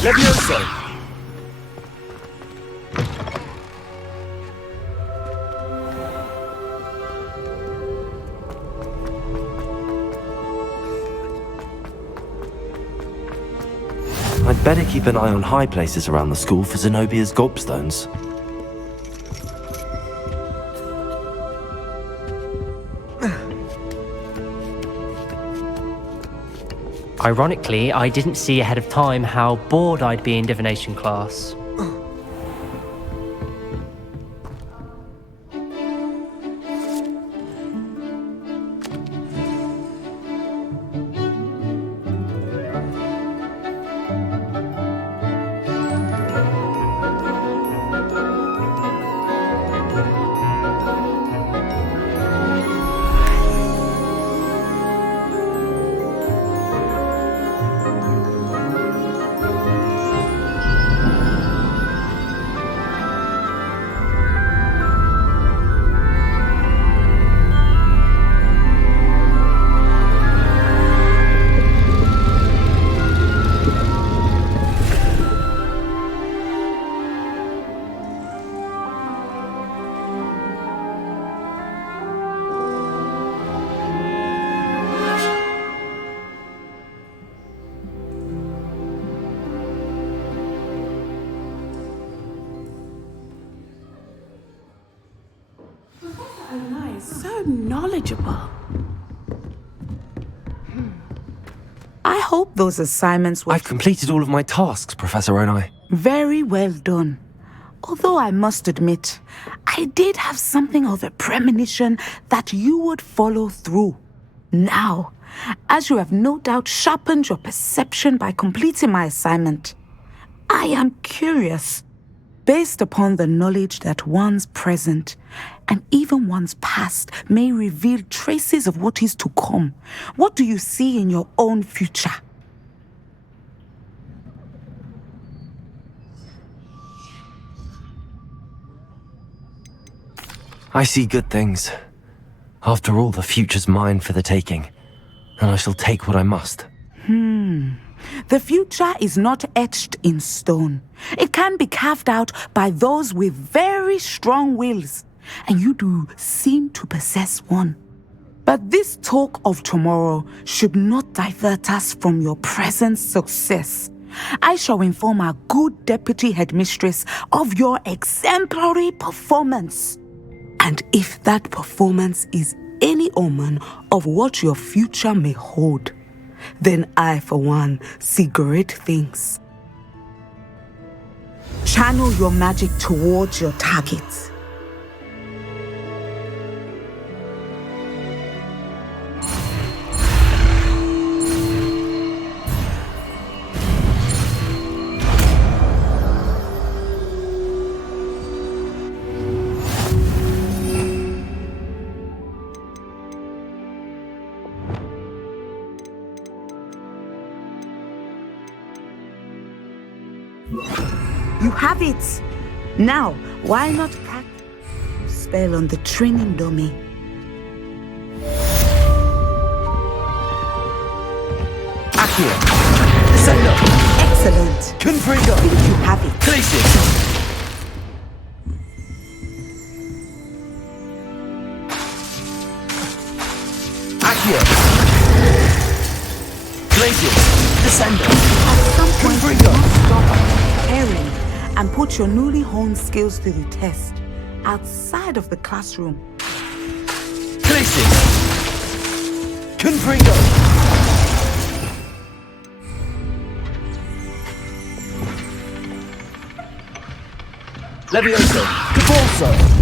Levioso! I'd better keep an eye on high places around the school for Zenobia's gobstones. Ironically, I didn't see ahead of time how bored I'd be in divination class. So knowledgeable. I hope those assignments were I've completed all of my tasks, Professor Onai. very well done. Although I must admit, I did have something of a premonition that you would follow through. Now, as you have no doubt sharpened your perception by completing my assignment, I am curious. Based upon the knowledge that one's present and even one's past may reveal traces of what is to come, what do you see in your own future? I see good things. After all, the future's mine for the taking, and I shall take what I must. The future is not etched in stone. It can be carved out by those with very strong wills, and you do seem to possess one. But this talk of tomorrow should not divert us from your present success. I shall inform our good deputy headmistress of your exemplary performance. And if that performance is any omen of what your future may hold, then I, for one, see great things. Channel your magic towards your target. You have it. Now, why not cast a spell on the training dummy? Accio. Descendo. Excellent. Confringo. I think you have it. Places. Accio. Places. Descendo. At some point, you Confringo. must stop preparing and put your newly honed skills to the test outside of the classroom. Places. Confringo. Levioso. Capolso.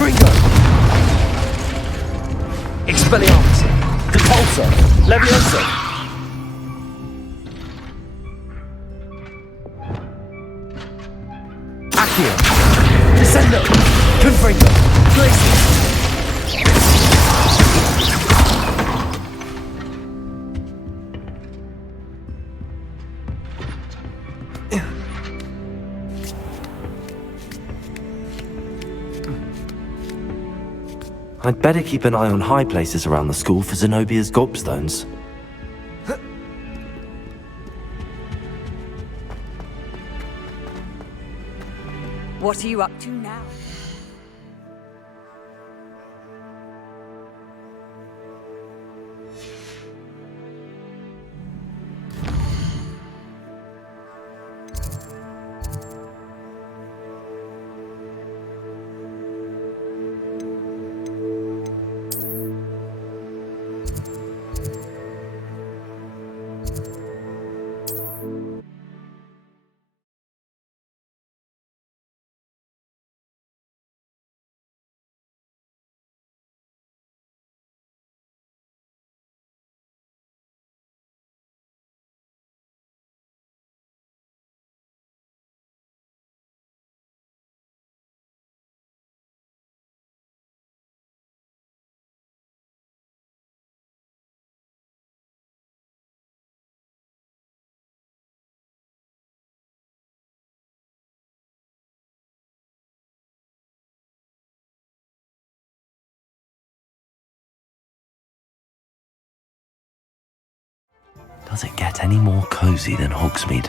Confringo! Expelliarmus! Depulso! Levioso! Accio! Descendo! Confringo! Glacius! I'd better keep an eye on high places around the school for Zenobia's gobstones. What are you up to now? Does it get any more cozy than Hogsmeade?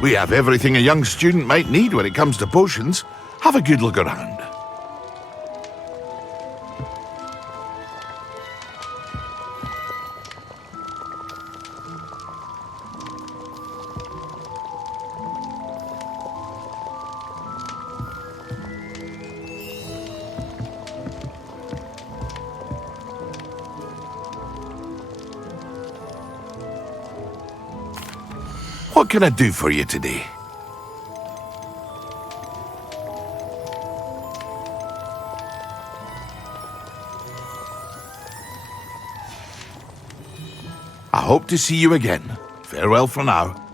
We have everything a young student might need when it comes to potions. Have a good look around. What can I do for you today? I hope to see you again. Farewell for now.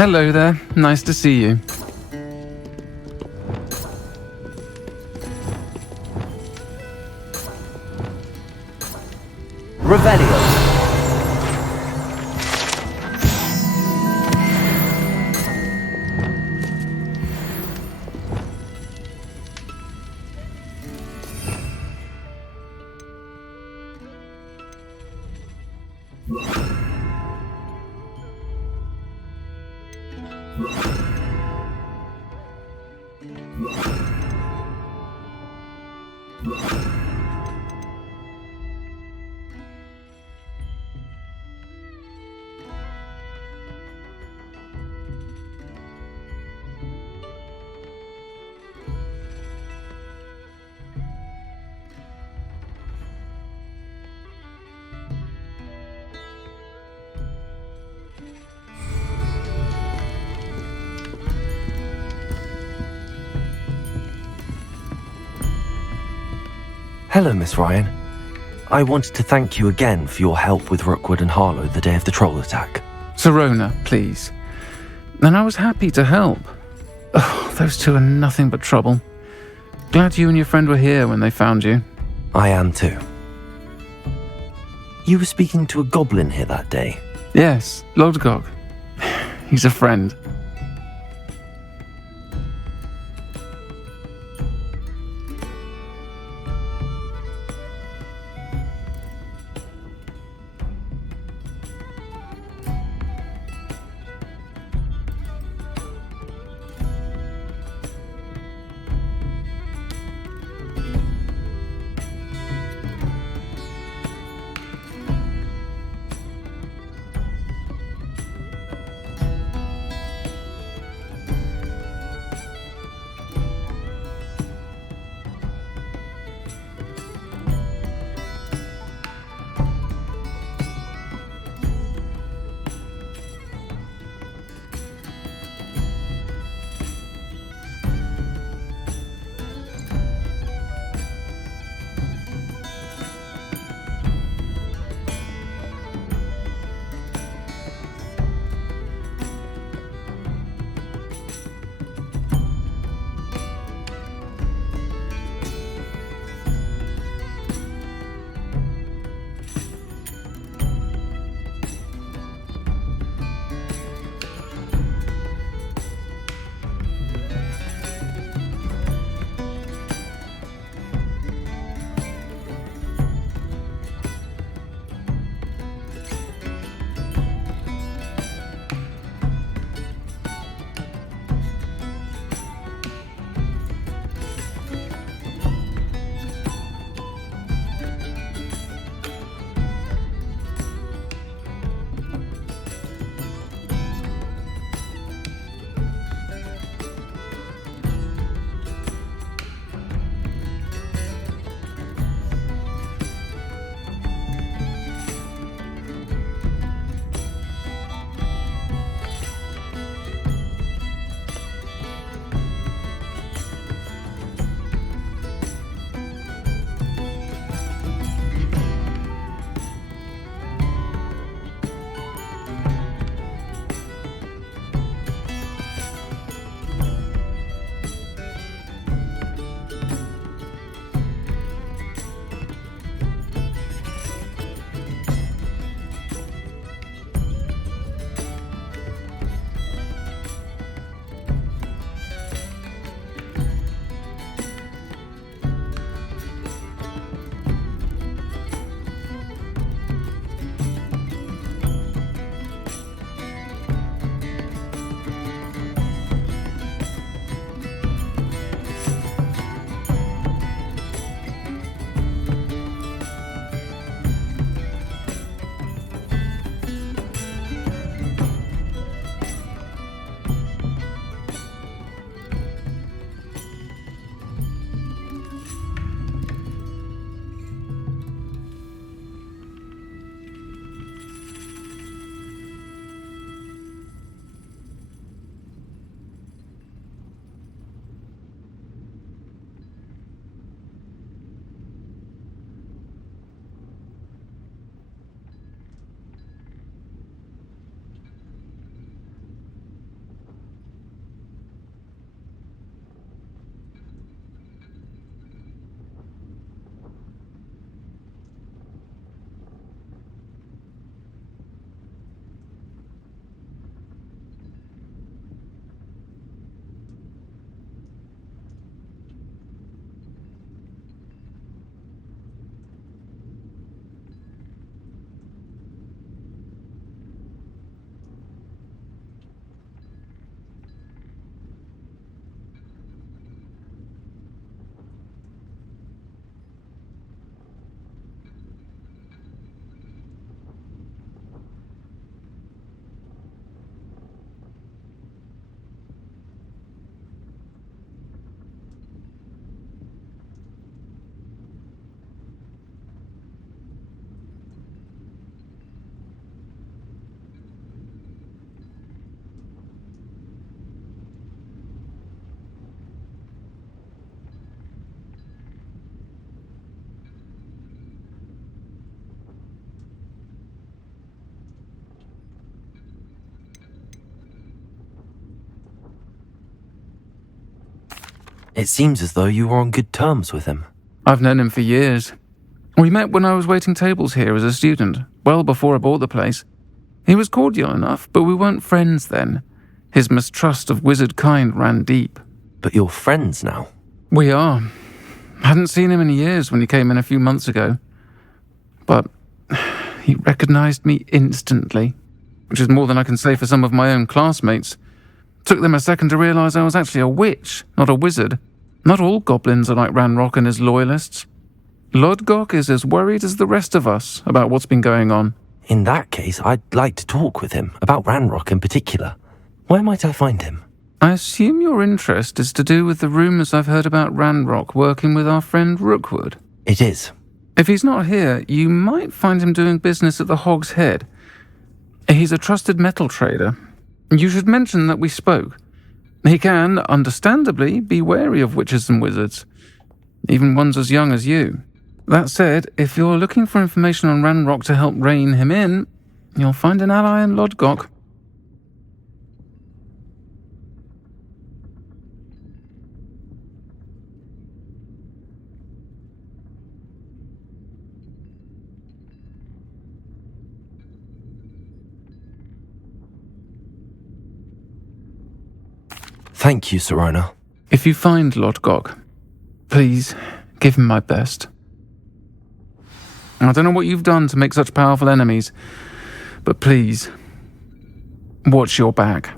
Hello there. Nice to see you. Revelio. Hello, Miss Ryan. I wanted to thank you again for your help with Rookwood and Harlow the day of the troll attack. Sirona, please. And I was happy to help. Oh, those two are nothing but trouble. Glad you and your friend were here when they found you. I am too. You were speaking to a goblin here that day? Yes, Lodgok. He's a friend. It seems as though you were on good terms with him. I've known him for years. We met when I was waiting tables here as a student, well before I bought the place. He was cordial enough, but we weren't friends then. His mistrust of wizard kind ran deep. But you're friends now? We are. Hadn't seen him in years when he came in a few months ago. But he recognized me instantly, which is more than I can say for some of my own classmates. Took them a second to realize I was actually a witch, not a wizard. Not all goblins are like Ranrock and his loyalists. Lodgok is as worried as the rest of us about what's been going on. In that case, I'd like to talk with him, about Ranrock in particular. Where might I find him? I assume your interest is to do with the rumours I've heard about Ranrock working with our friend Rookwood. It is. If he's not here, you might find him doing business at the Hog's Head. He's a trusted metal trader. You should mention that we spoke. He can, understandably, be wary of witches and wizards, even ones as young as you. That said, if you're looking for information on Ranrock to help rein him in, you'll find an ally in Lodgok. Thank you, Sirona. If you find Lodgok, please give him my best. I don't know what you've done to make such powerful enemies, but please, watch your back.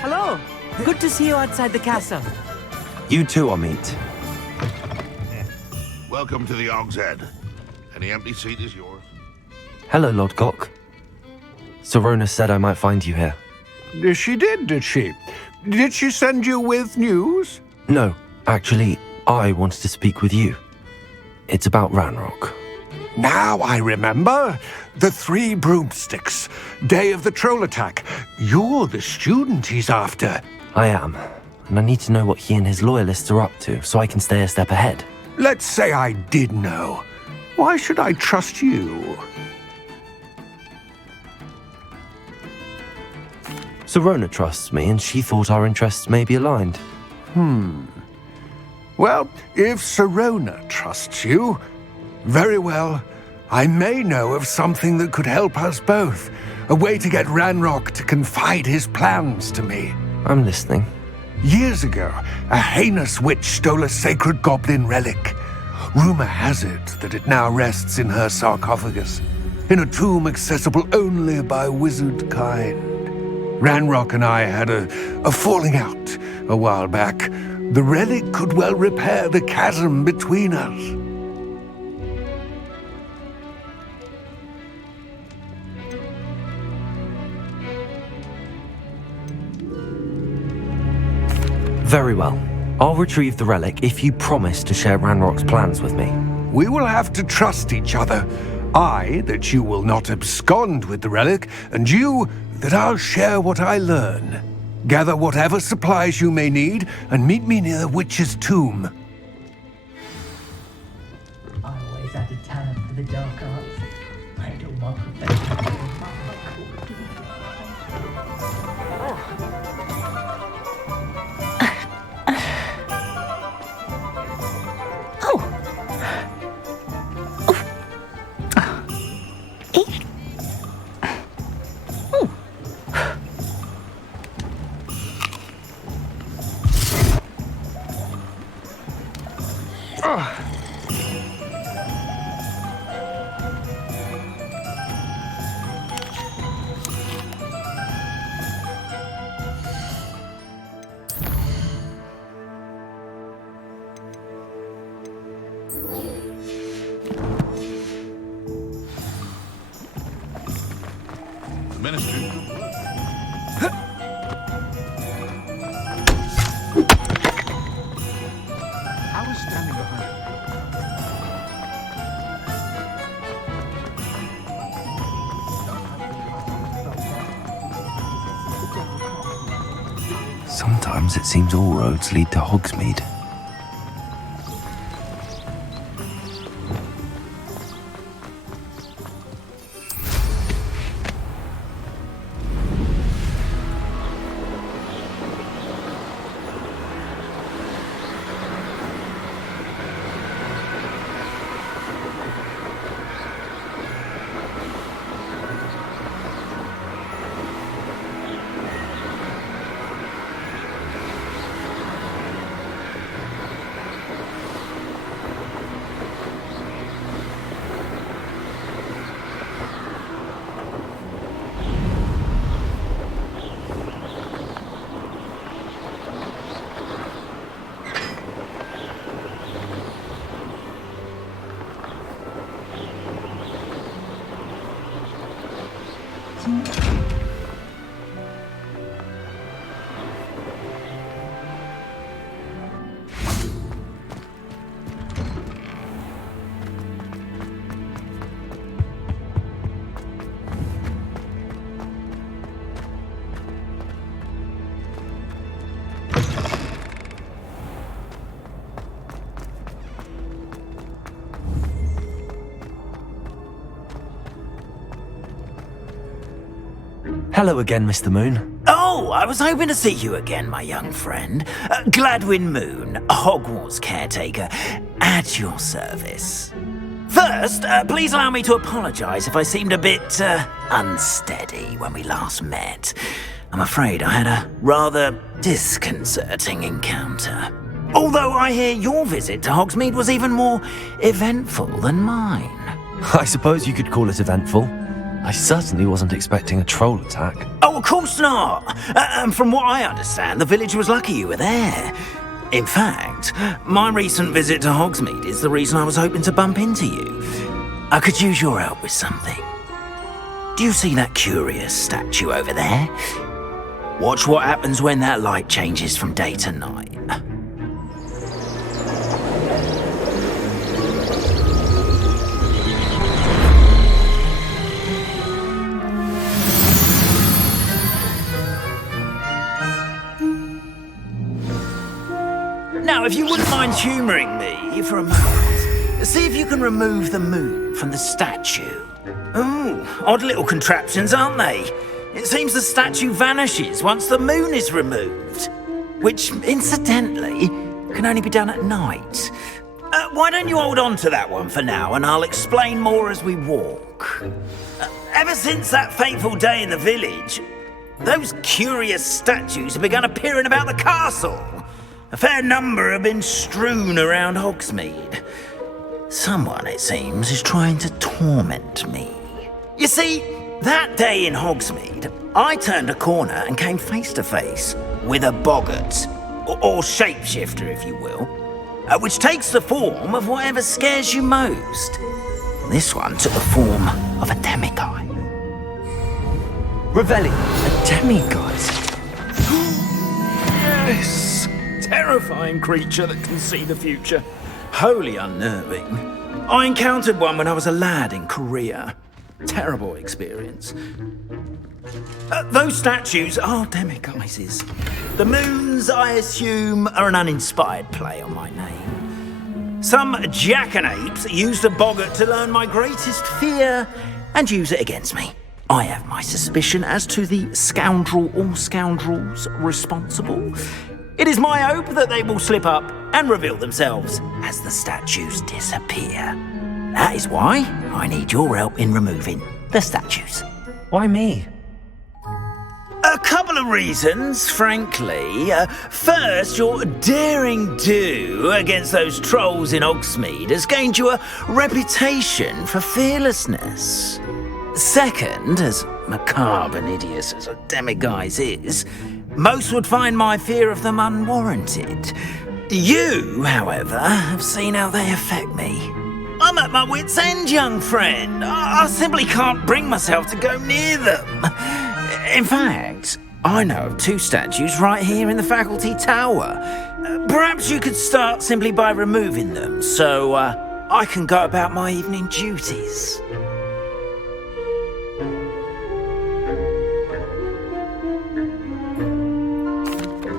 Hello. Good to see you outside the castle. You too, Amit. Welcome to the Hog's Head. Any empty seat is yours. Hello, Lodgok. Sirona said I might find you here. She did she? Did she send you with news? No, actually, I wanted to speak with you. It's about Ranrock. Now I remember. The 3 broomsticks. Day of the troll attack. You're the student he's after. I am, and I need to know what he and his loyalists are up to so I can stay a step ahead. Let's say I did know. Why should I trust you? Sirona trusts me, and she thought our interests may be aligned. Well, if Sirona trusts you, very well. I may know of something that could help us both. A way to get Ranrock to confide his plans to me. I'm listening. Years ago, a heinous witch stole a sacred goblin relic. Rumor has it that it now rests in her sarcophagus, in a tomb accessible only by wizard kind. Ranrock and I had a falling out a while back. The relic could well repair the chasm between us. Very well. I'll retrieve the relic if you promise to share Ranrock's plans with me. We will have to trust each other. I, that you will not abscond with the relic, and you, that I'll share what I learn. Gather whatever supplies you may need, and meet me near the witch's tomb. I always had a talent for the dark arts. I had all my professional. Ministry. I was standing behind Sometimes it seems all roads lead to Hogsmeade. Hello again, Mr. Moon. Oh, I was hoping to see you again, my young friend. Gladwin Moon, Hogwarts caretaker, at your service. First, please allow me to apologise if I seemed a bit unsteady when we last met. I'm afraid I had a rather disconcerting encounter. Although I hear your visit to Hogsmeade was even more eventful than mine. I suppose you could call it eventful. I certainly wasn't expecting a troll attack. Oh, of course not. And from what I understand, the village was lucky you were there. In fact, my recent visit to Hogsmeade is the reason I was hoping to bump into you. I could use your help with something. Do you see that curious statue over there? Watch what happens when that light changes from day to night. Now, if you wouldn't mind humouring me for a moment, see if you can remove the moon from the statue. Ooh, odd little contraptions, aren't they? It seems the statue vanishes once the moon is removed, which, incidentally, can only be done at night. Why don't you hold on to that one for now, and I'll explain more as we walk. Ever since that fateful day in the village, those curious statues have begun appearing about the castle. A fair number have been strewn around Hogsmeade. Someone, it seems, is trying to torment me. You see, that day in Hogsmeade, I turned a corner and came face to face with a boggart, or shapeshifter, if you will, which takes the form of whatever scares you most. This one took the form of a demiguise. Revelli, a demiguise? Yes! Terrifying creature that can see the future. Wholly unnerving. I encountered one when I was a lad in Korea. Terrible experience. Those statues are demiguises. The moons, I assume, are an uninspired play on my name. Some jackanapes used a boggart to learn my greatest fear and use it against me. I have my suspicion as to the scoundrel or scoundrels responsible. It is my hope that they will slip up and reveal themselves as the statues disappear. That is why I need your help in removing the statues. Why me? A couple of reasons, frankly. First, your daring do against those trolls in Hogsmeade has gained you a reputation for fearlessness. Second, as macabre and hideous as a demiguise is, most would find my fear of them unwarranted. You, however, have seen how they affect me. I'm at my wit's end, young friend. I simply can't bring myself to go near them. In fact, I know of 2 statues right here in the faculty tower. Perhaps you could start simply by removing them, so I can go about my evening duties.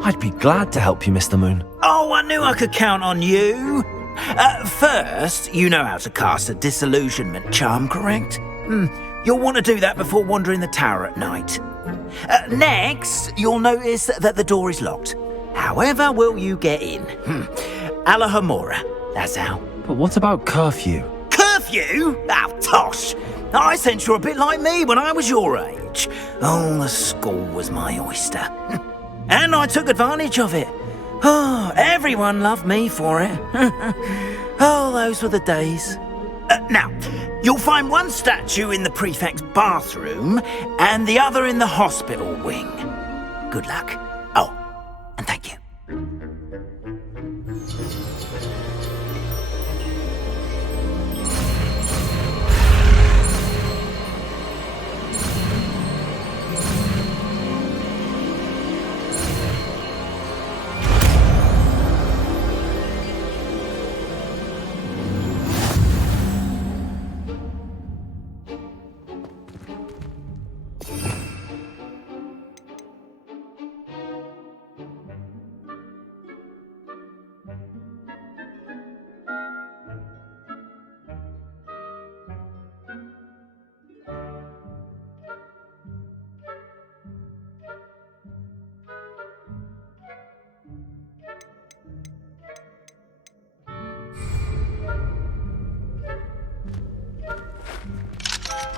I'd be glad to help you, Mr. Moon. Oh, I knew I could count on you. First, you know how to cast a disillusionment charm, correct? You'll want to do that before wandering the tower at night. Next, you'll notice that the door is locked. However will you get in? Alahomora, that's how. But what about curfew? Curfew? Oh, tosh. I sense you're a bit like me when I was your age. Oh, the school was my oyster. And I took advantage of it. Oh, everyone loved me for it. Oh, those were the days. Now, you'll find one statue in the prefect's bathroom and the other in the hospital wing. Good luck. Oh, and thank you.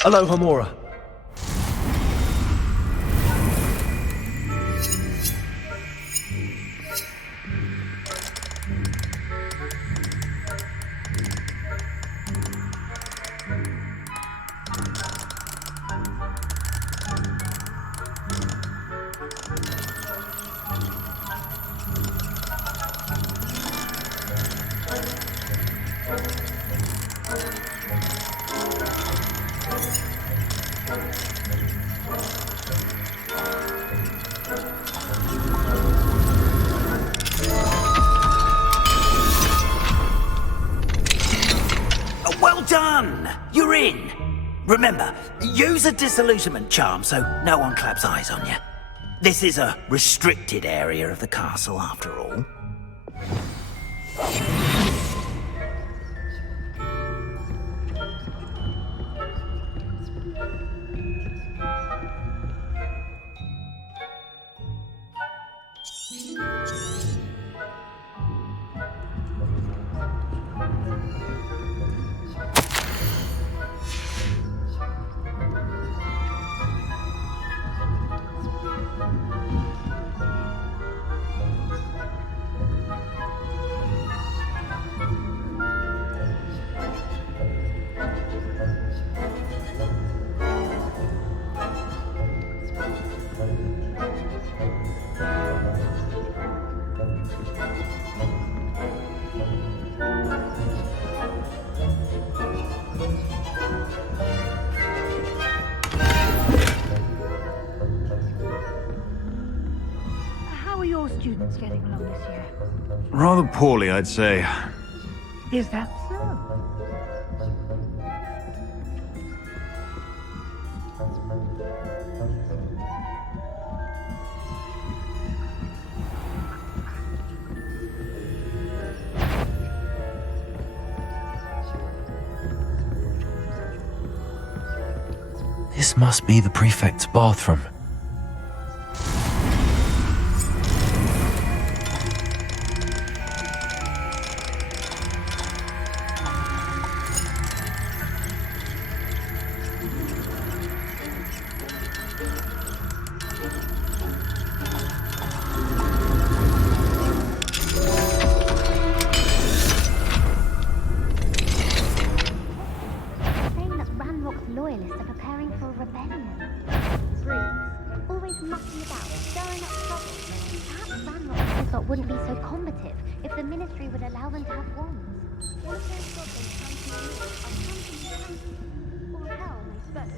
Alohomora. Well done! You're in. Remember, use a disillusionment charm so no one claps eyes on you. This is a restricted area of the castle, after all. How are your students getting along this year? Rather poorly, I'd say. Is that so? This must be the prefect's bathroom. Loyalists are preparing for a rebellion. Brutes, always mucking about, stirring up trouble. Perhaps Ranrock's onslaught wouldn't be so combative if the Ministry would allow them to have wands. One of those goblins or hell, I suppose.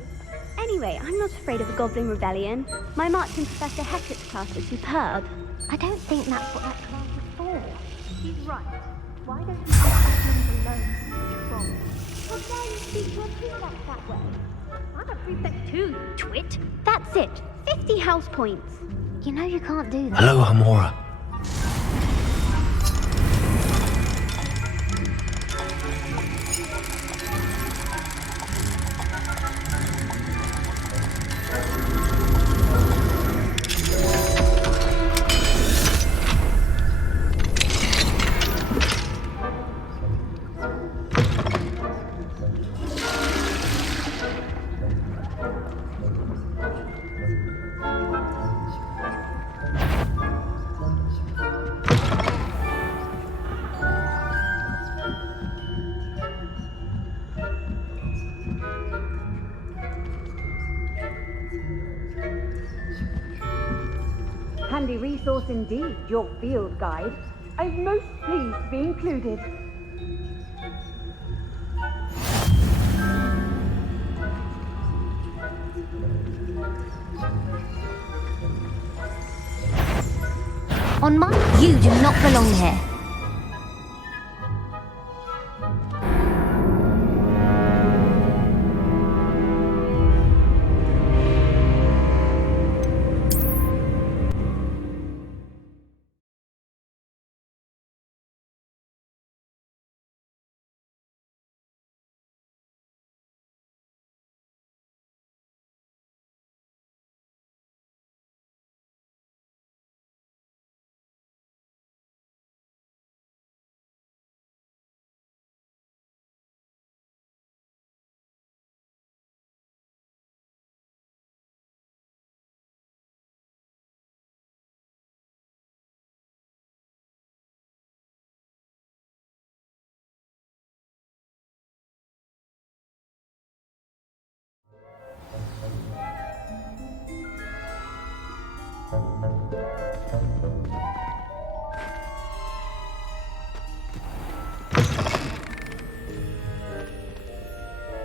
Anyway, I'm not afraid of a goblin rebellion. My marching Professor Hector's class was superb. I don't think that's what that class was for. He's right. Why don't you leave goblins alone? Wrong. How dare you speak to a prefect that way? I'm a prefect too, you twit. That's it. 50 house points. You know you can't do that. Hello, Hamora. Handy resource indeed, your field guide. I'm most pleased to be included. On my... You do not belong here.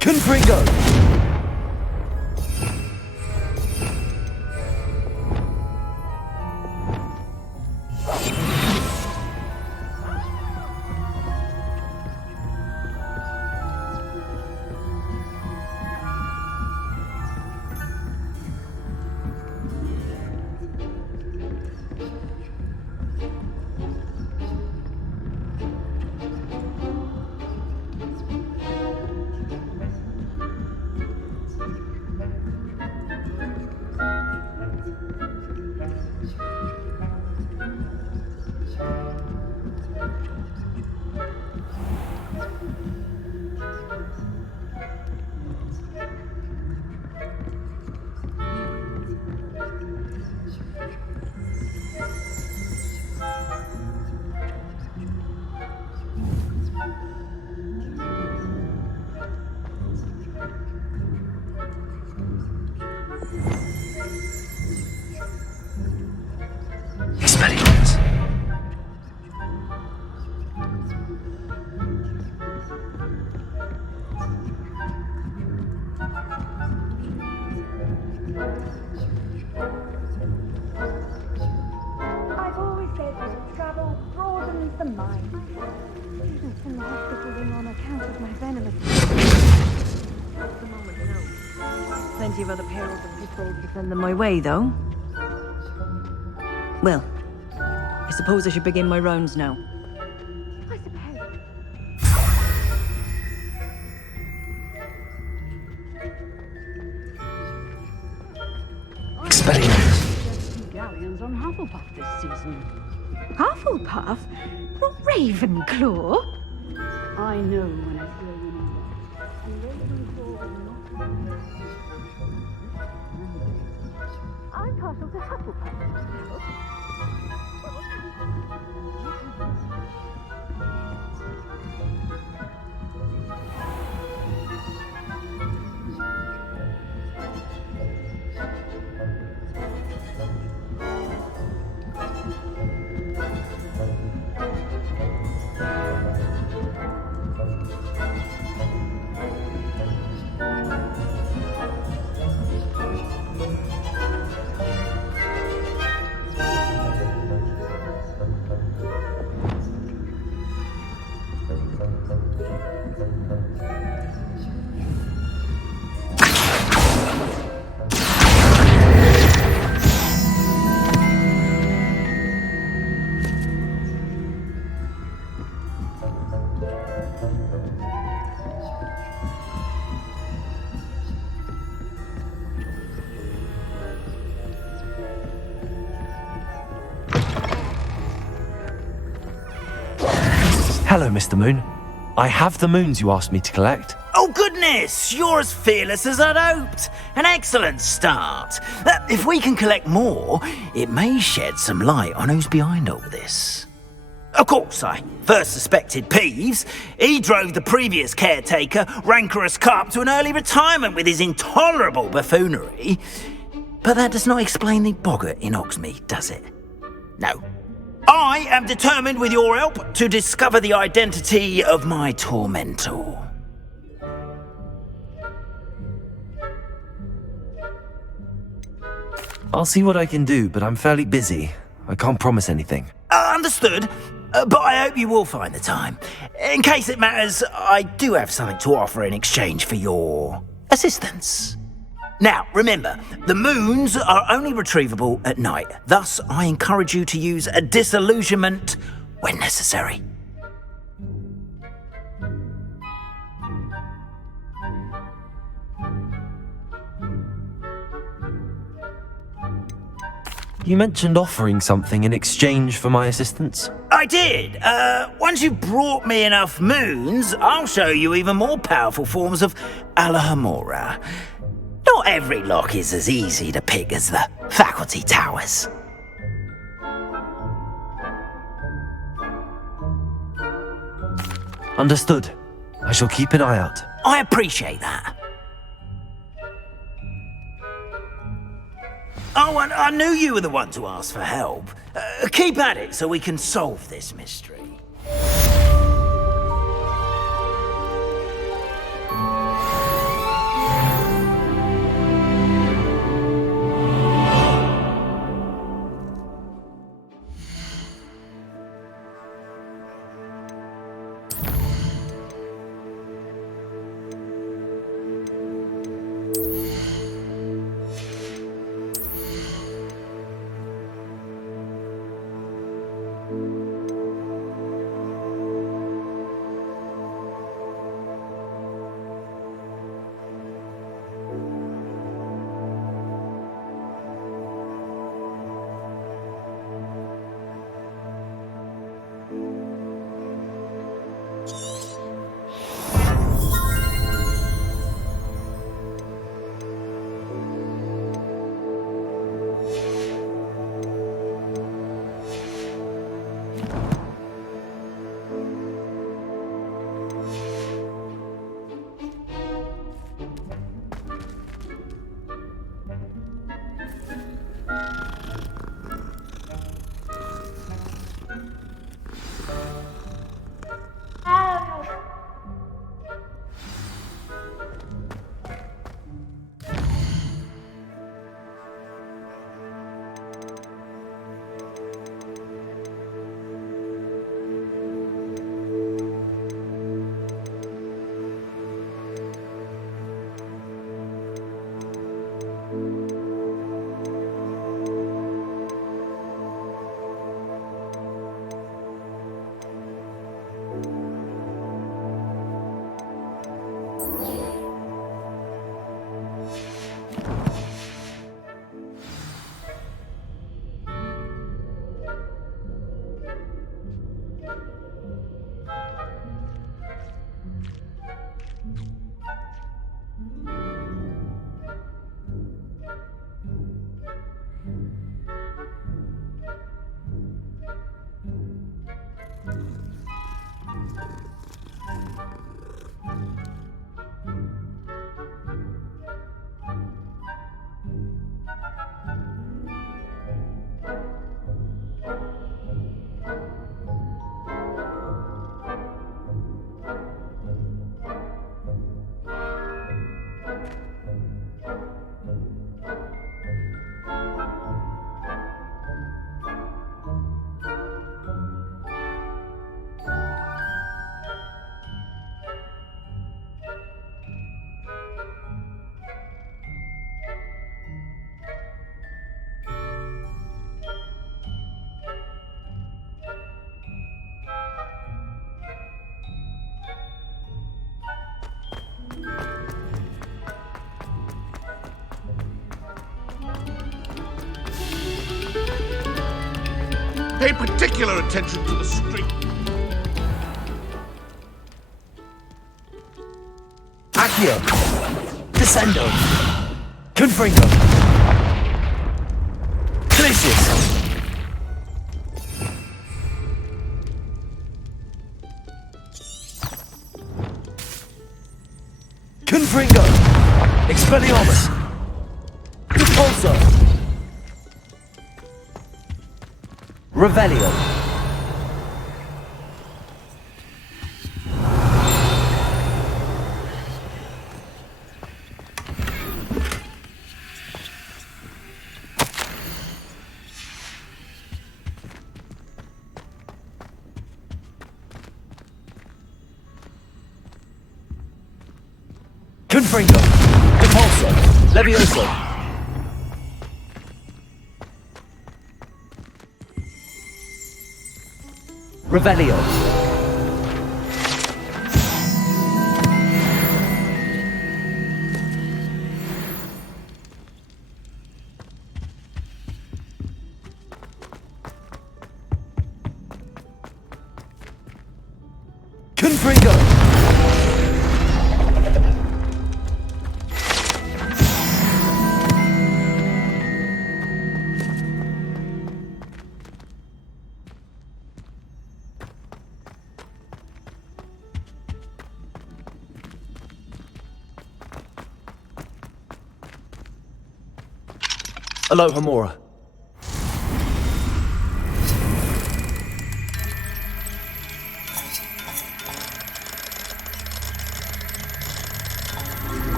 Confringo! I've always said that travel broadens the mind. Even from the hospital wing on account of my venomous... At the moment, no. Plenty of other perils and pitfalls to send them my way, though. Well, I suppose I should begin my rounds now. I suppose. Experiment. Galleons on Hufflepuff this season. Hufflepuff? Not Ravenclaw? I know when I feel you know that. And Ravenclaw will not... I'm partial to Hufflepuff. Hello, Mr. Moon. I have the moons you asked me to collect. Oh, goodness! You're as fearless as I'd hoped. An excellent start. If we can collect more, it may shed some light on who's behind all this. Of course, I first suspected Peeves. He drove the previous caretaker, Rancorous Carp, to an early retirement with his intolerable buffoonery. But that does not explain the boggart in Hogsmeade, does it? No. I am determined, with your help, to discover the identity of my tormentor. I'll see what I can do, but I'm fairly busy. I can't promise anything. Understood. But I hope you will find the time. In case it matters, I do have something to offer in exchange for your assistance. Now, remember, the moons are only retrievable at night. Thus, I encourage you to use a disillusionment when necessary. You mentioned offering something in exchange for my assistance? I did. Once you've brought me enough moons, I'll show you even more powerful forms of Alahamora. Not every lock is as easy to pick as the faculty towers. Understood. I shall keep an eye out. I appreciate that. Oh, and I knew you were the one to ask for help. Keep at it so we can solve this mystery. Pay particular attention to the street. Accio. Descendo. Confringo. Glacius. Confringo. Expelliarmus. Repulso. Revelio. Confringo. Repulso. Levioso. Revelio. Confringo. Aloha Mora.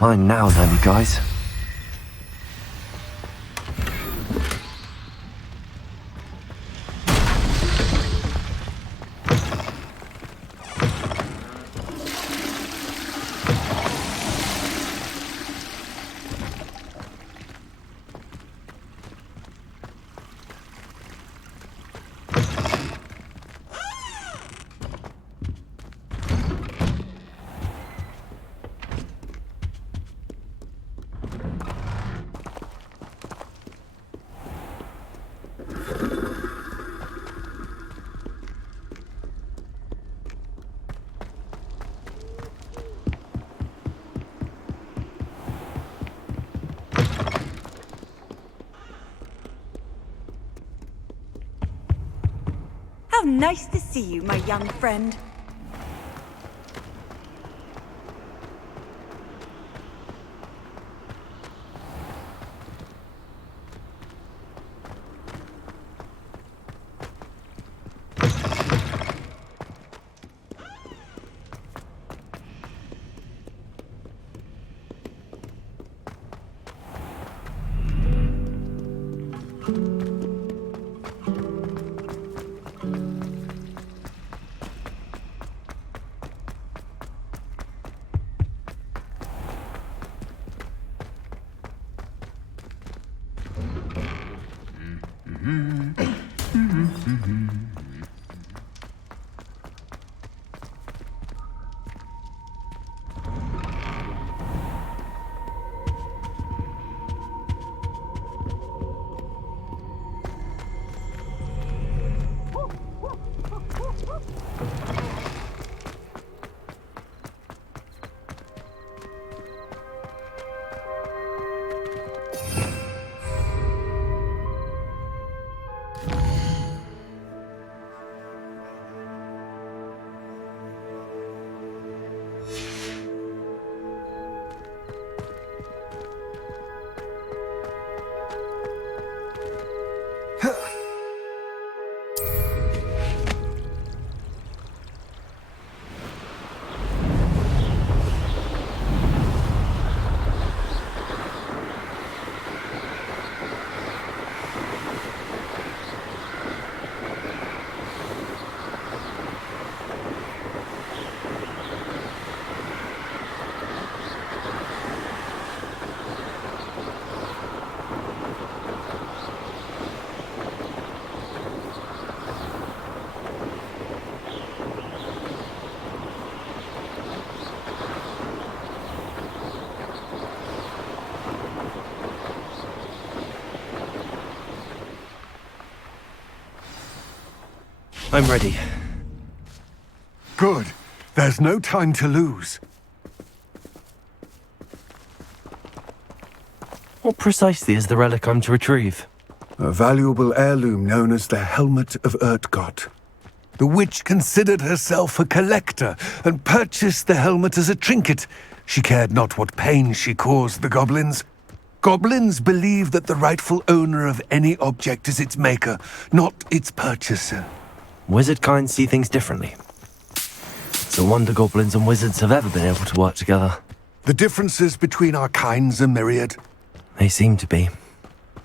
Mine now then, you guys. How nice to see you, my young friend. I'm ready. Good. There's no time to lose. What precisely is the relic I'm to retrieve? A valuable heirloom known as the Helmet of Urtkot. The witch considered herself a collector and purchased the helmet as a trinket. She cared not what pain she caused the goblins. Goblins believe that the rightful owner of any object is its maker, not its purchaser. Wizard kind see things differently. It's a wonder goblins and wizards have ever been able to work together. The differences between our kinds are myriad. They seem to be.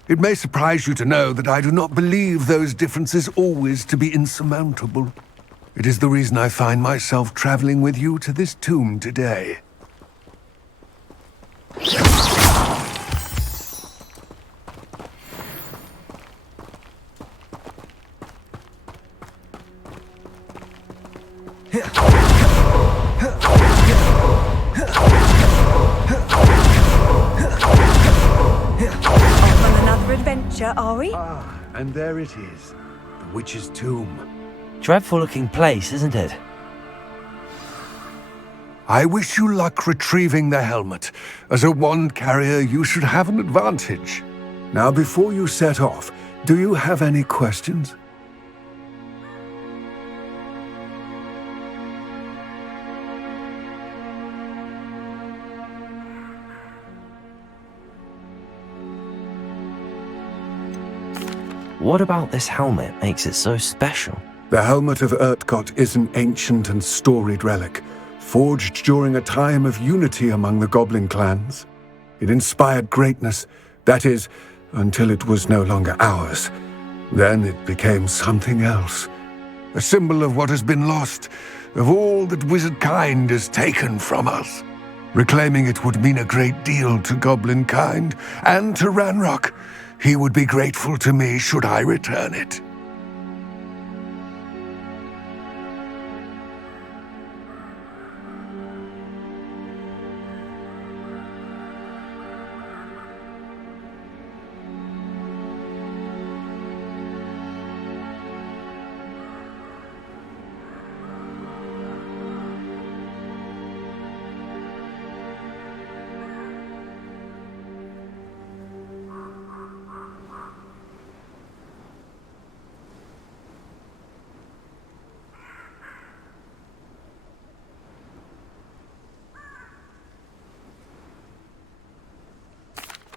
It may surprise you to know that I do not believe those differences always to be insurmountable. It is the reason I find myself traveling with you to this tomb today. Off on another adventure, are we? Ah, and there it is. The witch's tomb. Dreadful looking place, isn't it? I wish you luck retrieving the helmet. As a wand carrier, you should have an advantage. Now, before you set off, do you have any questions? What about this helmet makes it so special? The Helmet of Urtkot is an ancient and storied relic, forged during a time of unity among the goblin clans. It inspired greatness, that is, until it was no longer ours. Then it became something else. A symbol of what has been lost, of all that wizard kind has taken from us. Reclaiming it would mean a great deal to goblin kind, and to Ranrock. He would be grateful to me should I return it.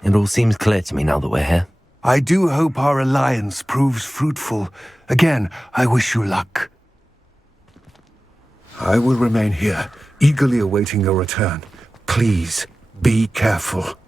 It all seems clear to me now that we're here. I do hope our alliance proves fruitful. Again, I wish you luck. I will remain here, eagerly awaiting your return. Please, be careful.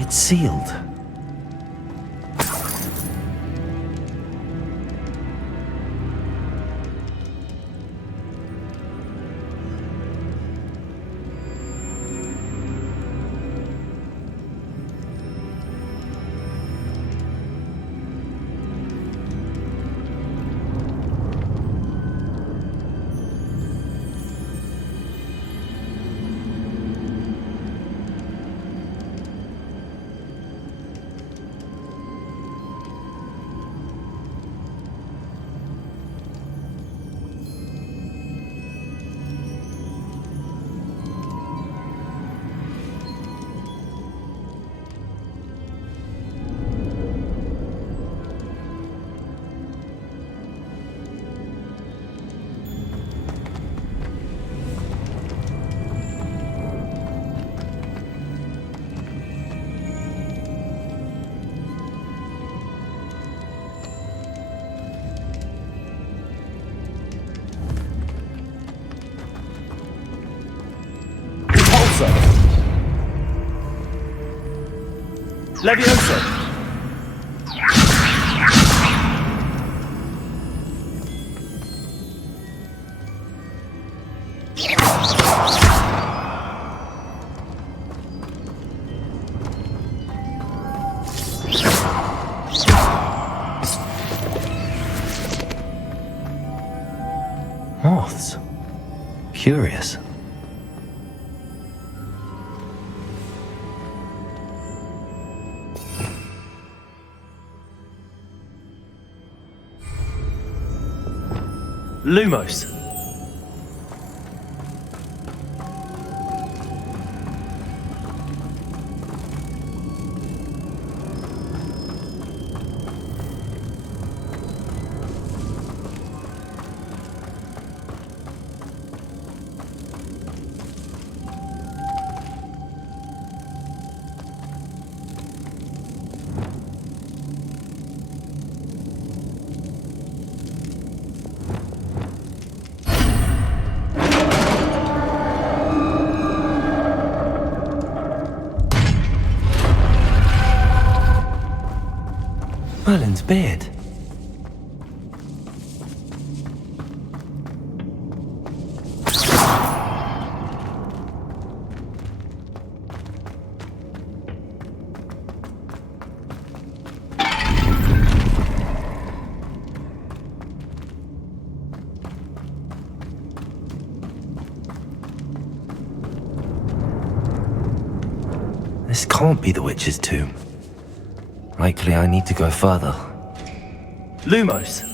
It's sealed. Levioso! Moths. Curious. Lumos! Merlin's beard. This can't be the witch's tomb. Likely I need to go further. Lumos!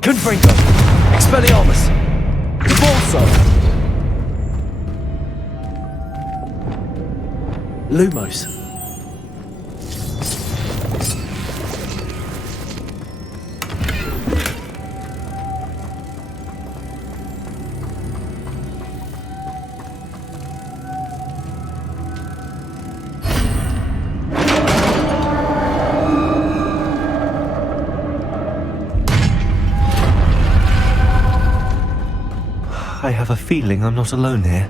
Confringo! Expelliarmus! Convulso! Lumos! I have a feeling I'm not alone here.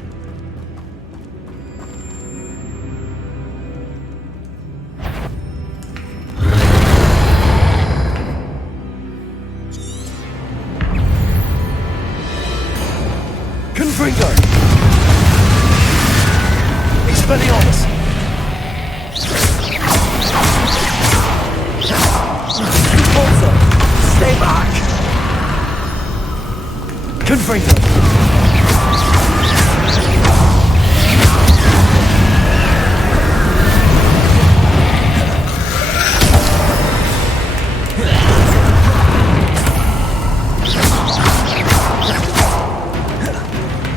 Confringo! Expelliarmus! Convulso! Stay back! Confringo!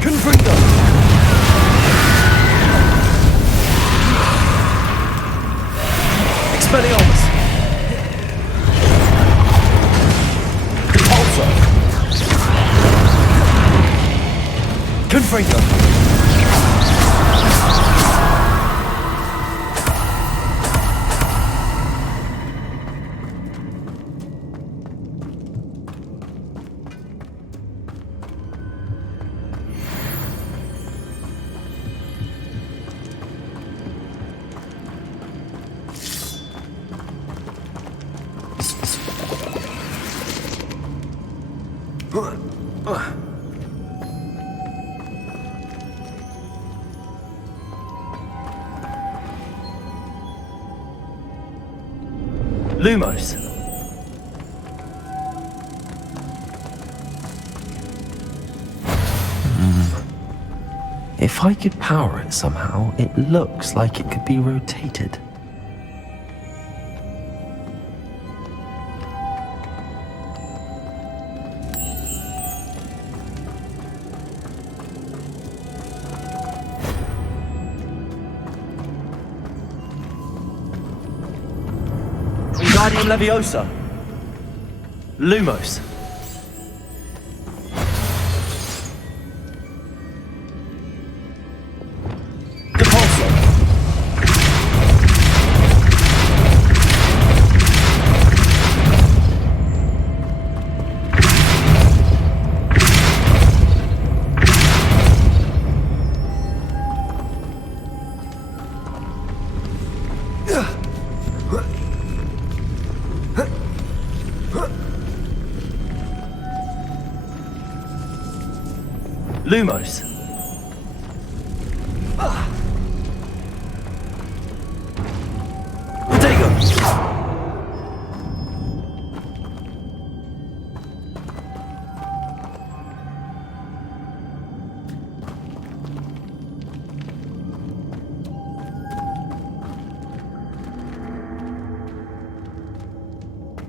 Confringo! Expelliarmus! Convulso! Confringo! Lumos! If I could power it somehow, it looks like it could be rotated. Wingardium Leviosa. Lumos. Depulso. Lumos.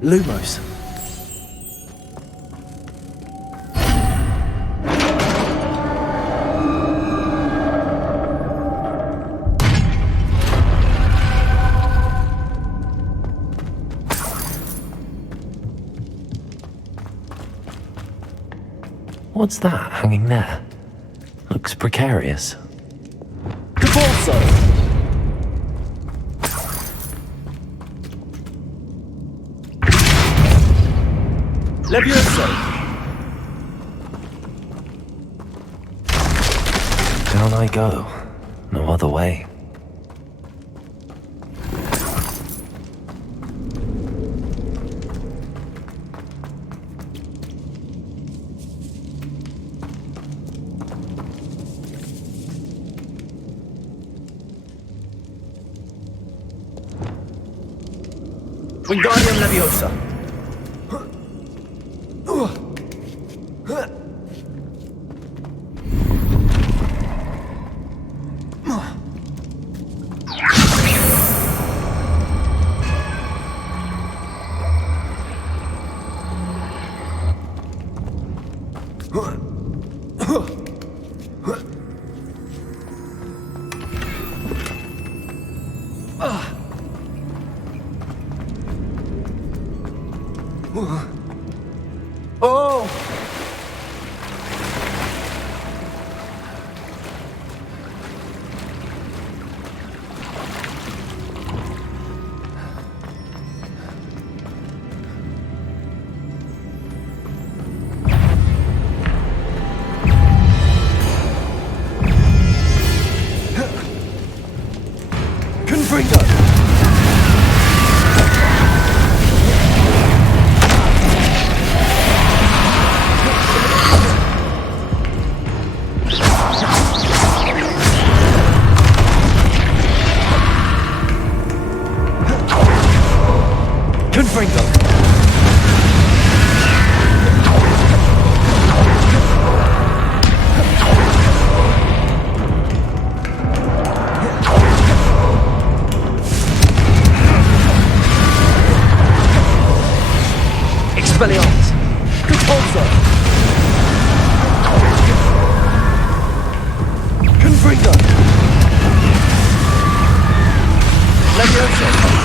Lumos. What's that hanging there? Looks precarious. Depulso. Leviosa. Down I go. No other way. Wingardium Leviosa. Oh! Confringo! Confringo! Expelliarmus! Depulso! Confringo! Leviosa!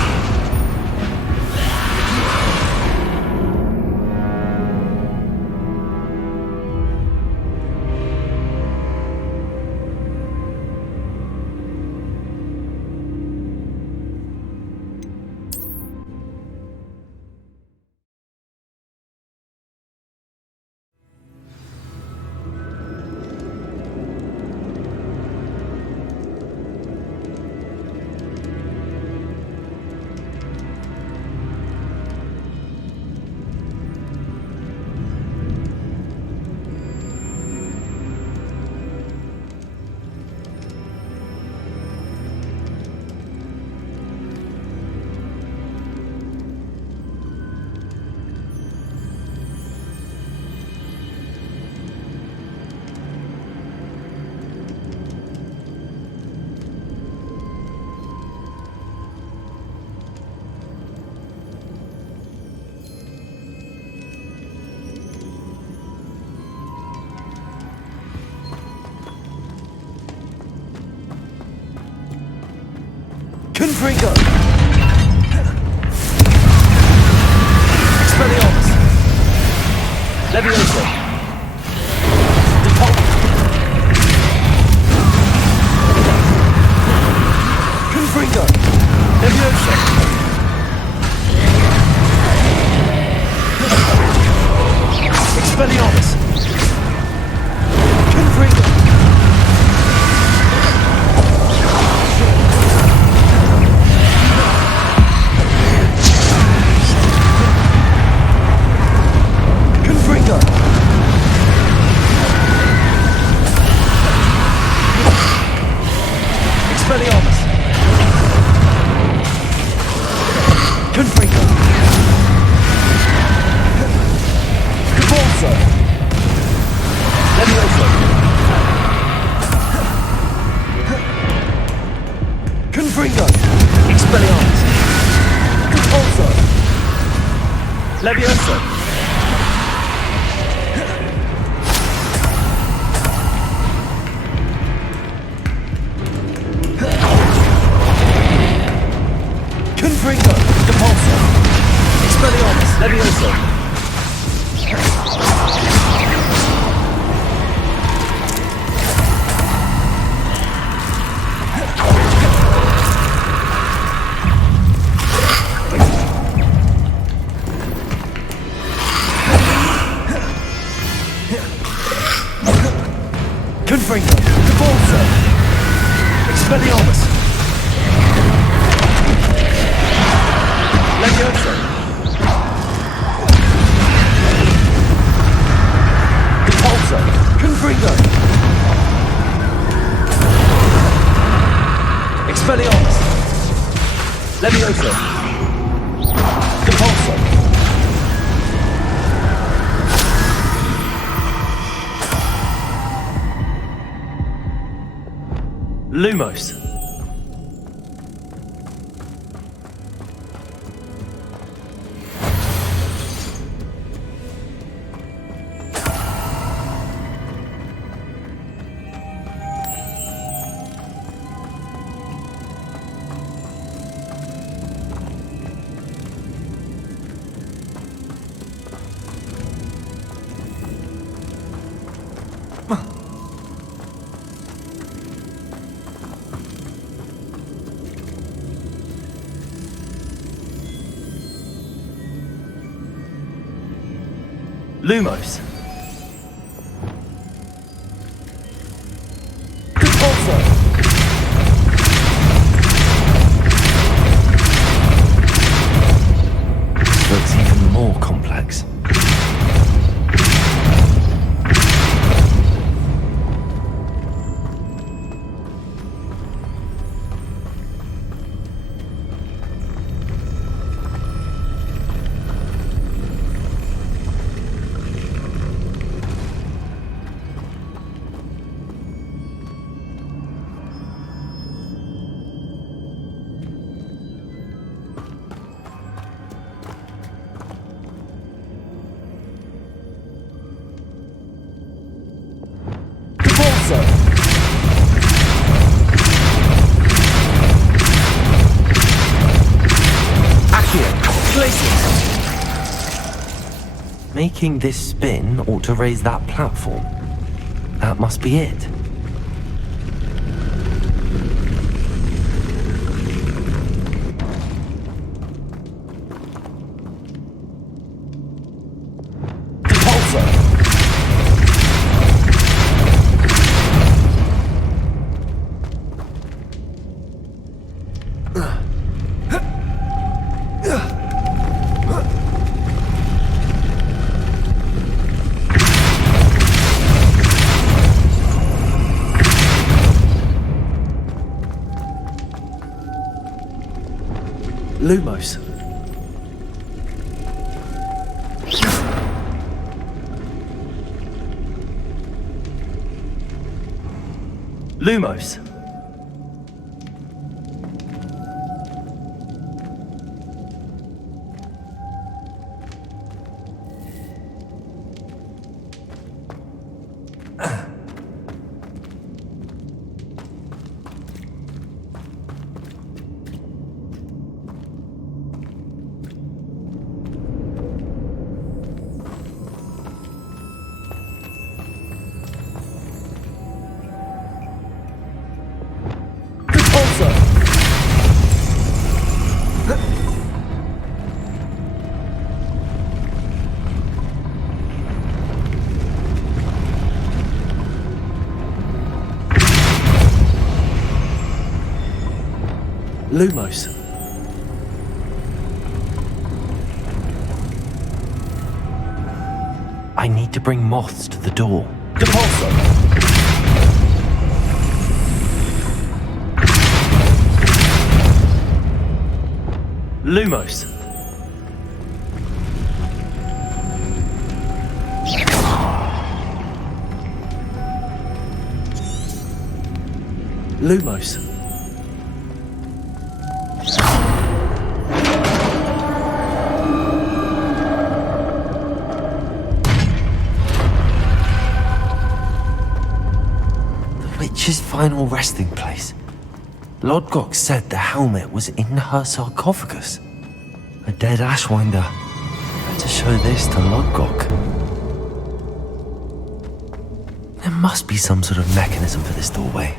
Confringo! Levioso. Confringo. Levioso. Expelliarmus. Confringo. Confringo. Expelliarmus. Confringo. Convulso. Levioso. Confringo. Expelliarmus. Convulso. Levioso. Confringo. Depulso. Expelliarmus. Levioso. Confringo. Depulso. Expelliarmus. Levioso. Depulso. Confringo. Expelliarmus. Levioso. Depulso. Lumos. Lumos. Convulso. This looks even more complex. Convulso. Accio. Glacius. Making this spin ought to raise that platform. That must be it. Depulso. Lumos. Lumos. Lumos. I need to bring moths to the door. Depulso. Lumos. Lumos. The witch's final resting place. Lodgok said the helmet was in her sarcophagus. A dead Ashwinder. Better show this to Lodgok. There must be some sort of mechanism for this doorway.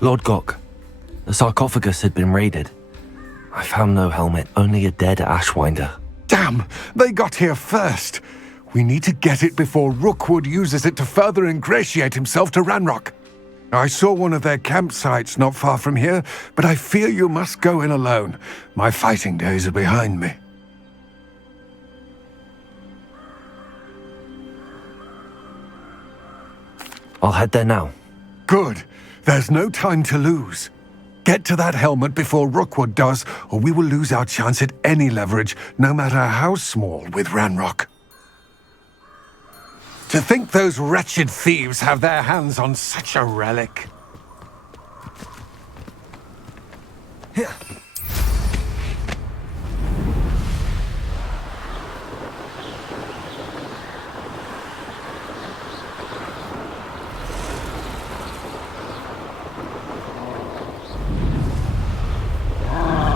Lodgok, the sarcophagus had been raided. I found no helmet, only a dead Ashwinder. Damn! They got here first! We need to get it before Rookwood uses it to further ingratiate himself to Ranrock. I saw one of their campsites not far from here, but I fear you must go in alone. My fighting days are behind me. I'll head there now. Good. There's no time to lose. Get to that helmet before Rookwood does, or we will lose our chance at any leverage, no matter how small, with Ranrock. To think those wretched thieves have their hands on such a relic.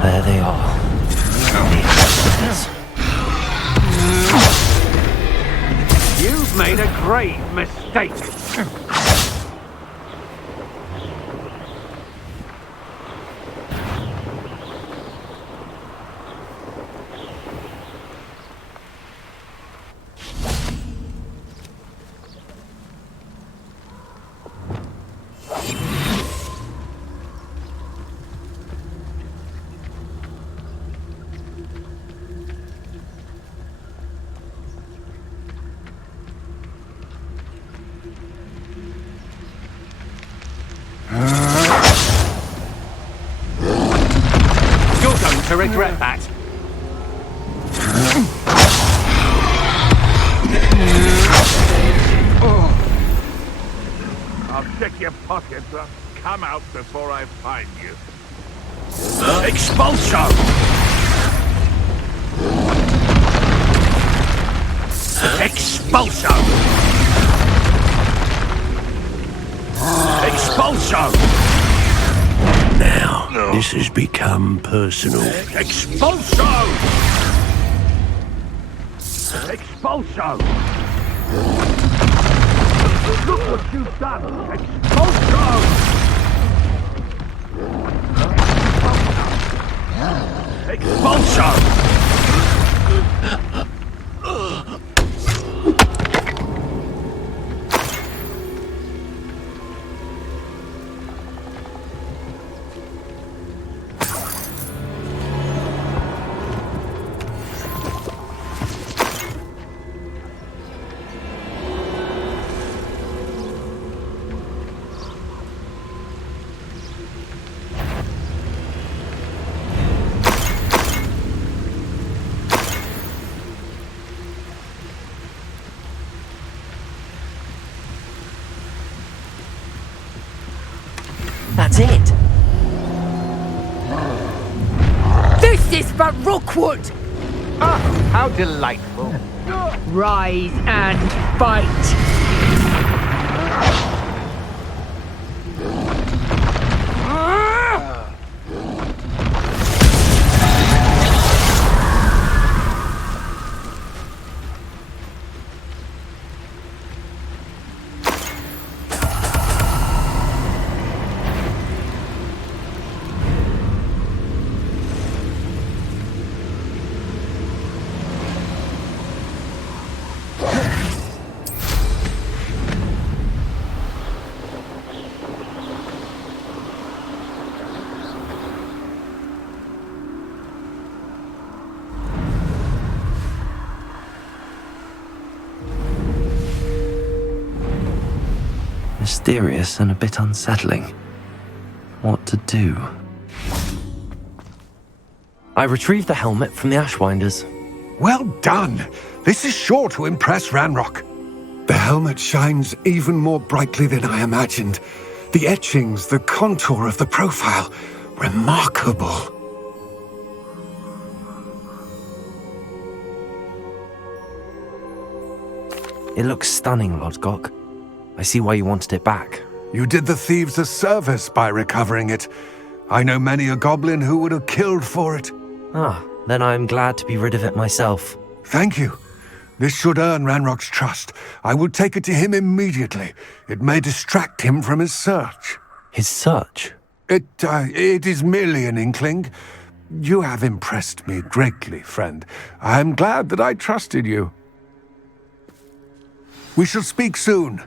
There they are. You've made a grave mistake. To regret that. I'll check your pockets. Come out before I find you. Expulso! Expulso! Expulso! Now, this has become personal. Expulso! Expulso! Look what you've done! Expulso! Expulso! That's it. This is for Rookwood! Ah, how delightful. Rise and fight! mysterious and a bit unsettling. What to do? I retrieved the helmet from the Ashwinders. Well done! This is sure to impress Ranrock. The helmet shines even more brightly than I imagined. The etchings, the contour of the profile, remarkable. It looks stunning, Lodgok. I see why you wanted it back. You did the thieves a service by recovering it. I know many a goblin who would have killed for it. Ah, then I am glad to be rid of it myself. Thank you. This should earn Ranrock's trust. I will take it to him immediately. It may distract him from his search. His search? It is merely an inkling. You have impressed me greatly, friend. I am glad that I trusted you. We shall speak soon.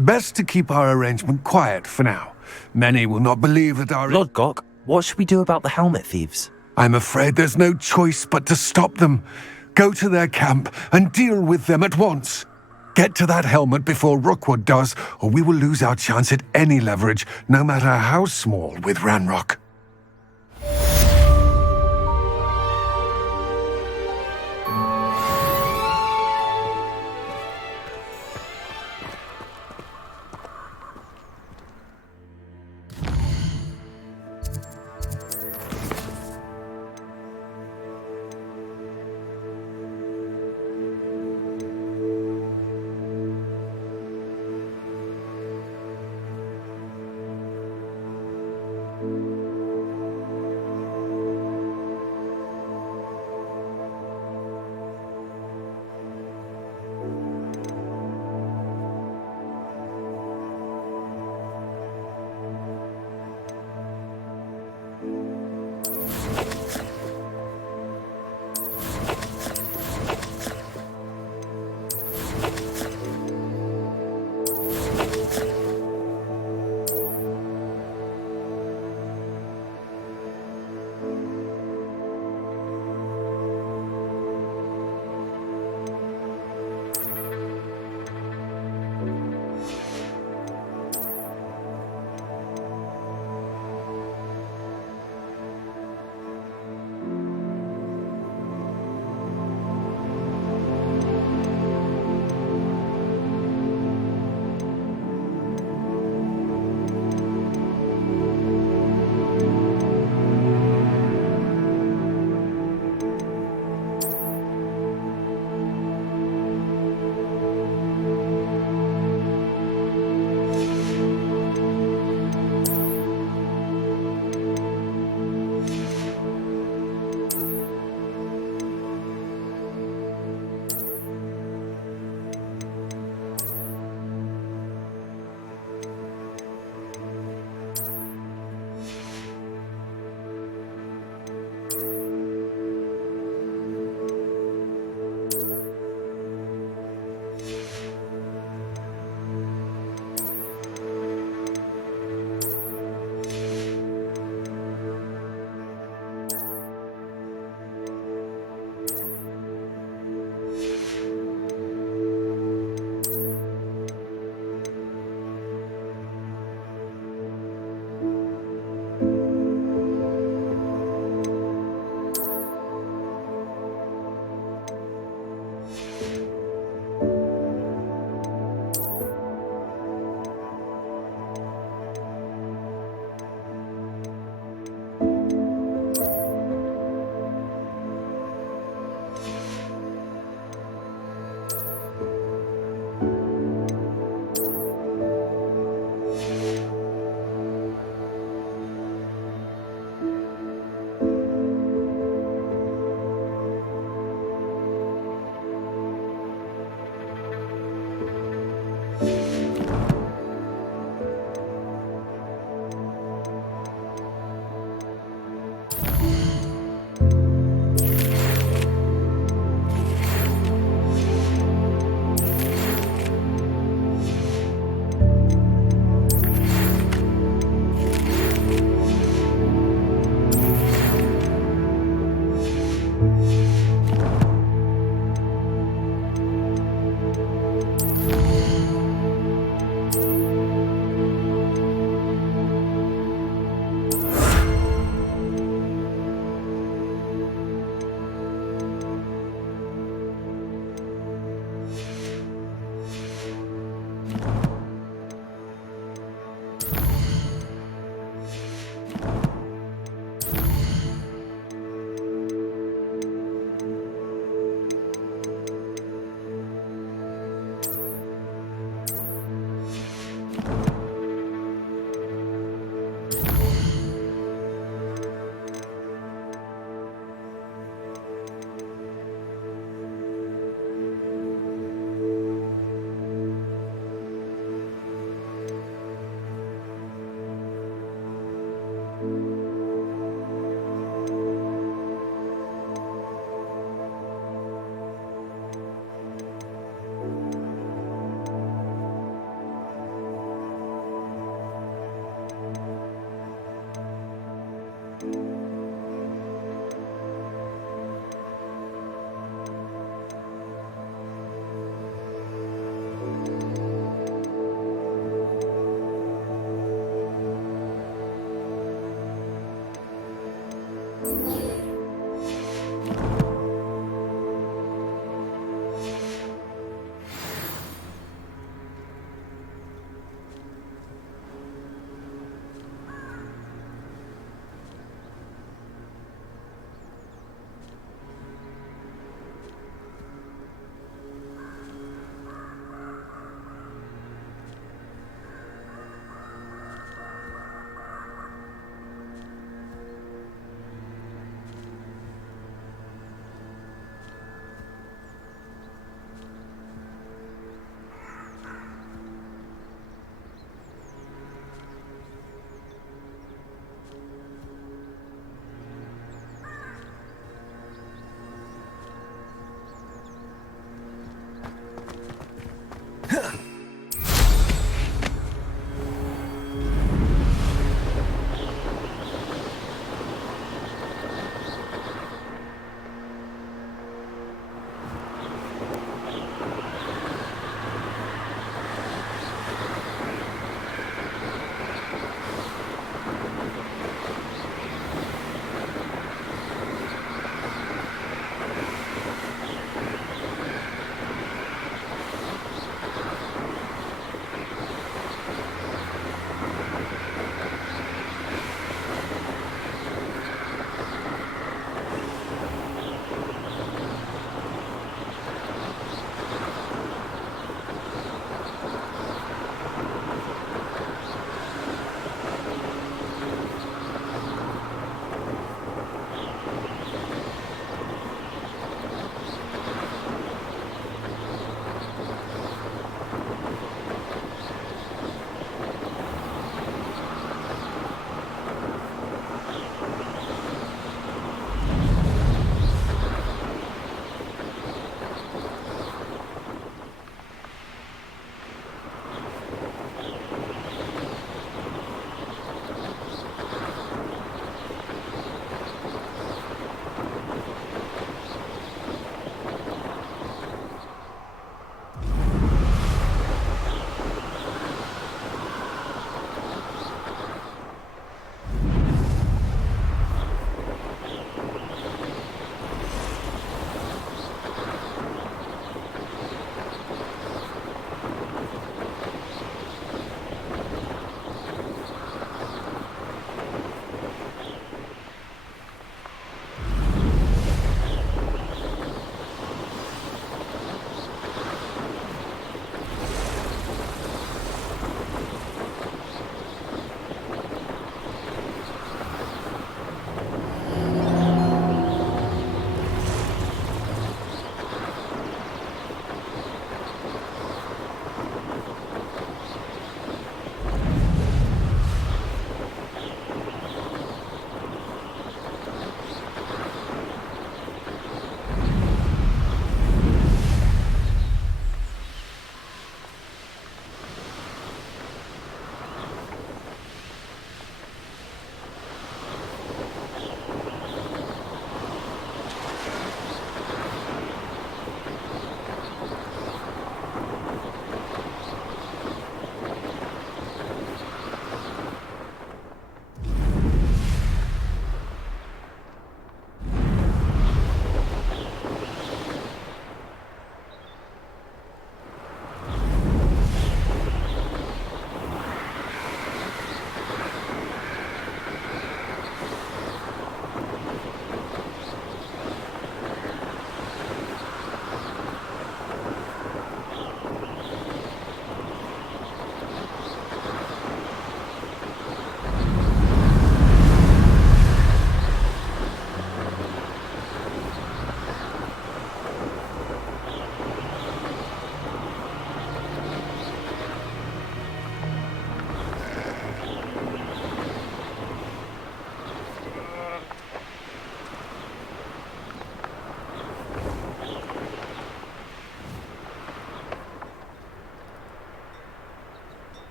Best to keep our arrangement quiet for now. Many will not believe that our... Lodgok, what should we do about the helmet thieves? I'm afraid there's no choice but to stop them. Go to their camp and deal with them at once. Get to that helmet before Rookwood does, or we will lose our chance at any leverage, no matter how small, with Ranrock. Thank you.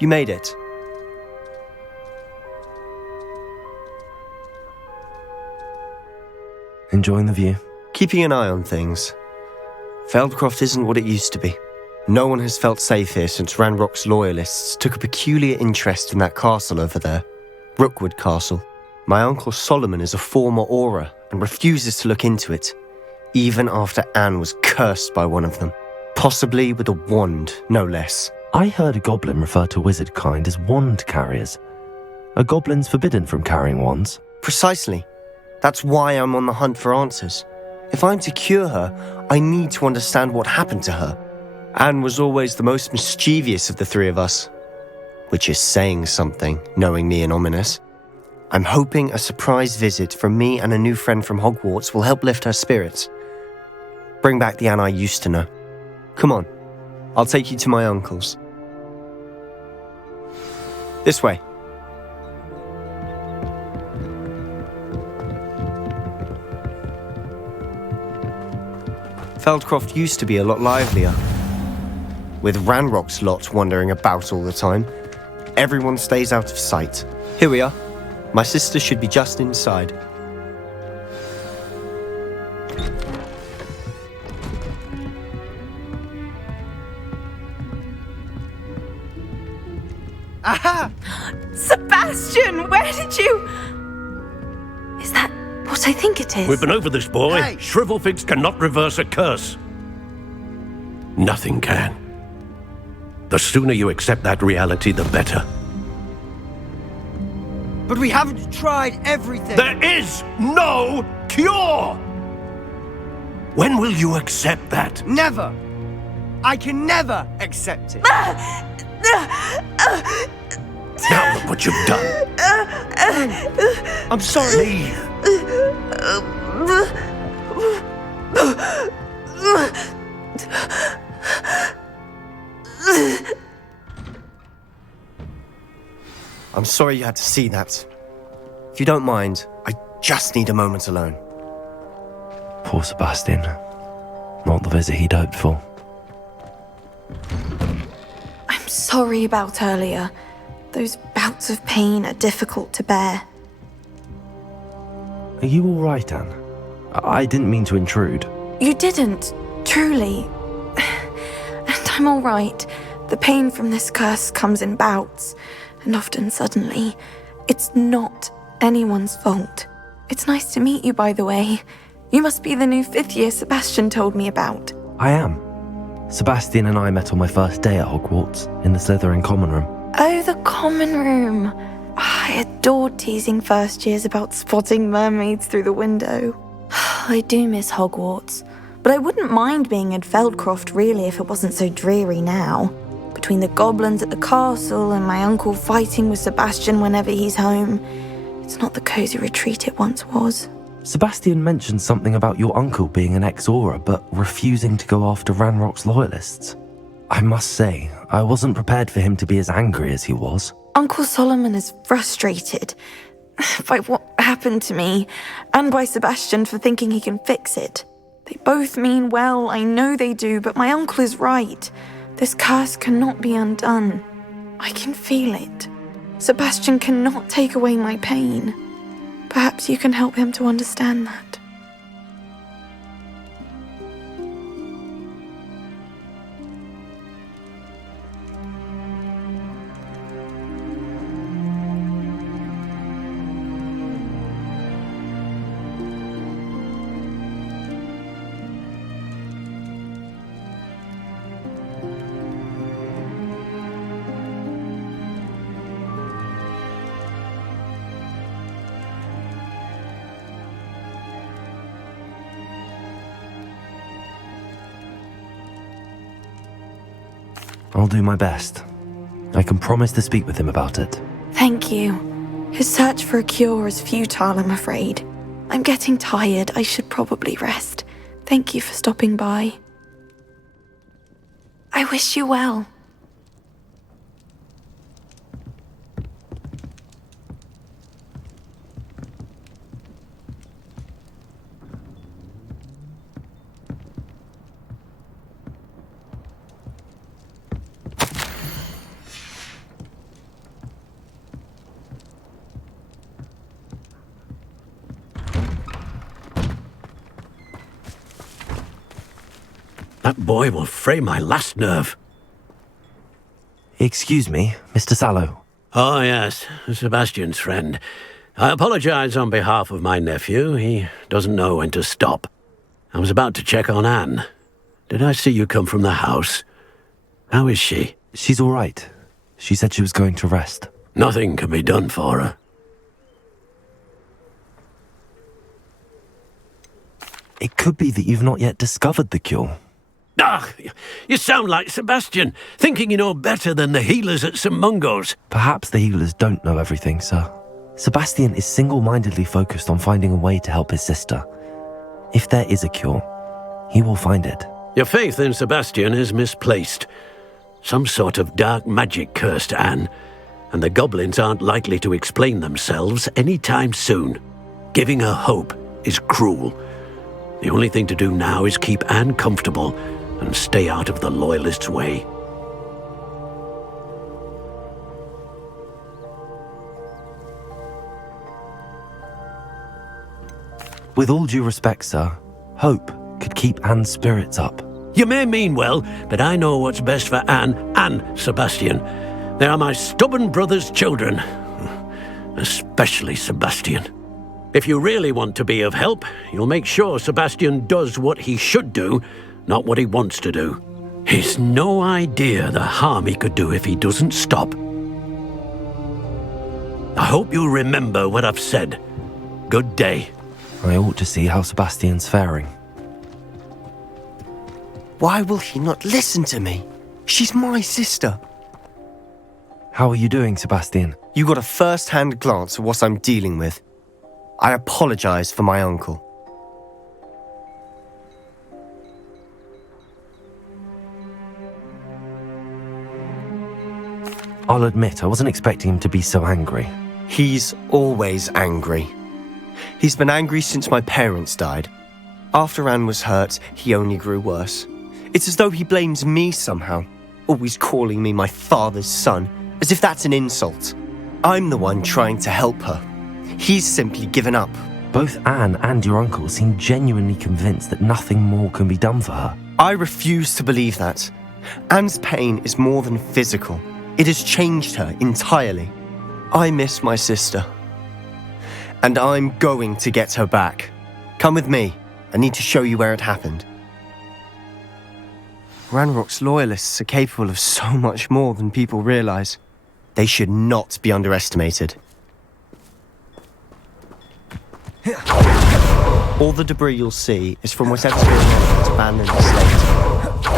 You made it. Enjoying the view? Keeping an eye on things. Feldcroft isn't what it used to be. No one has felt safe here since Ranrock's loyalists took a peculiar interest in that castle over there. Rookwood Castle. My uncle Solomon is a former Auror and refuses to look into it, even after Anne was cursed by one of them. Possibly with a wand, no less. I heard a goblin refer to wizard kind as wand carriers. Are goblins forbidden from carrying wands? Precisely. That's why I'm on the hunt for answers. If I'm to cure her, I need to understand what happened to her. Anne was always the most mischievous of the three of us. Which is saying something, knowing me and Ominous. I'm hoping a surprise visit from me and a new friend from Hogwarts will help lift her spirits. Bring back the Anne I used to know. Come on, I'll take you to my uncle's. This way. Feldcroft used to be a lot livelier. With Ranrock's lot wandering about all the time, everyone stays out of sight. Here we are. My sister should be just inside. Aha! Sebastian, where did you... Is that what I think it is? We've been over this, boy. Hey. Shrivelfigs cannot reverse a curse. Nothing can. The sooner you accept that reality, the better. But we haven't tried everything. There is no cure! When will you accept that? Never. I can never accept it. Now look what you've done. I'm sorry. Leave. I'm sorry you had to see that. If you don't mind, I just need a moment alone. Poor Sebastian. Not the visit he'd hoped for. I'm sorry about earlier. Those bouts of pain are difficult to bear. Are you all right, Anne? I didn't mean to intrude. You didn't, truly. And I'm all right. The pain from this curse comes in bouts, and often suddenly. It's not anyone's fault. It's nice to meet you, by the way. You must be the new 5th year Sebastian told me about. I am. Sebastian and I met on my first day at Hogwarts, in the Slytherin common room. Oh, the common room. I adored teasing first years about spotting mermaids through the window. I do miss Hogwarts, but I wouldn't mind being in Feldcroft really if it wasn't so dreary now. Between the goblins at the castle and my uncle fighting with Sebastian whenever he's home, it's not the cosy retreat it once was. Sebastian mentioned something about your uncle being an ex-Auror, but refusing to go after Ranrock's loyalists. I must say, I wasn't prepared for him to be as angry as he was. Uncle Solomon is frustrated by what happened to me, and by Sebastian for thinking he can fix it. They both mean well, I know they do, but my uncle is right. This curse cannot be undone. I can feel it. Sebastian cannot take away my pain. Perhaps you can help him to understand that. I'll do my best. I can promise to speak with him about it. Thank you. His search for a cure is futile, I'm afraid. I'm getting tired. I should probably rest. Thank you for stopping by. I wish you well. That boy will fray my last nerve. Excuse me, Mr. Sallow. Oh, yes, Sebastian's friend. I apologize on behalf of my nephew. He doesn't know when to stop. I was about to check on Anne. Did I see you come from the house? How is she? She's all right. She said she was going to rest. Nothing can be done for her. It could be that you've not yet discovered the cure. Ah, you sound like Sebastian, thinking you know better than the healers at St. Mungo's. Perhaps the healers don't know everything, sir. Sebastian is single-mindedly focused on finding a way to help his sister. If there is a cure, he will find it. Your faith in Sebastian is misplaced. Some sort of dark magic cursed Anne, and the goblins aren't likely to explain themselves anytime soon. Giving her hope is cruel. The only thing to do now is keep Anne comfortable and stay out of the Loyalists' way. With all due respect, sir, hope could keep Anne's spirits up. You may mean well, but I know what's best for Anne and Sebastian. They are my stubborn brother's children. Especially Sebastian. If you really want to be of help, you'll make sure Sebastian does what he should do, not what he wants to do. He's no idea the harm he could do if he doesn't stop. I hope you'll remember what I've said. Good day. I ought to see how Sebastian's faring. Why will he not listen to me? She's my sister. How are you doing, Sebastian? You got a first-hand glance at what I'm dealing with. I apologize for my uncle. I'll admit, I wasn't expecting him to be so angry. He's always angry. He's been angry since my parents died. After Anne was hurt, he only grew worse. It's as though he blames me somehow, always calling me my father's son, as if that's an insult. I'm the one trying to help her. He's simply given up. Both Anne and your uncle seem genuinely convinced that nothing more can be done for her. I refuse to believe that. Anne's pain is more than physical. It has changed her entirely. I miss my sister. And I'm going to get her back. Come with me. I need to show you where it happened. Ranrock's loyalists are capable of so much more than people realize. They should not be underestimated. All the debris you'll see is from whatever's going on at this abandoned estate.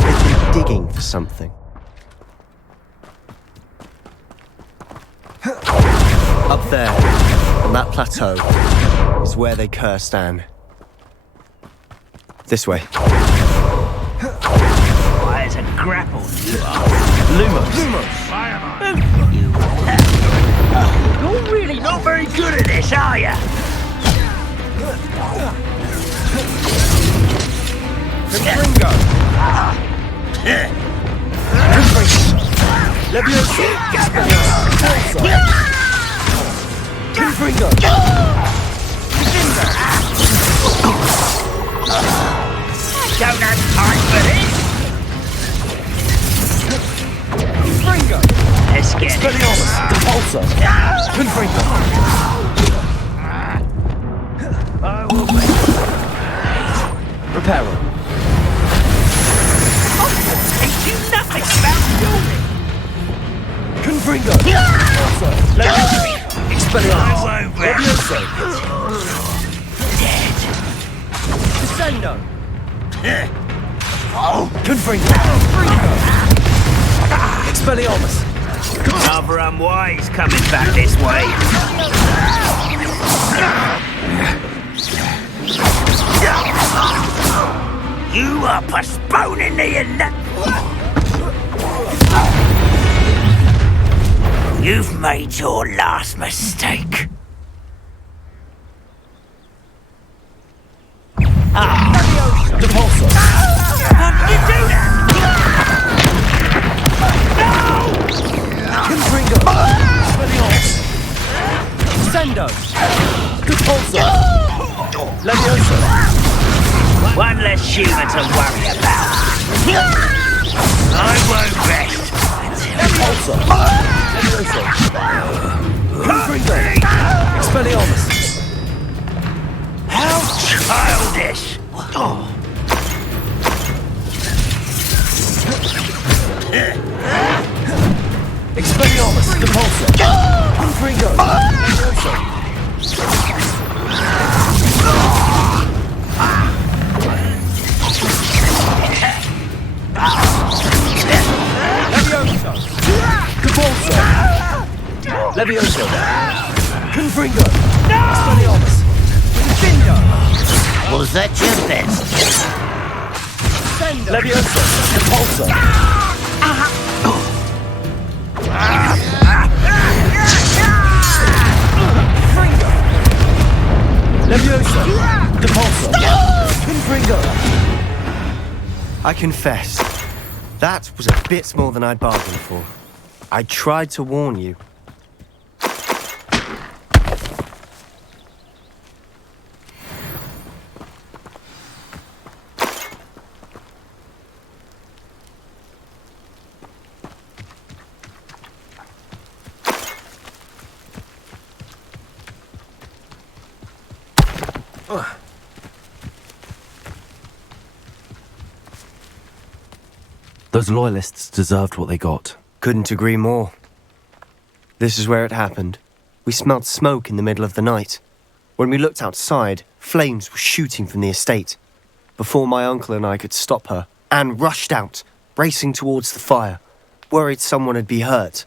They've been digging for something. Up there, on that plateau, is where they cursed Anne. This way. Why, it's a grapple, you are. Lumos! You're really not very good at this, are you? Ringo! Ringo! Don't have time for this. Ringo! Let's get Expelliarmus! Repulsor! Confringo! I will make Reparo! teach you nothing about building. Confringo! Repulsor! Legendary! Expelliarmus! I won't Levioso! Dead. Descendo! Oh, Confringo! Expelliarmus! rather unwise coming back this way. You are postponing the You've made your last mistake. Repulsor! How did you do that? Confringo! Expelliarmus! Descendo! Repulsor! Levioso! One less human to worry about. I won't rest. Also. Confringo. Expelliarmus. How childish! Expelliarmus. Depulso. Confringo. Levioso. Depulso. Levioso. Confringo. Expelliarmus. Findo. Was that your best? Levioso. Depulso. Levioso. Depulso. Confringo. I confess, that was a bit more than I'd bargained for. I tried to warn you. Those loyalists deserved what they got. Couldn't agree more. This is where it happened. We smelled smoke in the middle of the night. When we looked outside, flames were shooting from the estate. Before my uncle and I could stop her, Anne rushed out, racing towards the fire, worried someone had been hurt.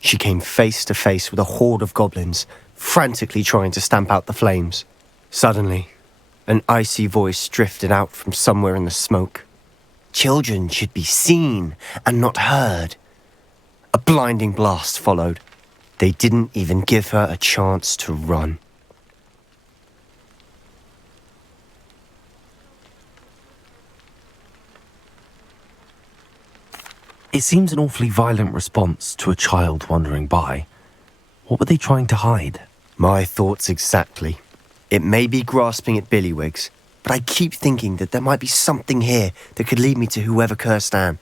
She came face to face with a horde of goblins, frantically trying to stamp out the flames. Suddenly, an icy voice drifted out from somewhere in the smoke. Children should be seen and not heard. A blinding blast followed. They didn't even give her a chance to run. It seems an awfully violent response to a child wandering by. What were they trying to hide? My thoughts exactly. It may be grasping at Billywigs, but I keep thinking that there might be something here that could lead me to whoever cursed Anne.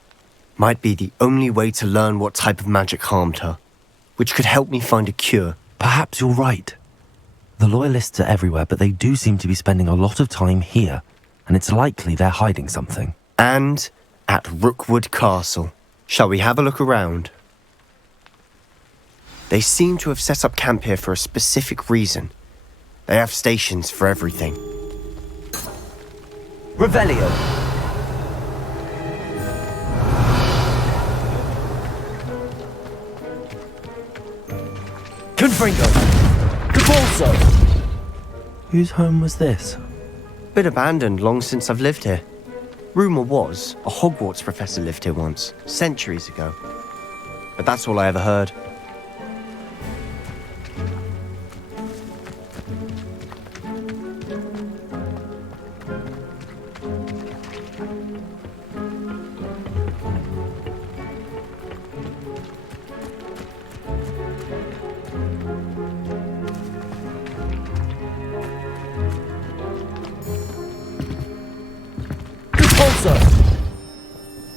Might be the only way to learn what type of magic harmed her, which could help me find a cure. Perhaps you're right. The loyalists are everywhere, but they do seem to be spending a lot of time here, and it's likely they're hiding something. And at Rookwood Castle. Shall we have a look around? They seem to have set up camp here for a specific reason. They have stations for everything. Revelio. Confringo. Depulso. Whose home was this? Been abandoned long since I've lived here. Rumour was a Hogwarts professor lived here once, centuries ago. But that's all I ever heard.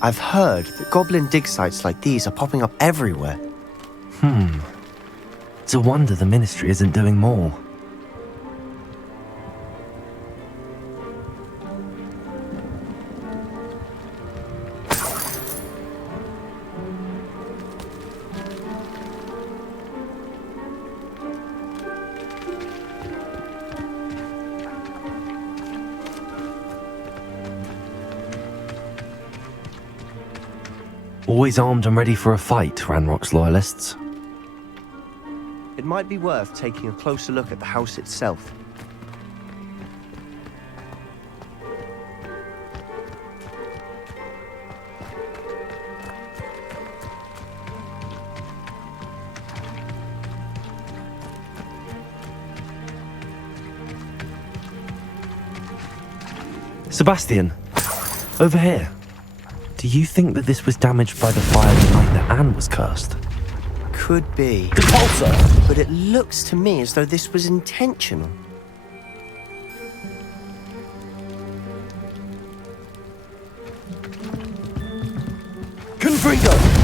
I've heard that goblin dig sites like these are popping up everywhere. It's a wonder the Ministry isn't doing more. Always armed and ready for a fight, Ranrock's loyalists. It might be worth taking a closer look at the house itself. Sebastian, over here. Do you think that this was damaged by the fire the night that Anne was cursed? Could be. Depulso. But it looks to me as though this was intentional. Confringo!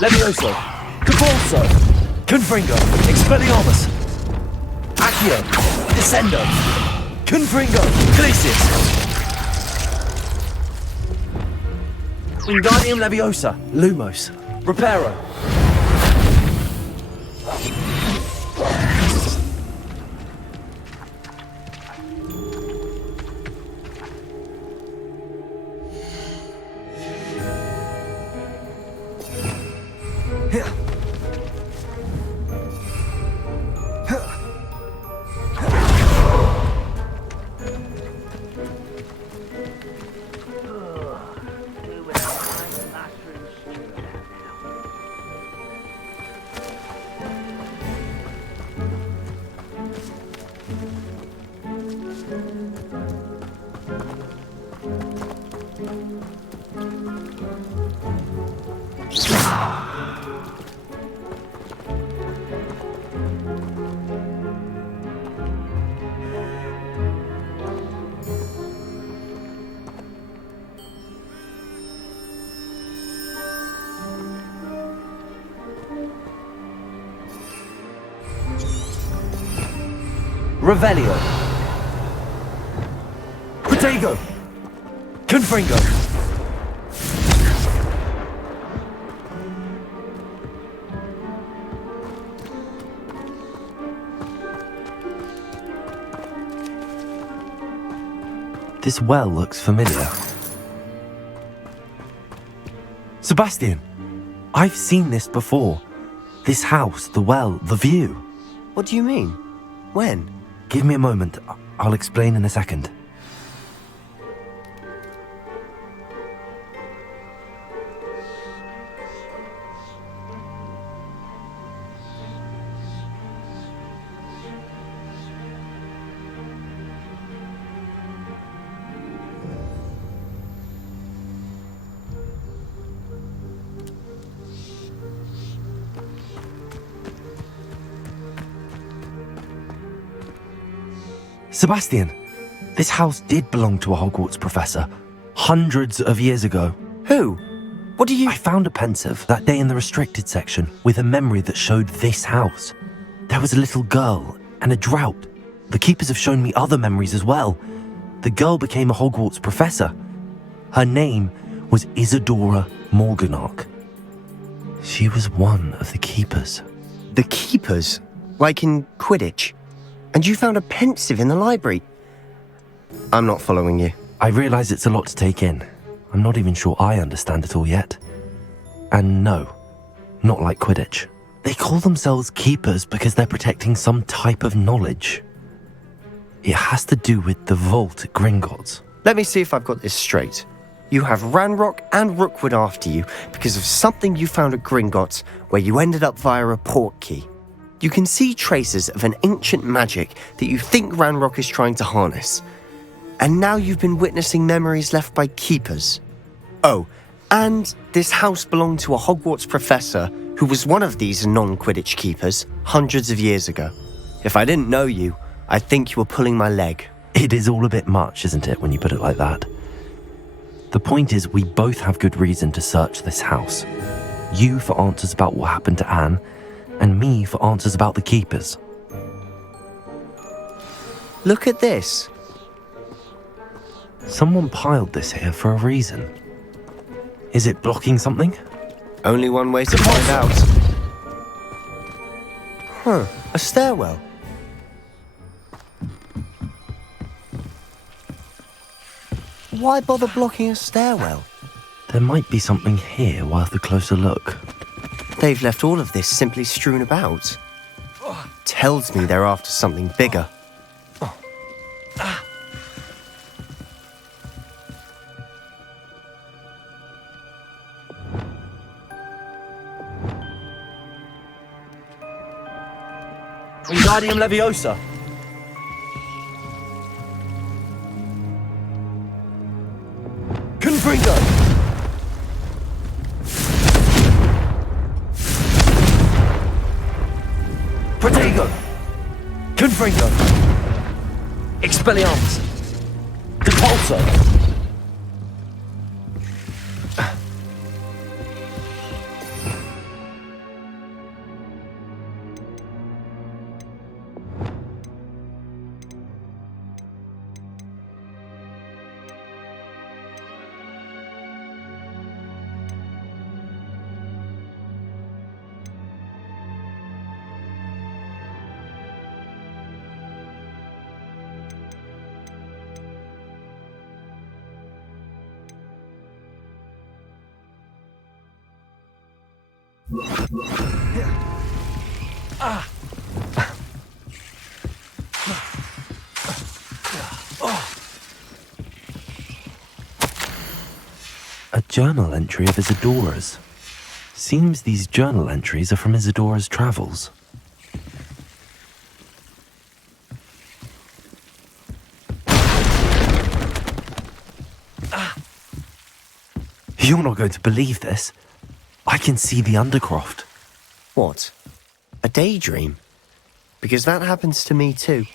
Levioso! Capulso! Confringo! Expelliarmus! Accio! Descendo! Confringo! Glacius! Wingardium Leviosa! Lumos! Reparo! Revelio. Protego. Confringo. This well looks familiar. Sebastian, I've seen this before. This house, the well, the view. What do you mean? When? Give me a moment. I'll explain in a second. Sebastian, this house did belong to a Hogwarts professor, hundreds of years ago. Who? What do you... I found a pensive that day in the restricted section with a memory that showed this house. There was a little girl and a drought. The keepers have shown me other memories as well. The girl became a Hogwarts professor. Her name was Isadora Morganach. She was one of the keepers. The keepers? Like in Quidditch? And you found a pensive in the library? I'm not following you. I realise it's a lot to take in. I'm not even sure I understand it all yet. And no, not like Quidditch. They call themselves keepers because they're protecting some type of knowledge. It has to do with the vault at Gringotts. Let me see if I've got this straight. You have Ranrock and Rookwood after you because of something you found at Gringotts where you ended up via a portkey. You can see traces of an ancient magic that you think Ranrock is trying to harness. And now you've been witnessing memories left by keepers. Oh, and this house belonged to a Hogwarts professor who was one of these non-Quidditch keepers hundreds of years ago. If I didn't know you, I'd think you were pulling my leg. It is all a bit much, isn't it, when you put it like that? The point is, we both have good reason to search this house. You for answers about what happened to Anne, and me for answers about the keepers. Look at this. Someone piled this here for a reason. Is it blocking something? Only one way to find out. Huh, a stairwell. Why bother blocking a stairwell? There might be something here worth a closer look. They've left all of this simply strewn about. Tells me they're after something bigger. Wingardium Leviosa. Confringo. Protego. Confringo. Expelliarmus. Depulso. A journal entry of Isadora's. Seems these journal entries are from Isadora's travels. You're not going to believe this. I can see the Undercroft. What? A daydream? Because that happens to me too.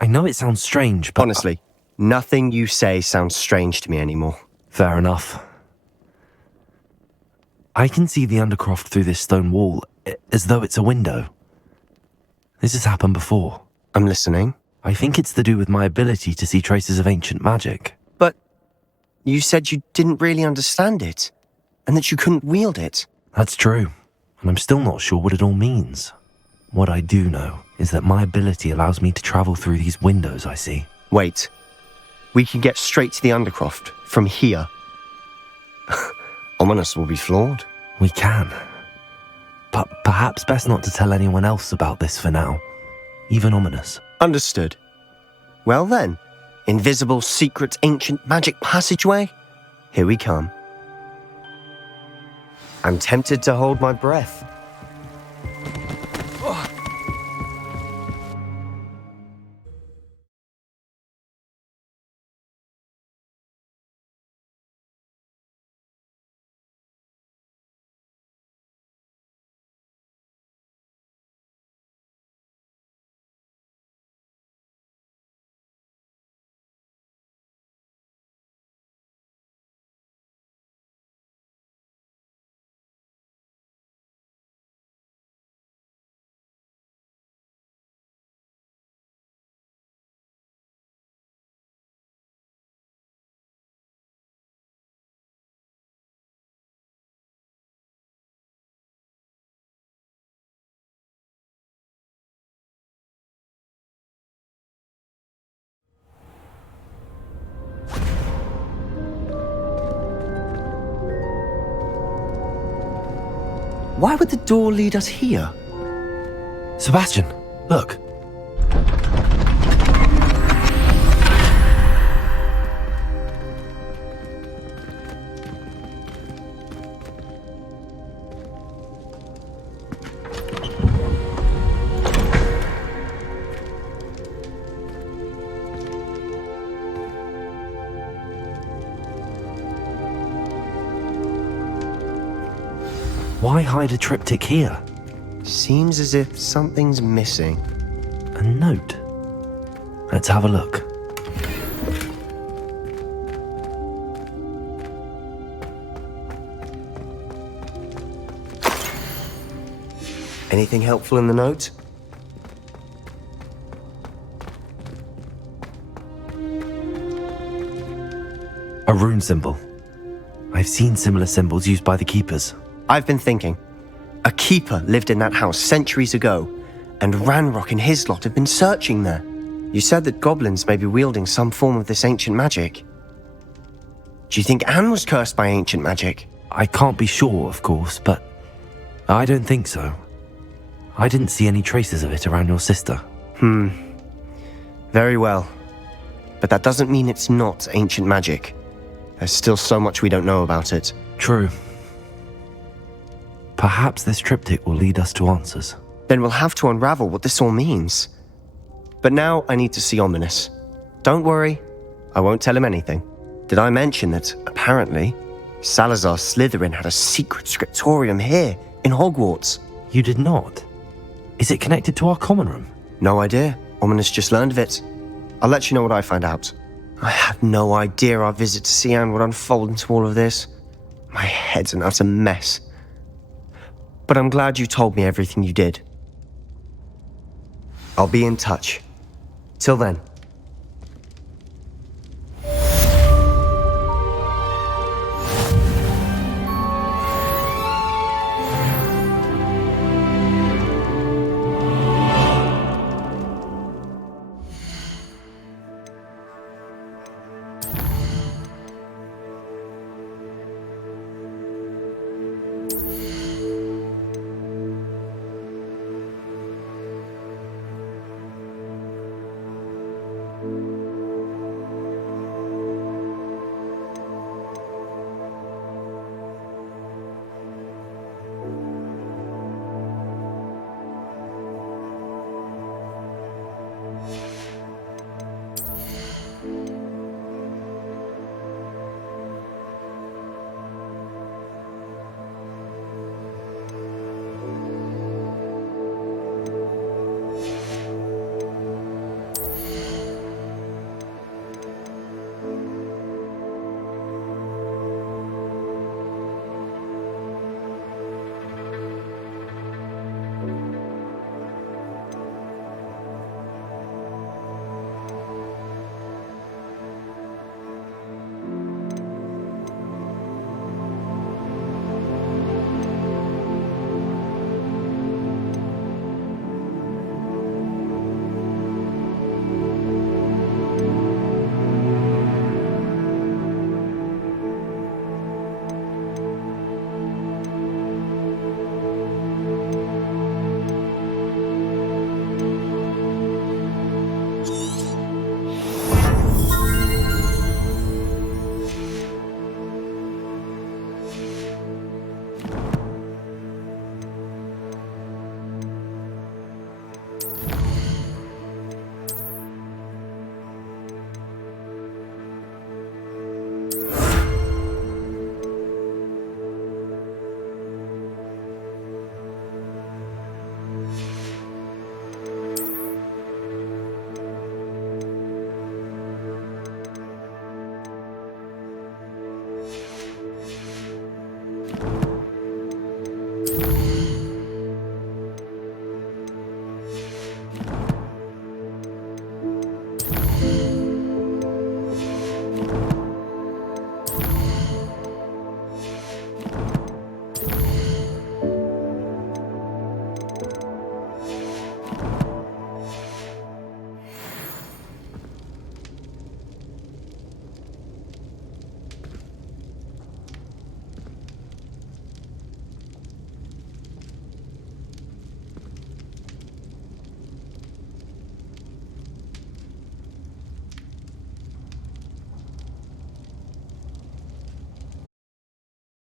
I know it sounds strange, but... Honestly, nothing you say sounds strange to me anymore. Fair enough. I can see the Undercroft through this stone wall, as though it's a window. This has happened before. I'm listening. I think it's to do with my ability to see traces of ancient magic. But you said you didn't really understand it, and that you couldn't wield it. That's true, and I'm still not sure what it all means. What I do know is that my ability allows me to travel through these windows I see. Wait. We can get straight to the Undercroft from here. Ominous will be flawed. We can. But perhaps best not to tell anyone else about this for now. Even Ominous. Understood. Well then, invisible, secret, ancient magic passageway? Here we come. I'm tempted to hold my breath. Why would the door lead us here? Sebastian, look. Why hide a triptych here? Seems as if something's missing. A note. Let's have a look. Anything helpful in the note? A rune symbol. I've seen similar symbols used by the keepers. I've been thinking. A keeper lived in that house centuries ago, and Ranrock and his lot have been searching there. You said that goblins may be wielding some form of this ancient magic. Do you think Anne was cursed by ancient magic? I can't be sure, of course, but I don't think so. I didn't see any traces of it around your sister. Very well. But that doesn't mean it's not ancient magic. There's still so much we don't know about it. True. Perhaps this triptych will lead us to answers. Then we'll have to unravel what this all means. But now I need to see Ominous. Don't worry, I won't tell him anything. Did I mention that, apparently, Salazar Slytherin had a secret scriptorium here, in Hogwarts? You did not? Is it connected to our common room? No idea. Ominous just learned of it. I'll let you know what I find out. I had no idea our visit to Cian would unfold into all of this. My head's an utter mess. But I'm glad you told me everything you did. I'll be in touch. Till then.